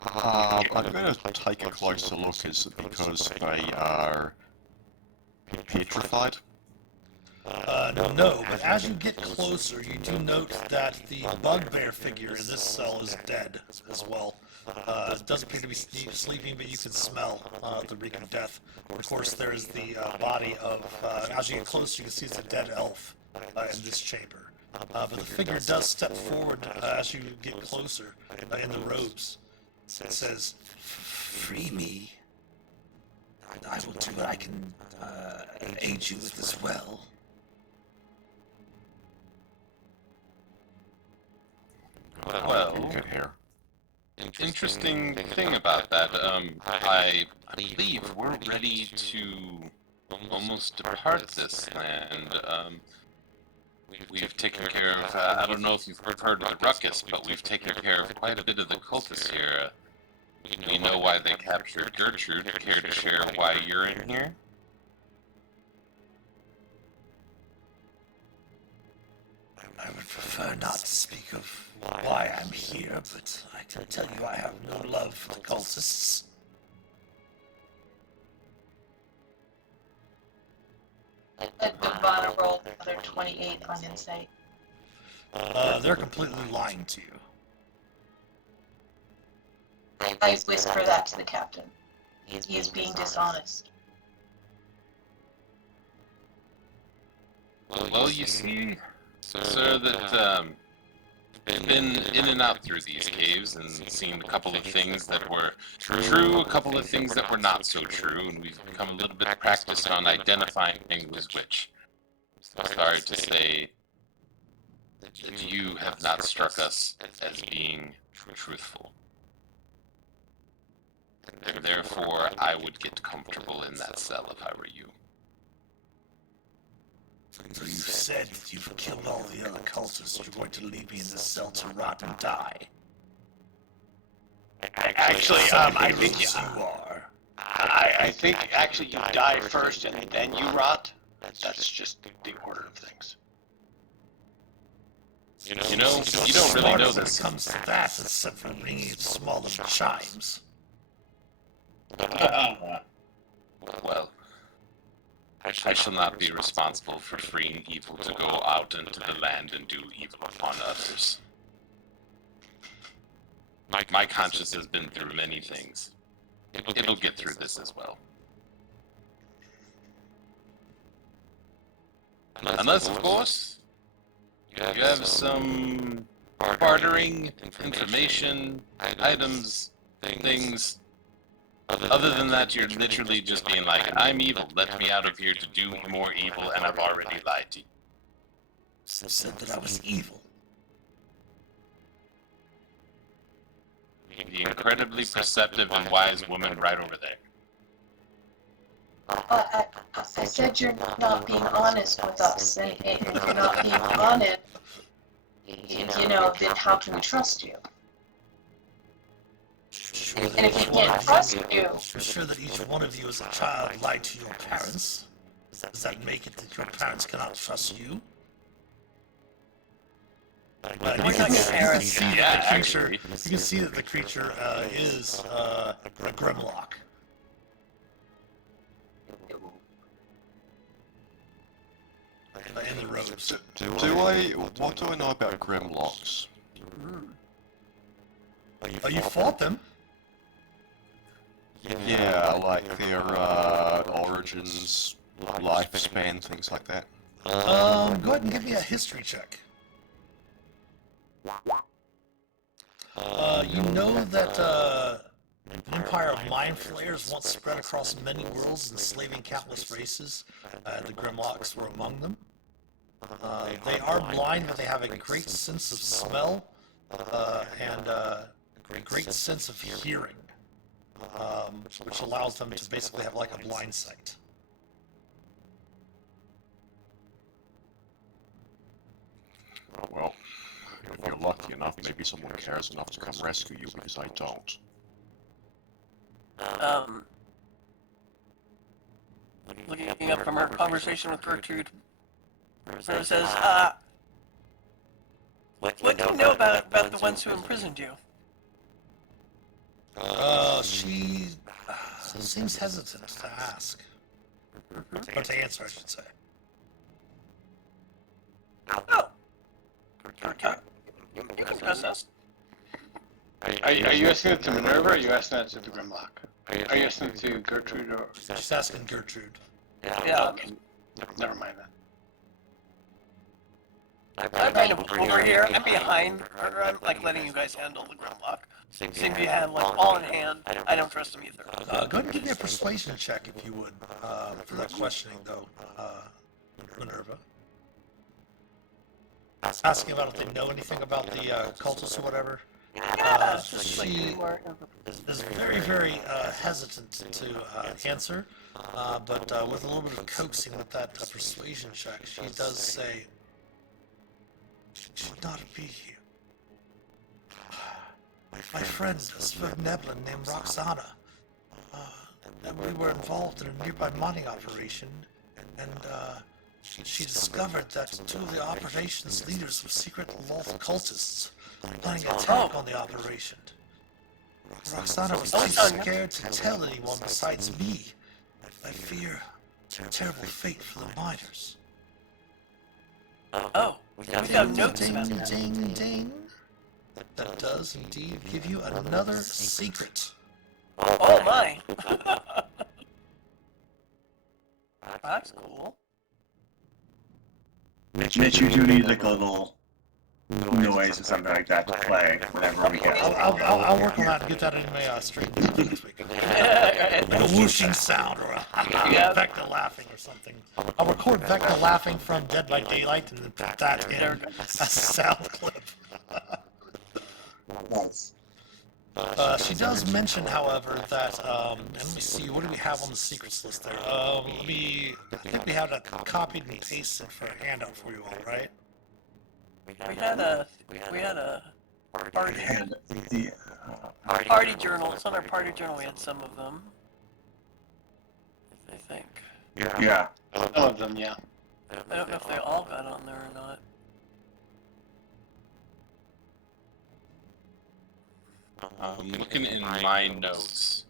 I'm going to take a closer look, is it because they are petrified? No, but as you get closer, you do note that the bugbear figure in this cell is dead as well. It does appear to be sleeping, but you can smell the reek of death. Of course, there is the body of, as you get closer, you can see it's a dead elf in this chamber. But the figure does step forward as you get closer in the robes. It says, "Free me. I will do what I can aid you with as well." Well, Good hair. interesting thing about that, I believe we're ready to almost depart this land. We've taken care of, I don't know if you've heard of the ruckus, but we've taken care of quite a bit of the cultists here. We know why they captured Gertrude. Care to share why you're in here? I would prefer not to speak of why I'm here, but I can tell you I have no love for the cultists. Devana rolled another 28 on insight. They're completely lying to you. I whisper that to the captain. He is being dishonest. Well, you see, sir, that been in and out through these caves and seen a couple of things that were true, a couple of things that were not so true, and we've become a little bit practiced on identifying things which. Sorry to say that you have not struck us as being truthful. And therefore, I would get comfortable in that cell if I were you. So you've said that you've killed all the other cultists. You're going to leave me in this cell to rot and die. Actually, I think you are. I think actually you die first and then you rot. That's just the order of things. You know, you don't really know When it this. comes to that, except for ringing of smaller chimes. Well, I shall not be responsible for freeing evil to go out into the land and do evil upon others. My conscience has been through many things. It'll get through this as well. Unless, of course, you have some bartering, information, items, things. Other than that, you're literally just being like, I'm evil, let me out of here to do more evil, and I've already lied to you. Said that I was evil. The incredibly perceptive and wise woman right over there. I said you're not being honest with us, and if you're not being honest, then how can we trust you? And if we can't trust you, You're sure that each one of you as a child lied to your parents? Does that make it that your parents cannot trust you? You can see that the creature. You can see that the creature is a Grimlock. In the robes. What do I know about Grimlocks? Oh, you fought them? Yeah, like their origins, lifespan, things like that. Go ahead and give me a history check. You know that an empire of mind flayers once spread across many worlds, enslaving countless races. The Grimlocks were among them. They are blind, but they have a great sense of smell and a great sense of hearing, which allows them to basically have like a blind sight. Well, if you're lucky enough, maybe someone cares enough to come rescue you, because I don't. Looking up from our conversation with Gertrude, where it says, what do you know about the ones who imprisoned you? She seems hesitant to ask. Or to answer, I should say. Oh. Okay. You can press us. Are you asking it to Minerva or are you asking it to the Grimlock? Are you asking it to Gertrude or? She's asking Gertrude. Yeah. Okay. Never mind that. I'm kind of over here. I'm behind her. I'm like letting you guys handle the Grimlock. Seem to have like all in hand. I don't trust him either. Go ahead and give me a persuasion check if you would, for that questioning though, Minerva. Asking about if they know anything about the cultists or whatever. She is very, very hesitant to answer, but with a little bit of coaxing with that persuasion check, she does say, "She should not be here. My friend, a Vecna named Roxana, we were involved in a nearby mining operation, and she discovered that two of the operation's leaders were secret Loth cultists planning an attack on the operation. Roxana was too scared to tell anyone besides me. I fear a terrible fate for the miners." Oh, we got notes Ding, about that. ding, ding. That does indeed give you another secret. Oh my. That's cool. Mitch, you do need like a little noise or something like that to play whenever we get. I'll work on that and get that in my stream next week. Like a whooshing sound or a Vecna laughing or something. I'll record Vecna laughing from Dead by Daylight and then put that in a sound clip. Nice. She does mention, however, that, and let me see, what do we have on the secrets list there? I think we have that copied and pasted for a handout for you all, right? We had a party, And the party journal. It's on our party journal. We had some of them. I think. yeah. Some of them, yeah. I don't know if they all got on there or not. Looking in my notes,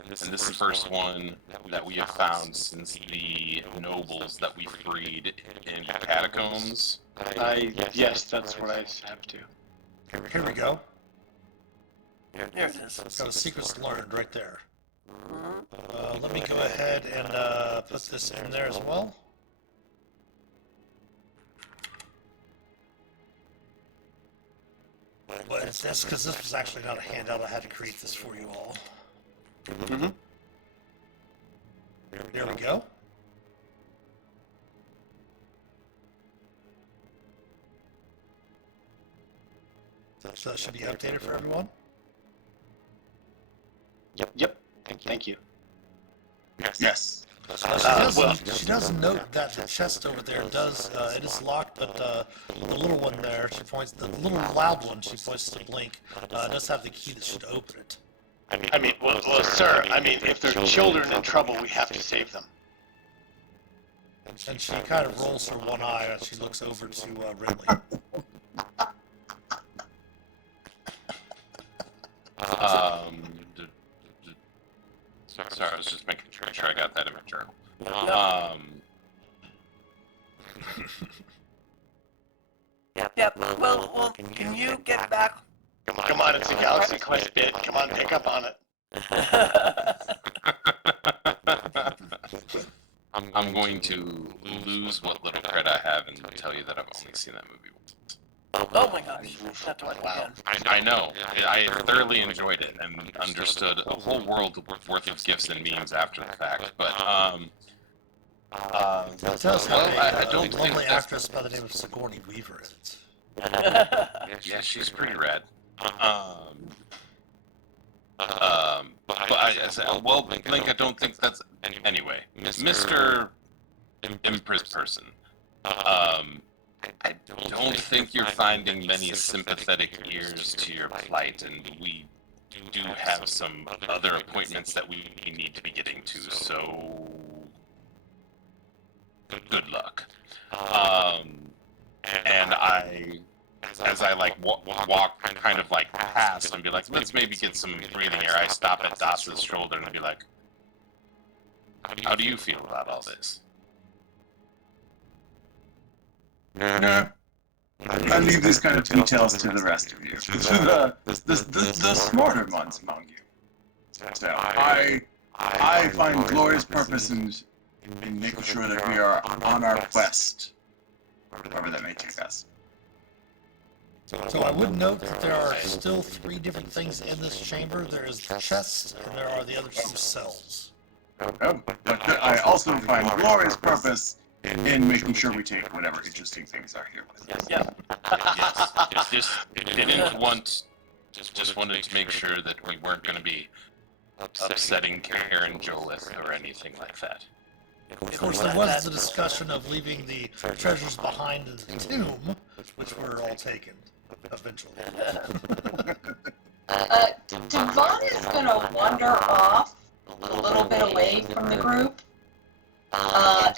and this is the first one that we have found since the nobles that we freed in catacombs. Yes, that's what I have to. Here we go. There it is. Got a secrets learned right there. Let me go ahead and put this in there as well. Well, that's because this was actually not a handout. I had to create this for you all. Mm-hmm. There we go. So that should be updated for everyone. Yep. Thank you. Yes. She does note that the chest over there does, it is locked, but the little one there, the little loud one, she points to Blink, does have the key that should open it. I mean, well, sir, I mean, if there are children in trouble, we have to save them. And she kind of rolls her one eye as she looks over to Ridley. Sorry, I was just making sure I got that in my journal. Yep. Well, can you get back? Come on, it's a Galaxy Quest bit. Come on, pick up on it. I'm going to lose what little credit I have and tell you that I've only seen that movie once. Oh my gosh, have to watch it again. I know. I thoroughly enjoyed it and understood a whole world worth of gifts and memes after the fact. But It does have I don't a think lovely that's- actress by the name of Sigourney Weaver in it. yeah, she's pretty rad. But I said, well, Blink, I don't think that's anyway. Mr. Empress person. I don't think you're finding many sympathetic ears to your plight, and we do have some other appointments that we need to be getting to, so good luck. And as I like walk kind of like past and be like, let's maybe get some breathing air, I stop at Das's shoulder and be like, how do you feel about all this? No. I leave these kind of details to the rest of you, to the smarter ones among you. So I find glorious purpose in making sure that we are on our quest, wherever that may take us. So I would note that there are still 3 different things in this chamber. There is the chest, and there are the other 2 cells. Oh, but I also find glorious purpose in making sure we take whatever interesting things are here with us. Yeah. Yes, just wanted to make sure that we weren't going to be upsetting Karen Jolith or anything like that. Of course, there was the discussion of leaving the treasures behind in the tomb, which were all taken eventually. Devon is going to wander off a little bit away from the group,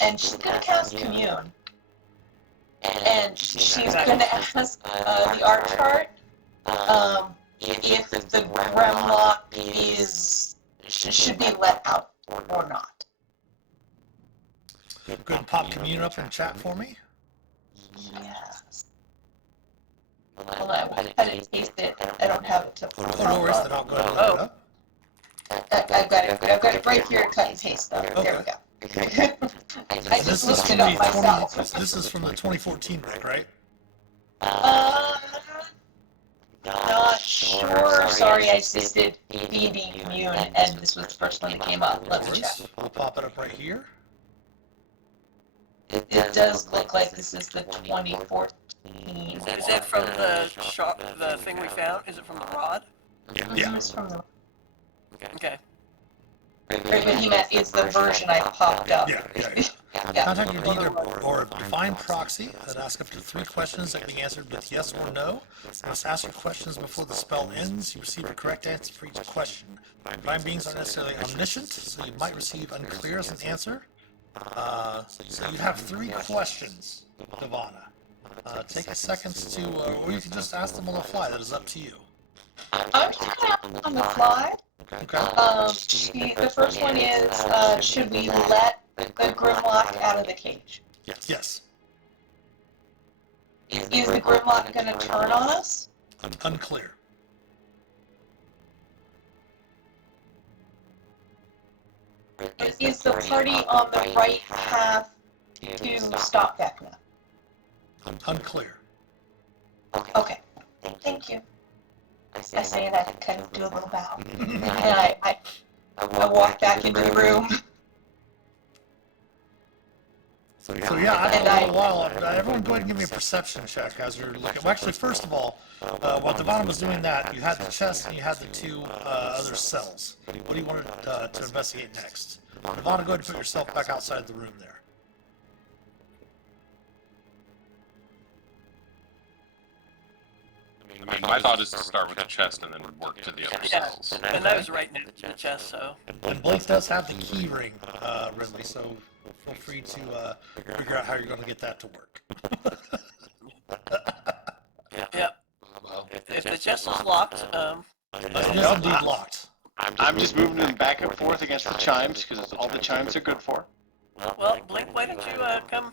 and she's going to cast Commune. And she's going to ask the art chart if the Gremlock should be let out or not. Go ahead and pop Commune up in chat for me. Yes. Hold on, I had it taste it. I don't have it to Oh, no worries, then I'll go ahead and look it up. I've got it right here to cut and paste stuff. There we go. I This just is looked from it up myself. this is from the 2014 break, right? Not sure. Sorry, I assisted D&D Commune, and this was the first one that came up. Let me check. We'll pop it up right here. It does look like this is the 2014. Is it from the thing we found? Is it from the rod? Yeah. It's from the. Okay. But he meant it's the version I popped up. Yeah. Yeah. Contact your leader or a defined proxy that asks up to 3 questions that can be answered with yes or no. You must ask your questions before the spell ends. You receive a correct answer for each question. Divine beings aren't necessarily omniscient, so you might receive unclear as an answer. So you have 3 questions, Devana. Take a second to, or you can just ask them on the fly. That is up to you. I'm just gonna ask on the fly. Okay. The first one is, should we let the Grimlock out of the cage? Yes. Is the Grimlock gonna turn on us? Unclear. Is the party on the right path to stop Vecna? Unclear. Okay, thank you. I say that and kind of do a little bow. And I walk back into the room. So yeah, I don't know while. Everyone go ahead and give me a perception check as you're looking. Well, actually, first of all, while Devon was doing that, you had the chest and you had the 2 other cells. What do you want to investigate next? Devon, go ahead and put yourself back outside the room there. I mean, my thought is to start with the chest and then work to the other Yeah. cells. And I was right next to the chest, so. And Blake does have the key ring, Ridley, so feel free to figure out how you're going to get that to work. Yep. If the chest is locked, It is indeed locked. I'm just moving them back and forth against the chimes because all the chimes are good for. well, Blink, why don't you come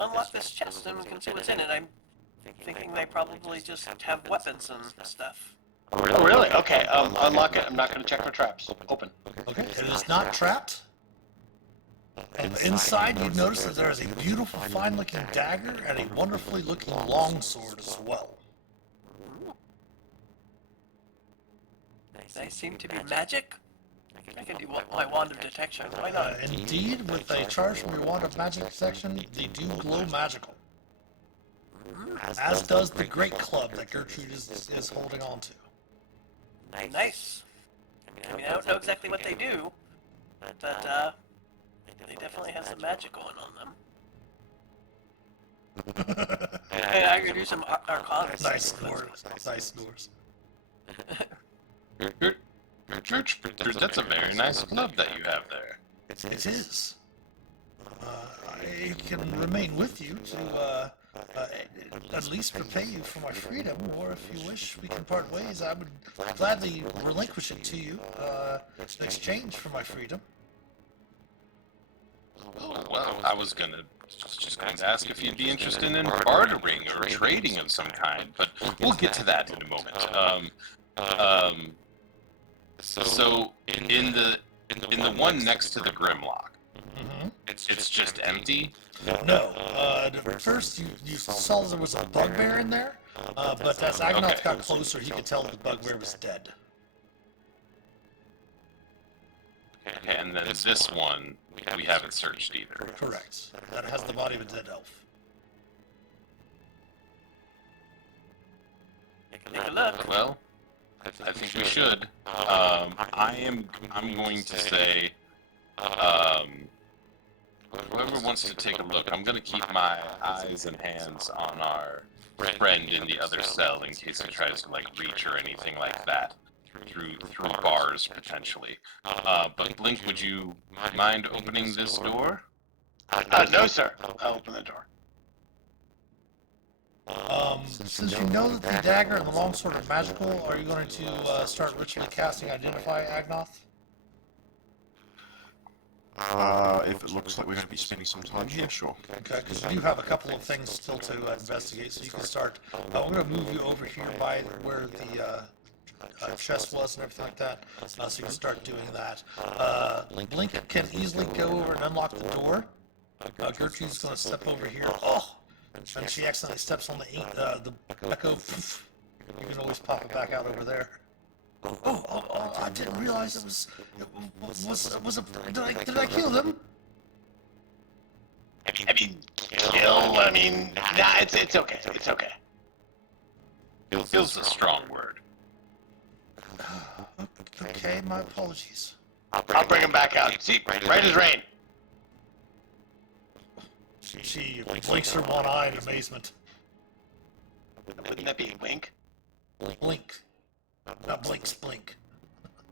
unlock this chest and we can see what's in it? I'm thinking they probably just have weapons and stuff. Oh, really? Okay. Unlock it. I'm not going to check for traps. Open. Okay, it is not trapped. On the inside, you notice that there is a beautiful, fine-looking dagger and a wonderfully looking longsword as well. They seem to be magic. I can do my wand of detection. Why not? Indeed, with a charge from your wand of magic detection, they do glow magical. As does the great club that Gertrude is holding on to. Nice. I mean, I don't know exactly what they do, but they definitely have some magic going on them. Hey, I could do some arcana. Nice scores. Nice scores. Gertrude, that's a very nice club that you have there. It is. I can remain with you to. at least repay you for my freedom, or if you wish, we can part ways. I would gladly relinquish it to you in exchange for my freedom. Oh, well, I was just going to ask if you'd be interested in bartering or trading of some kind, but we'll get to that in a moment. So in the one next to the Grimlock, it's just empty. No. At first, you saw there was a bugbear in there, but as Agnoth got closer, he could tell the bugbear was dead. Okay, and then this one, we haven't searched either. Correct. That has the body of a dead elf. Take a look. Well, I think we should. I'm going to say, whoever wants to take a look, I'm going to keep my eyes and hands on our friend in the other cell in case he tries to, like, reach or anything like that through bars, potentially. But Blink, would you mind opening this door? No, sir. I'll open the door. Since you know that the dagger and the longsword are magical, are you going to start ritually casting Identify Agnoth? If it looks like we're going to be spending some time here, sure. Okay, because you do have a couple of things still to investigate, so you can start. I'm going to move you over here by where the chest was and everything like that, so you can start doing that. Blink can easily go over and unlock the door. Gertrude's going to step over here. Oh! And she accidentally steps on the echo. You can always pop it back out over there. Oh, I didn't realize it was did I kill them? Nah, it's okay. It's okay. Feels a strong word. Okay, my apologies. I'll bring him back out. See, right as rain. She blinks her one eye in amazement. Wouldn't that be a wink? Blink. Not blinks, blink.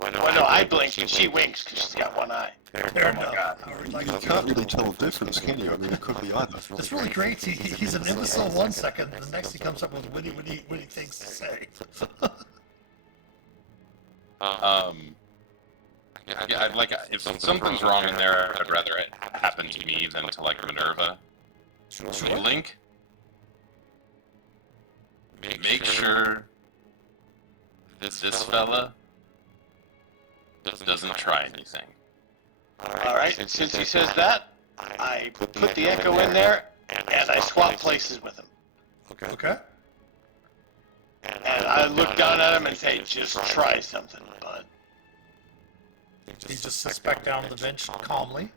Well, no, I blink and she winks because she's got one eye. Fair enough. You can't really tell the difference, can you? I mean, it could be either. It's really great. He's an imbecile 1 second, and the next he comes up with witty things to say. Yeah, I'd like, if something's wrong in there, I'd rather it happen to me than to, like, Minerva. Sure. Link, make sure this fella doesn't try anything. Alright, since he says that, I put the echo in there and I swap places with him. Okay. And I look down at him and say, just try something, bud. He just sits back down on the bench calmly.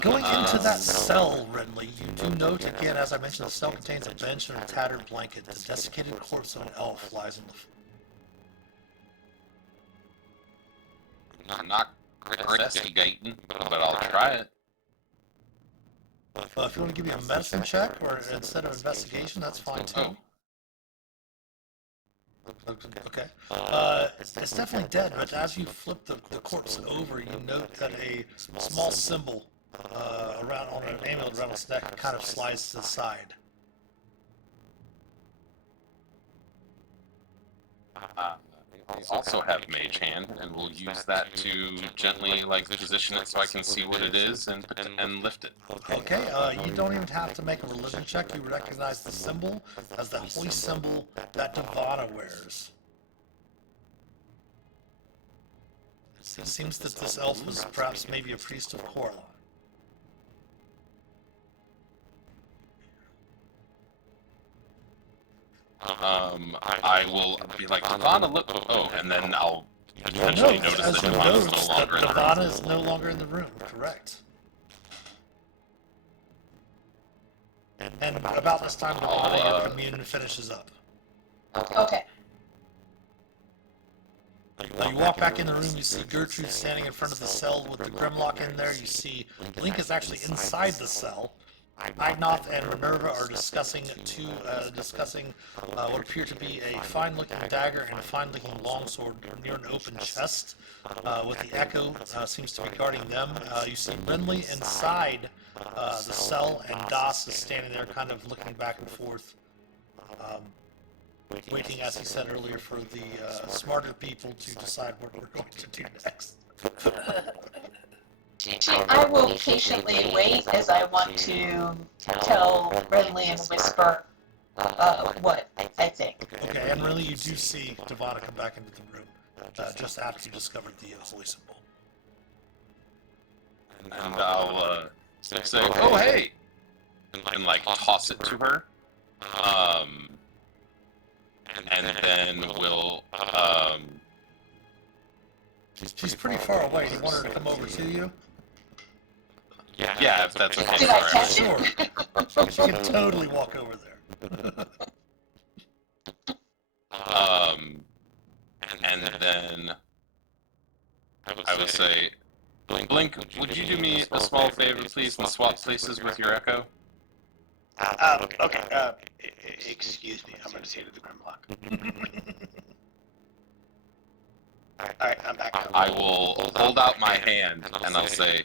Going into that cell, Renly, you do note again, as I mentioned, the cell contains a bench and a tattered blanket. The desiccated corpse of an elf lies on the floor. I'm not investigating, but I'll try it. If you want to give me a medicine check, or instead of investigation, that's fine too. Okay. It's definitely dead, but as you flip the corpse over, you note that a small symbol around on an amulet around its neck kind of slides to the side. We also have Mage Hand, and we'll use that to gently, like, position it so I can see what it is and lift it. Okay, you don't even have to make a religion check. You recognize the symbol as the holy symbol that Devana wears. It seems that this elf was perhaps maybe a priest of Coraline. I will be like, Devana, look, and then I'll eventually notice that Devana's no longer in the room. Devana is no longer in the room, correct. And about this time, Devana, your commune finishes up. Okay. You walk back in the room, you see Gertrude standing in front of the cell with the Grimlock in there. You see Link is actually inside the cell. Agnoth and Minerva are discussing what appear to be a fine-looking dagger and a fine-looking longsword near an open chest, with the Echo seems to be guarding them. You see Renly inside the cell, and Das is standing there kind of looking back and forth, waiting, as he said earlier, for the smarter people to decide what we're going to do next. I will patiently wait as I want to tell Renly and whisper what I think. Okay, and really you do see Devana come back into the room just after you discovered the holy symbol. And I'll say, "Oh hey," and like toss it to her. And then we'll She's pretty far away. You want her to come over to you? yeah, if that's okay. Did I Sorry. catch Sure. She can totally walk over there. And then I would say, Blink, would you do me a small favor, please, and swap places with your Echo? Okay. Excuse me. I'm going to say to the Grimlock. All right, I'm back. I will hold out my hand and I'll say,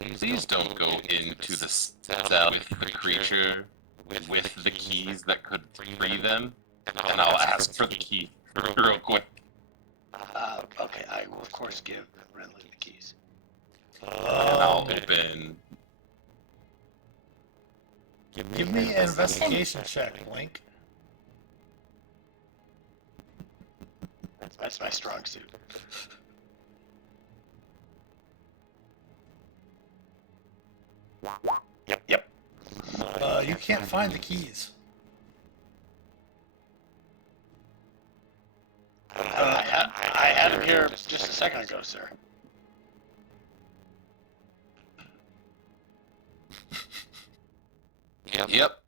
please don't go into the cell with the creature with the keys that could free them, and I'll ask for the key real quick. Okay, I will of course give Renly the keys. And I'll open. Give me an investigation check, Blink. That's my strong suit. Yep. You can't find the keys. I had him here just a second ago, sir. Yep.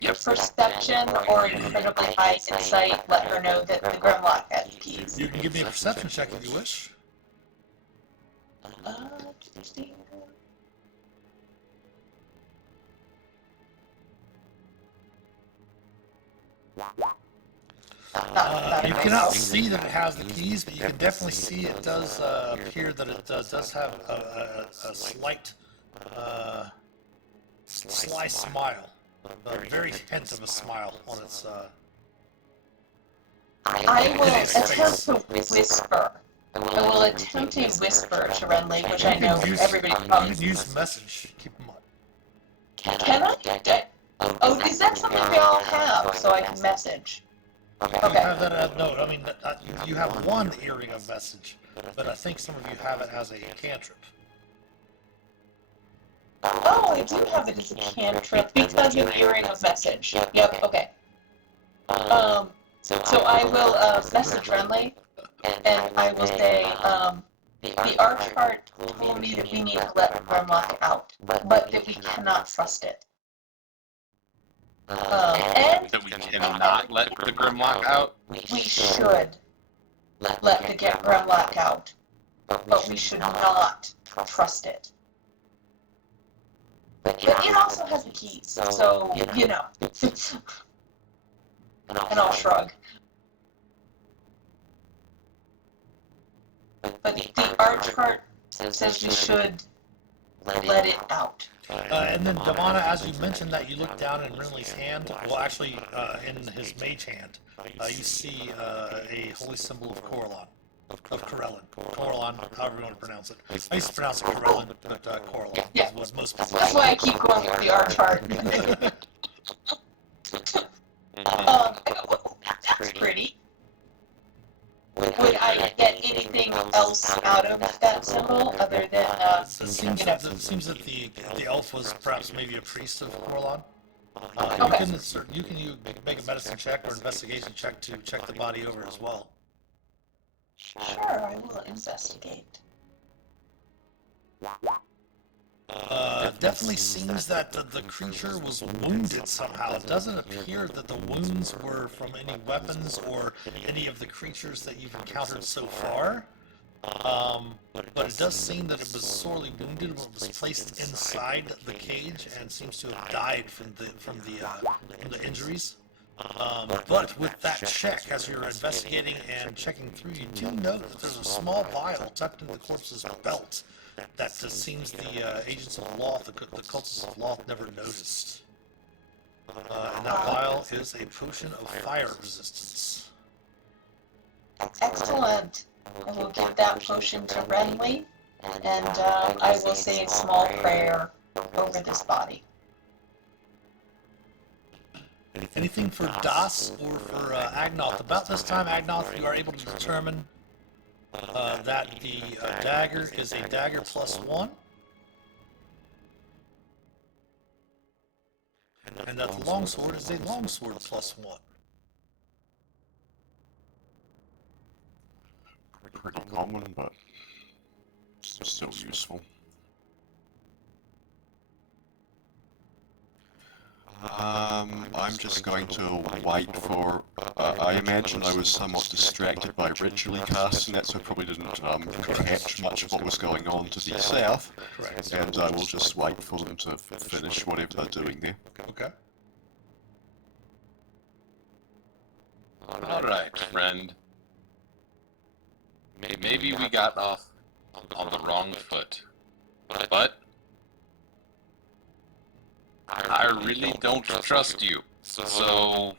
Your perception or incredibly high insight let her know that the Grimlock had keys. You can give me a perception check if you wish. You cannot see that it has the keys, but you can definitely see it does appear that it does have a slight sly smile, a very hint of a smile on its. I will attempt to whisper. I will attempt to whisper to Renly, which I know everybody You probably can use message. Keep them up. Can I? Oh, is that something we all have? So I can message. You Okay. have that note. I mean, you have one earring of message, but I think some of you have it as a cantrip. Oh, I do have it as a cantrip because of earring of message. Yep. Okay. So I will message Renly, and I will say, the Archheart told me that we need to let Grimlock out, but that we cannot trust it. And That we cannot let the Grimlock out? we should let the Grimlock out, but we should not trust it. But it also has the keys, so, you know. And I'll shrug. But the Archheart says we should let it out. And then, Devana, as you mentioned that, you look down in Renly's hand, well, actually, in his mage hand, you see a holy symbol of Corellon. Of Corellon. Corellon, however you want to pronounce it. I used to pronounce it Corellon, but Corellon Yeah. is what most people That's why I keep going with the Archheart. That's pretty. Would I get anything else out of that symbol other than, It seems, you know? it seems that the elf was perhaps maybe a priest of Corellon. Okay. You can make a medicine check or investigation check to check the body over as well. Sure, I will investigate. Definitely seems that the creature was wounded somehow. It doesn't appear that the wounds were from any weapons or any of the creatures that you've encountered so far. But it does seem that it was sorely wounded when it was placed inside the cage and seems to have died from the injuries. But with that check, as you're investigating and checking through, you do note that there's a small vial tucked into the corpse's belt that seems the agents of Loth, the cultists of Loth, never noticed. And that vial is a potion of fire resistance. Excellent. I will give that potion to Renly, and I will say a small prayer over this body. Anything for Das or for Agnoth? About this time, Agnoth, you are able to determine that the dagger is a dagger +1, and that the longsword is a longsword +1. Pretty common, but still useful. I'm just going to wait for. I imagine I was somewhat distracted by ritually casting that, so I probably didn't catch much of what was going on to the south. Correct. And I will just wait for them to finish whatever they're doing there. Okay. All right, friend. Maybe we got off on the wrong foot, but I really don't trust you. So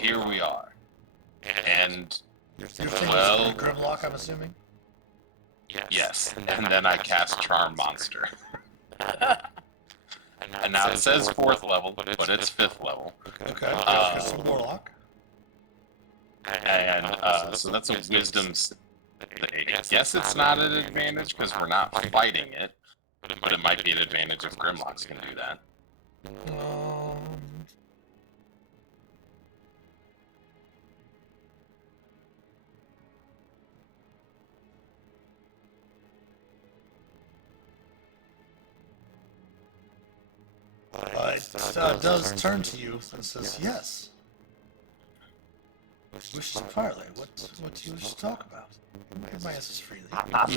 here we are. And Your thing is well, for Grimlock, I'm assuming? yes, and then I cast Charm Monster. And now it says 4th level, but it's 5th level. Okay. There's some Warlock. And so that's a Wisdom. I guess it's not an advantage because we're not fighting it, but it might be an advantage if Grimlock's can do that. It does turn to you and says, yes. Wishes to parlay. What do you wish to talk about? Give my answers freely. I'm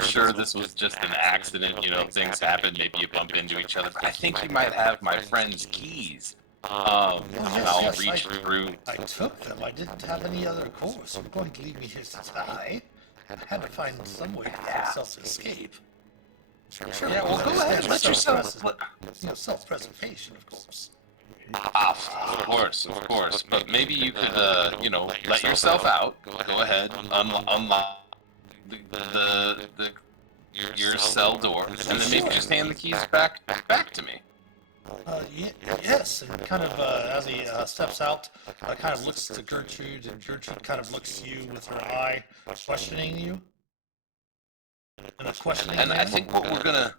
sure this was just an accident, you know, things happen, maybe you bump into each other, but I think you might have my friend's keys. And I'll reach through. I took them. I didn't have any other course. You're going to leave me here to die. I had to find some way for myself to escape. Sure, Yeah, well, go ahead, let yourself. Self-preservation, of course. Of course, but maybe you could, you know, let yourself out. Go ahead, unlock your cell door, and then maybe just hand the keys back to me. Yes, and kind of as he steps out, kind of looks to Gertrude, and Gertrude kind of looks to you with her eye, questioning you. And I think what we're gonna,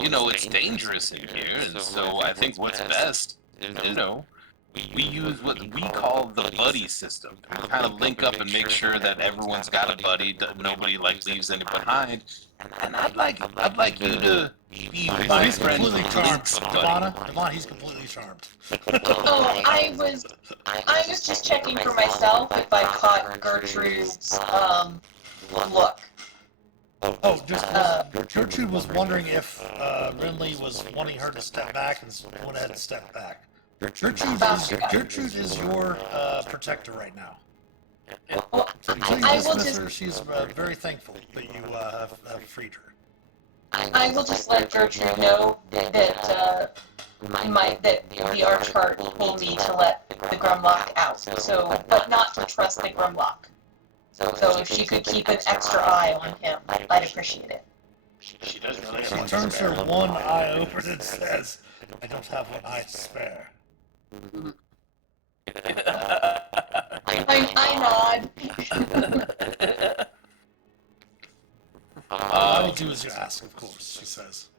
you know, it's dangerous in here, and so I think what's best, you know, we use what we call the buddy system. We kind of link up and make sure that everyone's got a buddy, that nobody like leaves anyone behind. And I'd like you to be my He's friend. completely charmed. Devon, he's completely charmed. Oh, I was just checking for myself if I caught Gertrude's look. Oh, just Gertrude was wondering if Renly was wanting her to step back, and went ahead and step back. Gertrude is your protector right now. Well, Until you I will dismiss just her, she's very thankful that you have freed her. I will just let Gertrude know that that the Archcart told me to let the Grimlock out. So, but not to trust the Grimlock. So if she could keep an extra eye on him, I'd appreciate it. She does really She have turns her one eye open and says, "I don't have one eye to spare." I nod. I will do as you ask, of course, she says.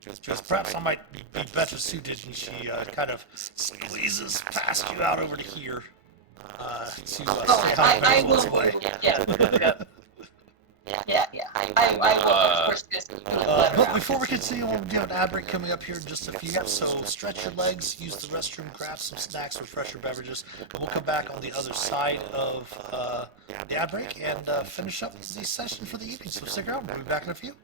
Just perhaps I might be better suited, and she kind of squeezes past you out over to here. I will. Way. Yeah. I will, of course, just let her But out. before we continue, we'll do an ad break coming up here in just a few. So stretch your legs, use the restroom, grab some snacks, refresh your beverages, and we'll come back on the other side of the ad break and finish up the session for the evening. So stick around. We'll be back in a few.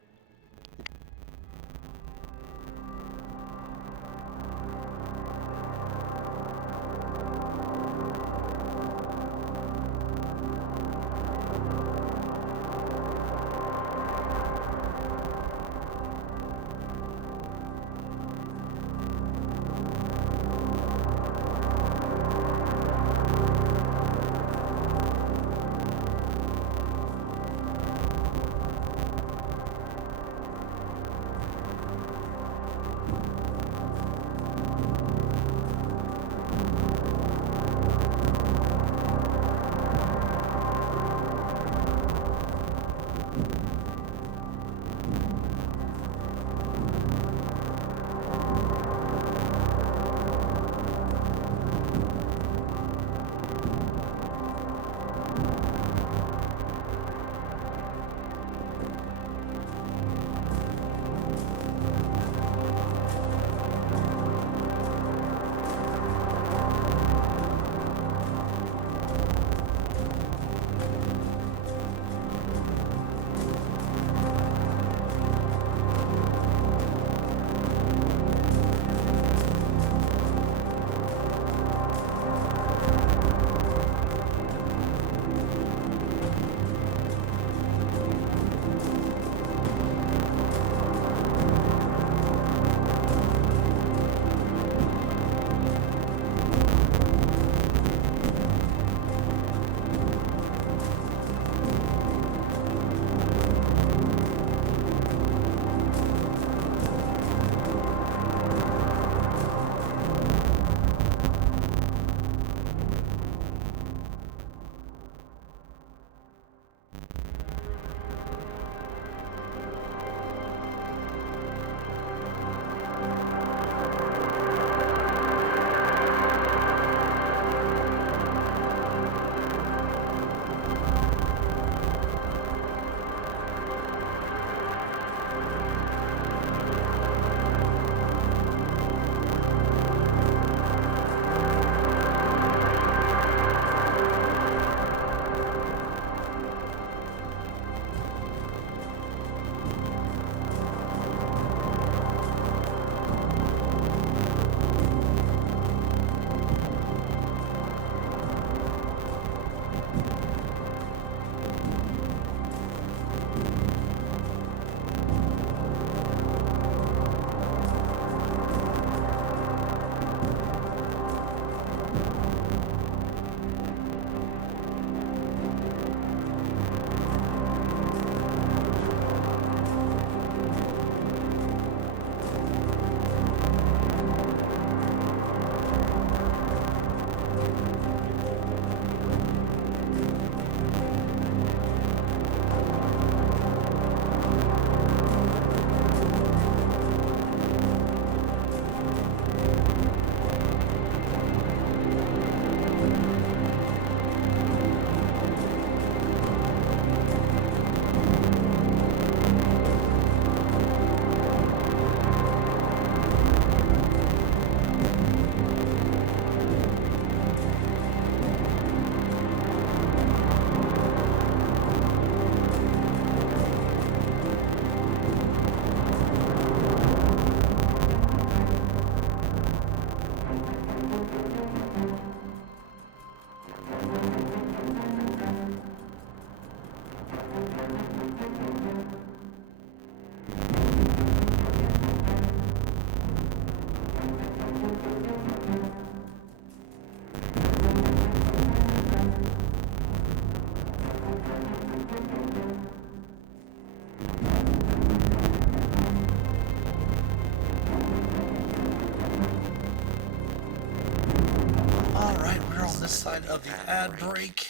side of the ad break.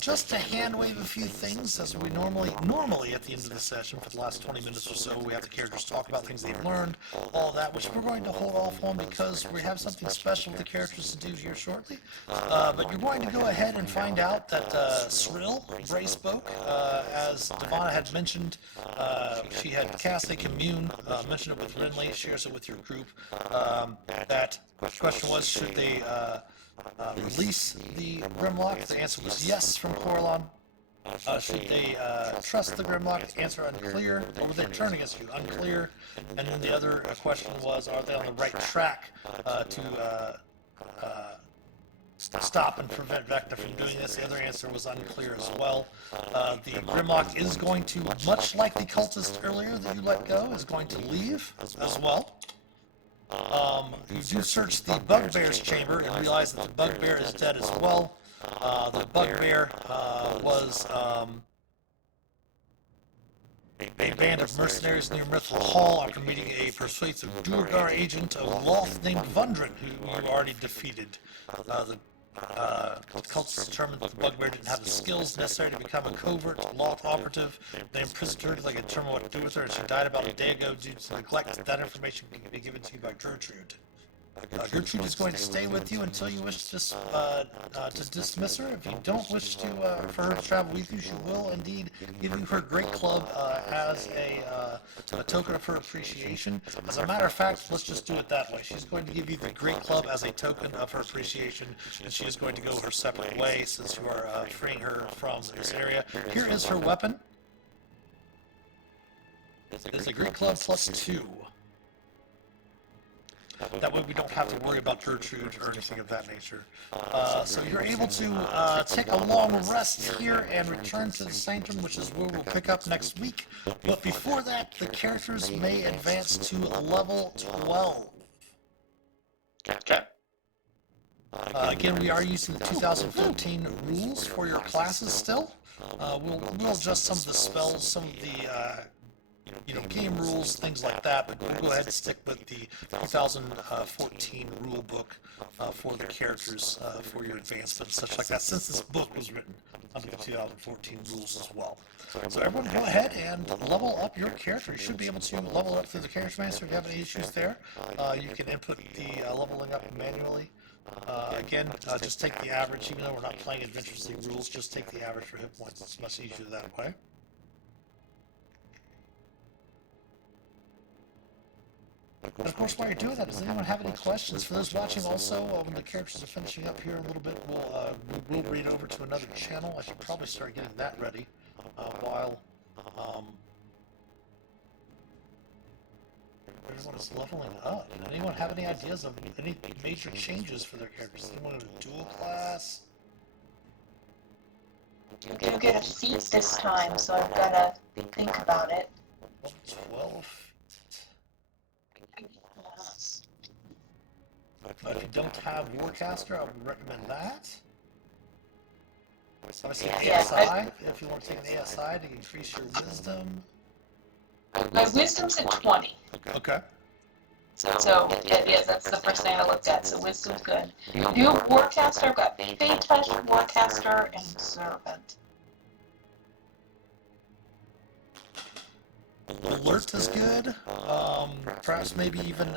Just to hand wave a few things, as we normally at the end of the session for the last 20 minutes or so, we have the characters talk about things they've learned, all that, which we're going to hold off on because we have something special with the characters to do here shortly. But you're going to go ahead and find out that Srill, Bray spoke, as Devana had mentioned, she had cast a commune, mentioned it with Renly, shares it with your group. That question was, should they release the Grimlock? The answer was yes from Corlon. Should they trust the Grimlock? The answer unclear. Or would they turn against you? Unclear. And then the other question was, are they on the right track to stop and prevent Vecna from doing this? The other answer was unclear as well. The Grimlock is going to, much like the cultist earlier that you let go, is going to leave as well. You do search the Bugbear's chamber and realize that the Bugbear is dead as well. The Bugbear was a band of mercenaries near Myrtle Hall after meeting a persuasive Duergar agent of Loth named Vundren, who you already defeated. The cultists determined that the Bugbear didn't have the skills necessary to become a covert Loth operative. They imprisoned her until they could determine what to do with her, and she died about a day ago due to neglect. That information can be given to you by Gertrude. Gertrude is going to stay with you until you wish to dismiss her. If you don't wish to for her to travel with you, she will indeed give you her great club as a token of her appreciation. As a matter of fact, let's just do it that way. She's going to give you the great club as a token of her appreciation, and she is going to go her separate way since you are freeing her from this area. Here is her weapon. It is a great club +2. That way we don't have to worry about Gertrude or anything of that nature. So you're able to take a long rest here and return to the Sanctum, which is where we'll pick up next week. But before that, the characters may advance to level 12. Okay. Again, we are using the 2014 rules for your classes still. We'll adjust some of the spells, some of the game rules, things like that, but we'll go ahead and stick with the 2014 rule book for the characters for your advancement and such like that, since this book was written under the 2014 rules as well. So everyone go ahead and level up your character. You should be able to level up through the Character Master. If you have any issues there, you can input the leveling up manually. Again, just take the average, even though we're not playing Adventures League rules, just take the average for hit points. It's much easier that way. And of course, while you're doing that, does anyone have any questions? For those watching also, when the characters are finishing up here a little bit, we'll read over to another channel. I should probably start getting that ready while everyone is leveling up. Anyone have any ideas of any major changes for their characters? Anyone in a dual class? You do get a feat this time, so I've got to think about it. 12. If you don't have Warcaster, I would recommend that. Obviously, ASI, if you want to take an ASI to increase your wisdom. My wisdom's at 20. Okay. So, yeah, that's the first thing I looked at, so wisdom's good. New Warcaster, I've got Fey Touch, Warcaster, and Servant. Alert is good. Perhaps maybe even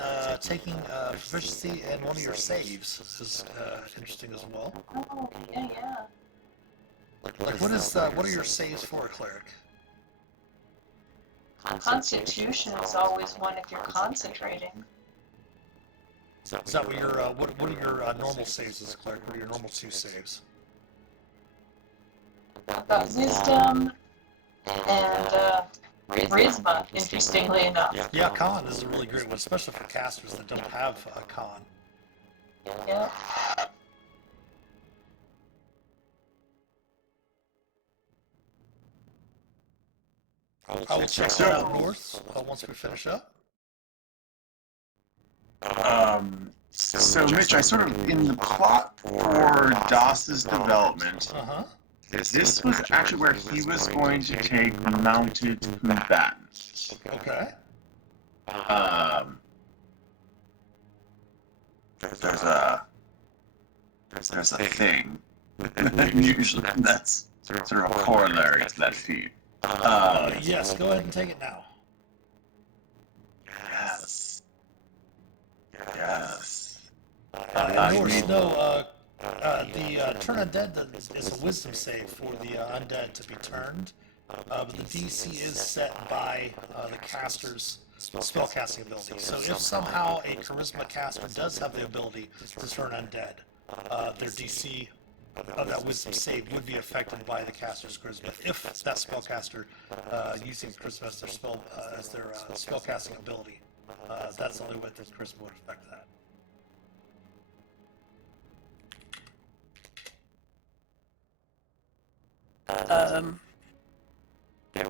taking proficiency in one of your saves is interesting as well. Oh, yeah, yeah. Like what are your saves for a cleric? Constitution is always one if you're concentrating. Is that what your what are your normal saves as a cleric? What are your normal 2 saves? I've got wisdom and charisma, interestingly enough. Yeah, con is a really great one, especially for casters that don't have a con. Yeah. I will check that out north once we finish up. So Mitch, I sort of, in the plot for DOS's development, this was actually where he was going to take mounted combatants. Okay. There's a there's a thing. Usually, that's sort of a corollary to that feat. Yes, go ahead and take it now. Yes. Yes. Of course, no, the turn undead is a wisdom save for the undead to be turned, but the DC is set by the caster's spellcasting ability. So if somehow a charisma caster does have the ability to turn undead, their DC of that wisdom save would be affected by the caster's charisma. If that spellcaster using charisma as their spellcasting ability, that's the only way that charisma would affect that.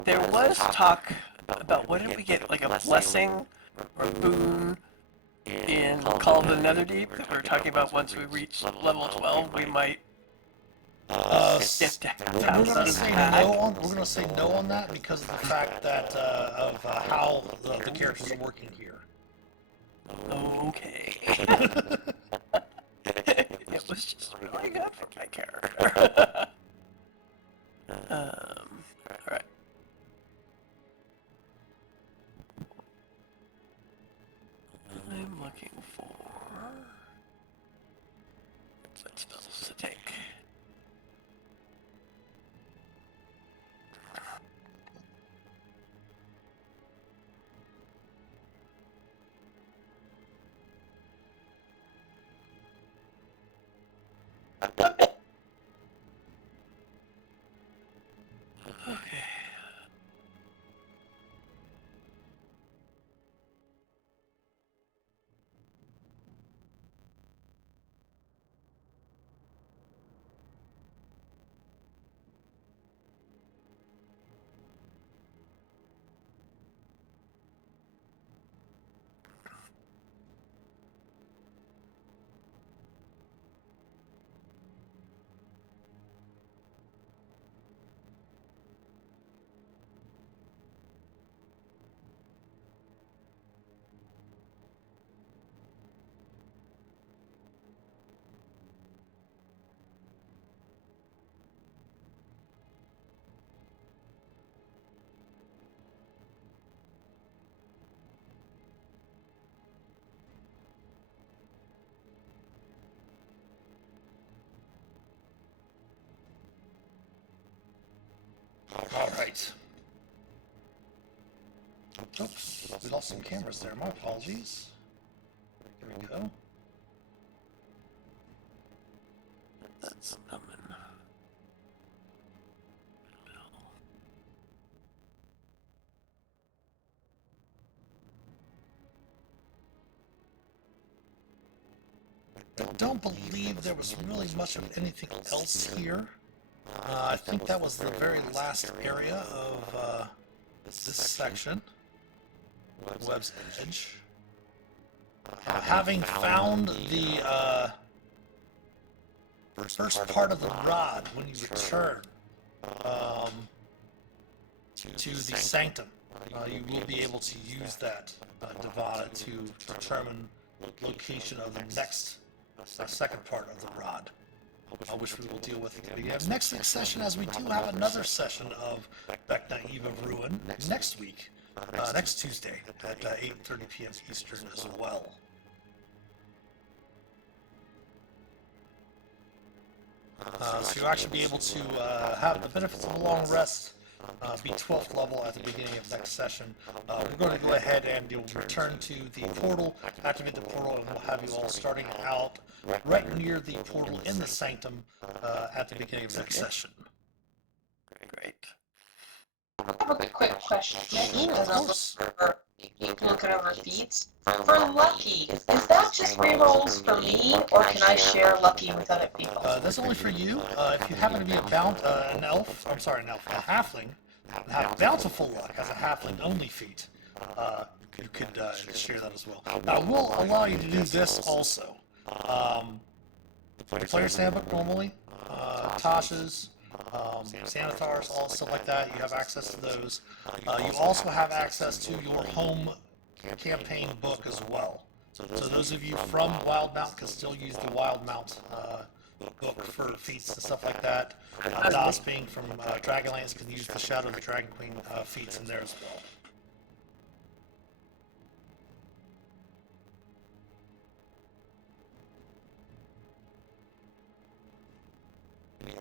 There was talk about what did we get, like a blessing or boon in Call of the Netherdeep that we were talking about. Once we reach level 12, we might get to have We're gonna some say back. no on. We're gonna say no on that because of the fact that of how the characters are working here. Okay. It was just really good for my character. Alright. I'm looking for what spells to take. Okay. All right. Oops, we lost some cameras there. My apologies. There we go. That's coming. I don't believe there was really much of anything else here. I think that was the very last area of this section. Web's Edge. Having found the first part of the rod when you return to the sanctum, you will be able to use that Devana to determine location of the next second part of the rod, which we will deal with at the beginning of next week's session, as we do have another session of Vecna Eve of Ruin next week, next Tuesday at 8:30 p.m. Eastern as well. So you'll actually be able to have the benefits of a long rest, be 12th level at the beginning of next session. We're going to go ahead and you'll return to the portal, activate the portal, and we'll have you all starting out right near the portal in the sanctum at the beginning of next session. Great. I have a quick question as I'm looking over feats. For Lucky, is that just rerolls for me, or can I share Lucky with other people? That's only for you. If you happen to be an elf, a halfling, and have bountiful luck as a halfling only feat, you could share that as well. Now, I will allow you to do this also. The player's handbook normally, Tasha's, Sanitars, all stuff like that, you have access to those. You also have access to your home campaign book as well. So those of you from Wildmount can still use the Wildmount book for feats and stuff like that. Das being from Dragonlance can use the Shadow of the Dragon Queen feats in there as well.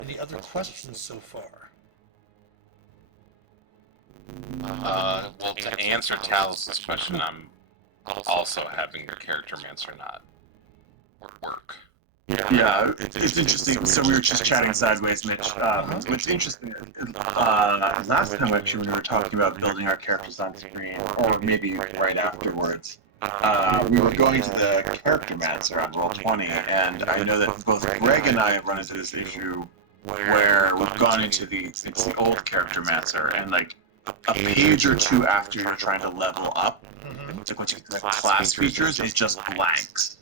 Any other questions so far? Well, to answer Talos' question, I'm also having the character mancer not work. Yeah, it's interesting. So we were just chatting sideways, Mitch. What's interesting, last time actually when we were talking about building our characters on screen, or maybe right afterwards, we were going to the character mancer on Roll20, and I know that both Greg and I have run into this issue where we've gone into it's the old character mancer, and like a page or two after you're trying to level up, like once you get to the class features, it just blanks.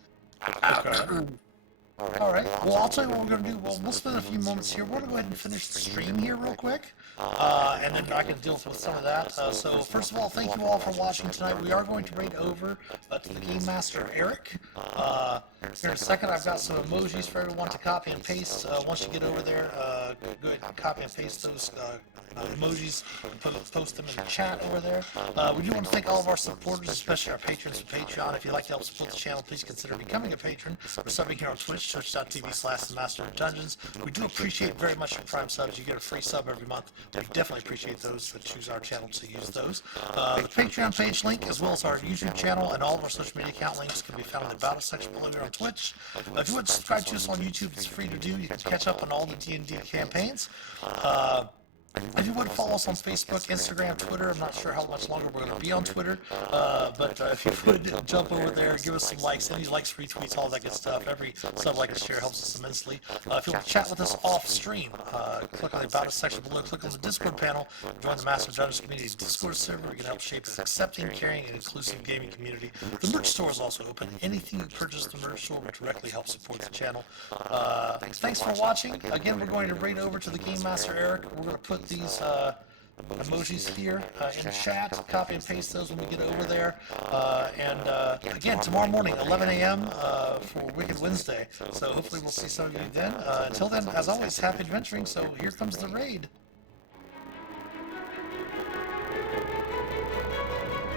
All right. Well, I'll tell you what we're going to do. Well, we'll spend a few moments here. We're going to go ahead and finish the stream here real quick, and then I can deal with some of that. So first of all, thank you all for watching tonight. We are going to raid over to the Game Master Eric. Here in a second, I've got some emojis for everyone to copy and paste. Once you get over there, go ahead and copy and paste those emojis and post them in the chat over there. We do want to thank all of our supporters, especially our patrons from Patreon. If you'd like to help support the channel, please consider becoming a patron or subbing here on Twitch, twitch.tv/themasterofdungeons. We do appreciate very much your Prime subs. You get a free sub every month. We definitely appreciate those that choose our channel to use those. The Patreon page link, as well as our YouTube channel and all of our social media account links, can be found in the About Us section below here on Twitch. If you want to subscribe to us on YouTube, it's free to do. You can catch up on all the D&D campaigns. If you would follow us on Facebook, Instagram, Twitter, I'm not sure how much longer we're going to be on Twitter, but if you would jump over there, give us some likes, any likes, retweets, all that good stuff. Every sub, like, and share helps us immensely. If you want to chat with us off stream, click on the About Us section below, click on the Discord panel, join the Master of Dungeons community Discord server. We can help shape an accepting, caring, and inclusive gaming community. The merch store is also open. Anything you purchase at the merch store will directly help support the channel. Thanks for watching. Again, we're going to raid over to the Game Master Eric. We're going to put these emojis here in chat, copy and paste those when we get over there, and again, tomorrow morning, 11 a.m. For Wicked Wednesday, so hopefully we'll see some of you then. Until then, as always, happy adventuring, so here comes the raid.